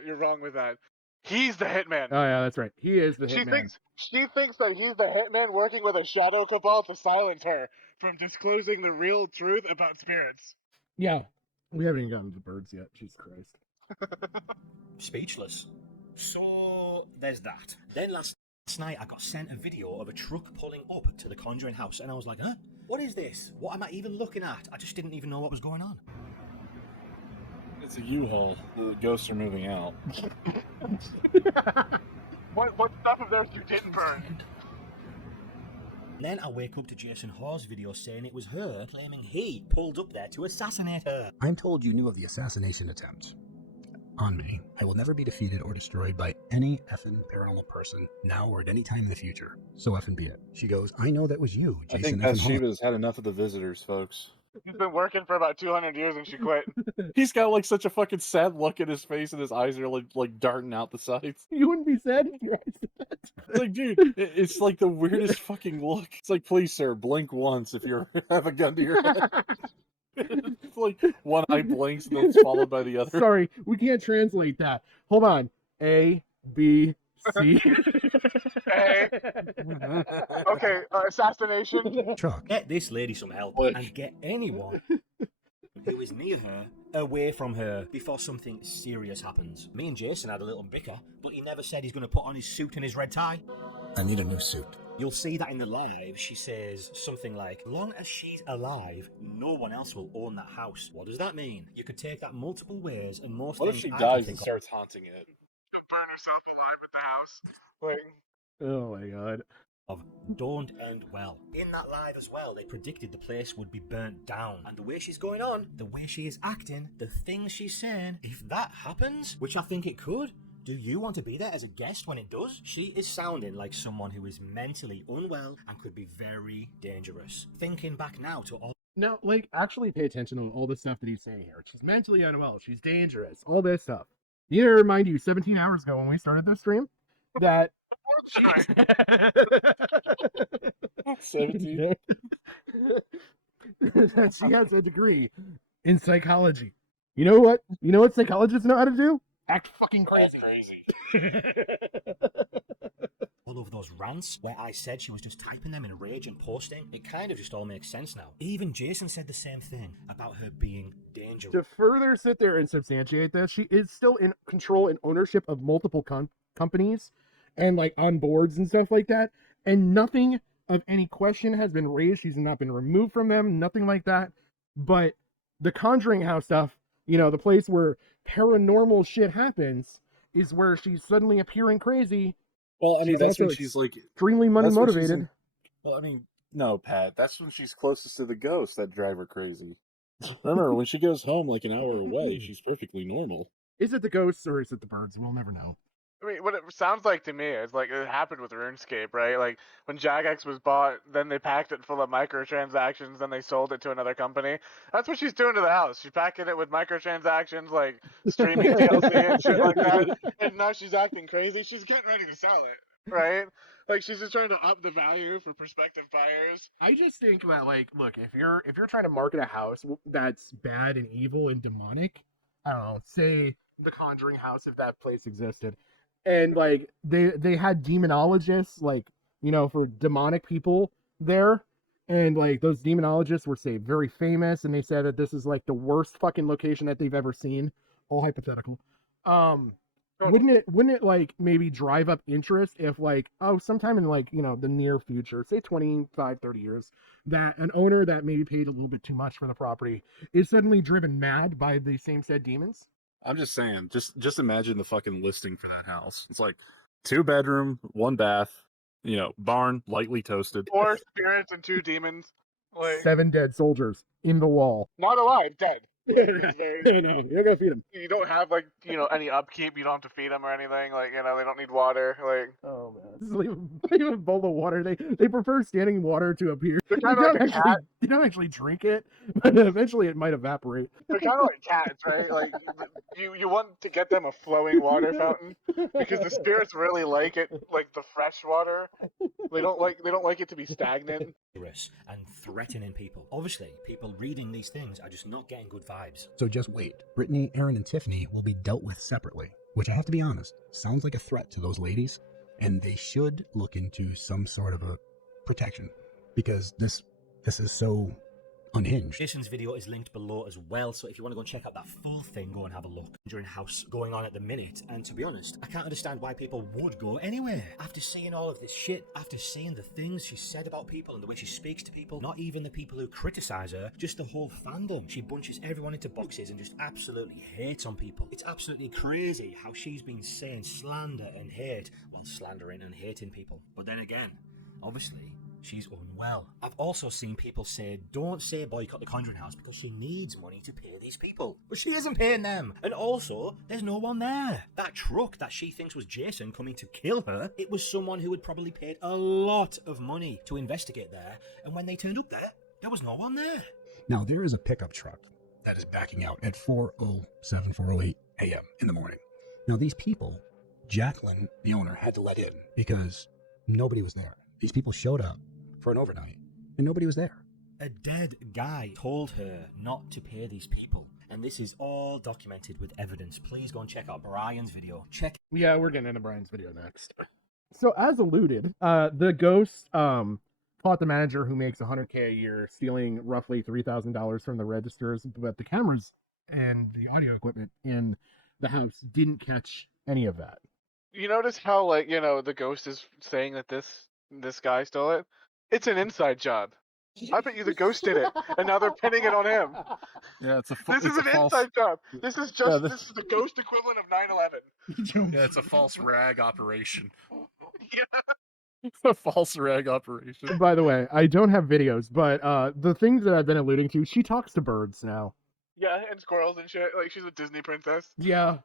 you're wrong with that. He's the hitman. Oh yeah, that's right. He is the hitman. She thinks that he's the hitman working with a shadow cabal to silence her from disclosing the real truth about spirits. Yeah, we haven't even gotten to the birds yet. Jesus Christ. Speechless. So there's that. Then last night I got sent a video of a truck pulling up to the Conjuring House, and I was like, huh? What is this? What am I even looking at? I just didn't even know what was going on. It's a U-Haul. The ghosts are moving out. What stuff of theirs you didn't burn? Then I wake up to Jason Hawes' video saying it was her, claiming he pulled up there to assassinate her. I'm told you knew of the assassination attempt on me. I will never be defeated or destroyed by any effing paranormal person, now or at any time in the future. So effing be it. She goes, I know that was you, Jason. I think Bathsheba's had enough of the visitors, folks. She's been working for about 200 years and she quit. He's got like such a fucking sad look in his face, and his eyes are like darting out the sides. You wouldn't be sad if your eyes did that. Like, dude, it's like the weirdest fucking look. It's like, please, sir, blink once if you have a gun to your head. It's like one eye blinks and then it's followed by the other. Sorry, we can't translate that. Hold on. A, B, C. Hey. Okay, assassination. Chuck, get this lady some help and get anyone who is near her away from her before something serious happens. Me and Jason had a little bicker, but he never said he's going to put on his suit and his red tie. I need a new suit. You'll see that in the live, she says something like, long as she's alive, no one else will own that house. What does that mean? You could take that multiple ways, and most What if things she I can dies and think of- starts haunting it? Burn herself alive with the house. Like, Oh my god. of don't end well. In that live as well, they predicted the place would be burnt down. And the way she's going on, the way she is acting, the things she's saying, if that happens, which I think it could, do you want to be there as a guest when it does? She is sounding like someone who is mentally unwell and could be very dangerous. Thinking back now to all... Now, like, actually pay attention to all the stuff that he's saying here. She's mentally unwell. She's dangerous. All this stuff. You know, to remind you, 17 hours ago when we started this stream, that... 17. that she has a degree in psychology. You know what? You know what psychologists know how to do? Act fucking crazy. all of those rants where I said she was just typing them in rage and posting, it kind of just all makes sense now. Even Jason said the same thing about her being dangerous. To further sit there and substantiate this, she is still in control and ownership of multiple companies and like on boards and stuff like that. And nothing of any question has been raised. She's not been removed from them, nothing like that. But the Conjuring house stuff, you know, the place where paranormal shit happens, is where she's suddenly appearing crazy. Well, I mean, that's when also she's like extremely money that's when she's motivated. in- well, I mean, no, Pat, that's when she's closest to the ghosts that drive her crazy. Remember, when she goes home like an hour away, she's perfectly normal. Is it the ghosts or is it the birds? We'll never know. I mean, what it sounds like to me is like it happened with RuneScape, right? Like when Jagex was bought, then they packed it full of microtransactions, then they sold it to another company. That's what she's doing to the house. She's packing it with microtransactions, like streaming DLC and shit like that. And now she's acting crazy. She's getting ready to sell it, right? Like she's just trying to up the value for prospective buyers. I just think that, like, look, if you're trying to market a house that's bad and evil and demonic, I don't know, say the Conjuring house, if that place existed, and like they had demonologists, like, you know, for demonic people there, and like those demonologists were, say, very famous, and they said that this is like the worst fucking location that they've ever seen, all hypothetical. Wouldn't it like maybe drive up interest if, like, oh, sometime in, like, you know, the near future, say 25, 30 years, that an owner that maybe paid a little bit too much for the property is suddenly driven mad by the same said demons? I'm just saying, just imagine the fucking listing for that house. It's like 2-bedroom, 1 bath, you know, barn, lightly toasted. 4 spirits and 2 demons. Like, 7 dead soldiers in the wall. not alive, dead. No, you're gonna feed them. You don't have, like, you know, any upkeep. You don't have to feed them or anything. Like, you know, they don't need water. Like, oh man, just leave a bowl of water. They prefer standing water to appear. They're They kinda don't like a actually cat. they don't actually drink it, but eventually it might evaporate. they're kind of like cats, right? Like, you want to get them a flowing water fountain because the spirits really like it, like the fresh water. They don't like it to be stagnant. And threatening people. Obviously, people reading these things are just not getting good vibes. So just wait. Brittany, Aaron, and Tiffany will be dealt with separately, which I have to be honest, sounds like a threat to those ladies, and they should look into some sort of a protection, because this is so unhinged. Jason's video is linked below as well, so if you want to go and check out that full thing, go and have a look. Conjuring house going on at the minute, and to be honest, I can't understand why people would go anywhere. After seeing all of this shit, after seeing the things she said about people and the way she speaks to people, not even the people who criticize her, just the whole fandom. She bunches everyone into boxes and just absolutely hates on people. It's absolutely crazy how she's been saying slander and hate while slandering and hating people. But then again, obviously, she's unwell. I've also seen people say, don't say boycott the Conjuring house because she needs money to pay these people. But she isn't paying them. And also, there's no one there. That truck that she thinks was Jason coming to kill her, it was someone who had probably paid a lot of money to investigate there. And when they turned up there was no one there. Now, there is a pickup truck that is backing out at 4:07, 4:08 a.m. in the morning. Now, these people, Jacqueline, the owner, had to let in because nobody was there. These people showed up for an overnight, and nobody was there. A dead guy told her not to pay these people. And this is all documented with evidence. Please go and check out Brian's video. Check. Yeah, we're getting into Brian's video next. So as alluded, the ghost caught the manager who makes $100K a year stealing roughly $3,000 from the registers, but the cameras and the audio equipment in the house didn't catch any of that. You notice how, like, you know, the ghost is saying that this guy stole it? It's an inside job. I bet you the ghost did it, and now they're pinning it on him. Yeah, it's a This is an inside job. This is just this is the ghost equivalent of 9/11. Yeah, it's a false rag operation. Yeah. It's a false rag operation. By the way, I don't have videos, but the things that I've been alluding to, she talks to birds now. Yeah, and squirrels and shit. Like, she's a Disney princess. Yeah.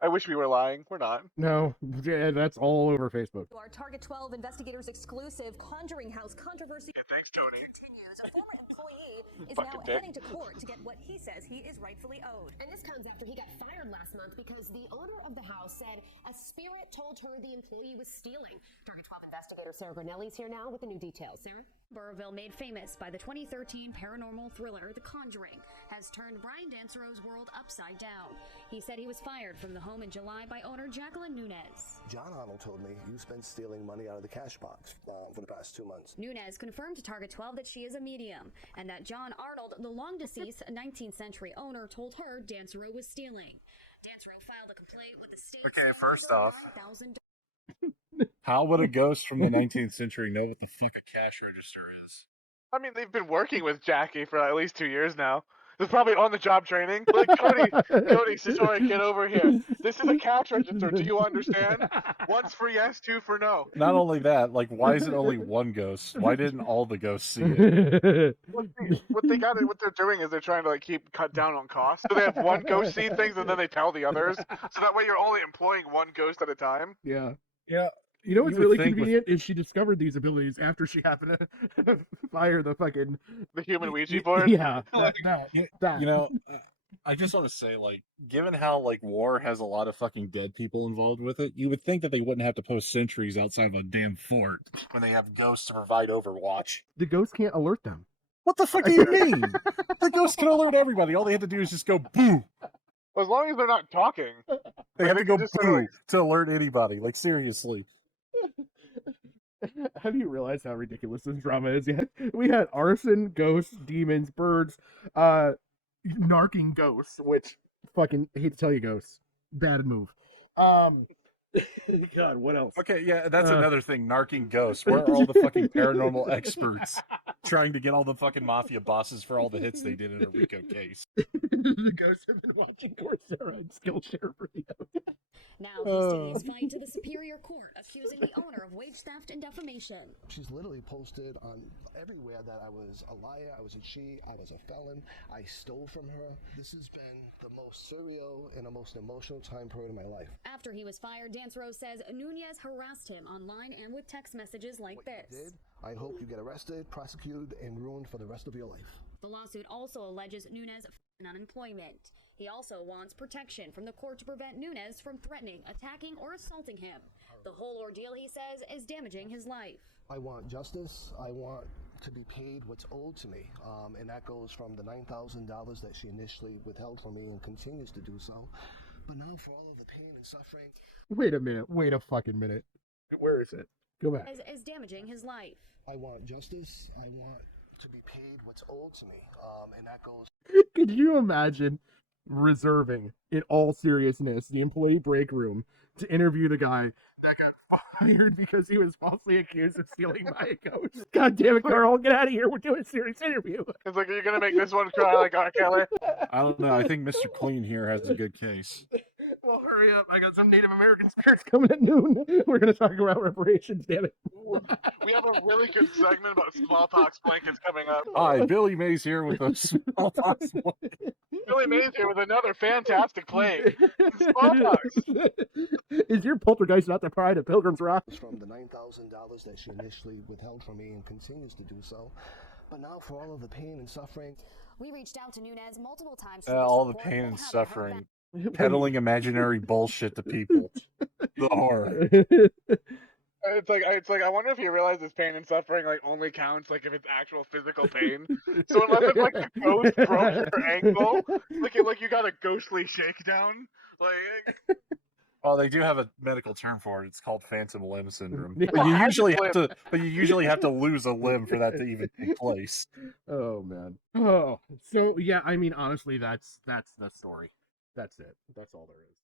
I wish we were lying. We're not. No, yeah, that's all over Facebook. Our Target 12 investigators exclusive Conjuring House controversy thanks, Tony. continues. A former employee is Fucking now dick. heading to court to get what he says he is rightfully owed. And this comes after he got fired last month because the owner of the house said a spirit told her the employee was stealing. Target 12 investigator Sarah Granelli's here now with the new details. Sarah? Burrville, made famous by the 2013 paranormal thriller The Conjuring, has turned Brian Dansereau's world upside down. He said he was fired from the home in July by owner Jacqueline Nunez. John Arnold told me you've been stealing money out of the cash box for the past 2 months. Nunez confirmed to Target 12 that she is a medium, and that John Arnold, the long-deceased 19th century owner, told her Dansereau was stealing. Dansereau filed a complaint with the state. Okay, first off, $9,000. how would a ghost from the 19th century know what the fuck a cash register is? I mean, they've been working with Jackie for at least 2 years now. There's probably on-the-job training. Like, Cody, Satori, get over here. This is a cash register. Do you understand? One's for yes, two for no. Not only that, like, why is it only one ghost? Why didn't all the ghosts see it? What they're doing is they're trying to, like, cut down on costs. So they have one ghost see things, and then they tell the others. So that way you're only employing one ghost at a time. Yeah. Yeah. You know what's You would really think convenient is she discovered these abilities after she happened to fire the human Ouija board. Yeah, You know, I just want to say, like, given how, like, war has a lot of fucking dead people involved with it, you would think that they wouldn't have to post sentries outside of a damn fort when they have ghosts to provide overwatch. The ghost can't alert them. What the fuck do you mean? The ghost can alert everybody. All they have to do is just go boo. As long as they're not talking. They have to go just boo to alert anybody. Like, seriously. Have you realized how ridiculous this drama is yet? We had arson, ghosts, demons, birds, narking ghosts, which fucking hate to tell you, ghosts, bad move. God, what else? Okay, yeah, that's another thing. Narking ghosts. Where are all the fucking paranormal experts trying to get all the fucking mafia bosses for all the hits they did in a Rico case? The ghosts have been watching Coursera and Skillshare videos. Now he's taking his fight to the Superior Court, accusing the owner of wage theft and defamation. She's literally posted on everywhere that I was a liar, I was a cheat, I was a felon, I stole from her. This has been the most surreal and the most emotional time period in my life. After he was fired, Dansereau says Nunez harassed him online and with text messages like this. I hope you get arrested, prosecuted, and ruined for the rest of your life. The lawsuit also alleges Nunez unemployment. He also wants protection from the court to prevent Nunez from threatening, attacking, or assaulting him. The whole ordeal, he says, is damaging his life. I want justice. I want to be paid what's owed to me. And that goes from the $9,000 that she initially withheld from me and continues to do so. But now for all of the pain and suffering. Wait a minute. Wait a fucking minute. Where is it? Go back. Is damaging his life. I want justice. I want to be paid what's owed to me. And that goes. Could you imagine reserving, in all seriousness, the employee break room to interview the guy that got fired because he was falsely accused of stealing by a ghost? God damn it, Carl, get out of here. We're doing a serious interview. It's like, are you going to make this one cry like R. Kelly? I don't know. I think Mr. Clean here has a good case. Well, hurry up. I got some Native American spirits coming at noon. We're going to talk about reparations, damn it. We have a really good segment about smallpox blankets coming up. Hi, Billy Mays here with a smallpox blanket. Billy Mays here with another fantastic plane. Smallpox. Is your poltergeist not the pride of Pilgrim's Rock? From the $9,000 that she initially withheld from me and continues to do so. But now for all of the pain and suffering. We reached out to Nunez multiple times. All the pain and suffering, peddling imaginary bullshit to people. The horror. It's like I wonder if you realize this pain and suffering like only counts like if it's actual physical pain. So unless it's like the ghost broke your ankle, like you got a ghostly shakedown, like. Oh, they do have a medical term for it. It's called phantom limb syndrome. Yeah. But you usually have to lose a limb for that to even take place. Oh man. Oh, so yeah. I mean, honestly, that's the story. That's it. That's all there is.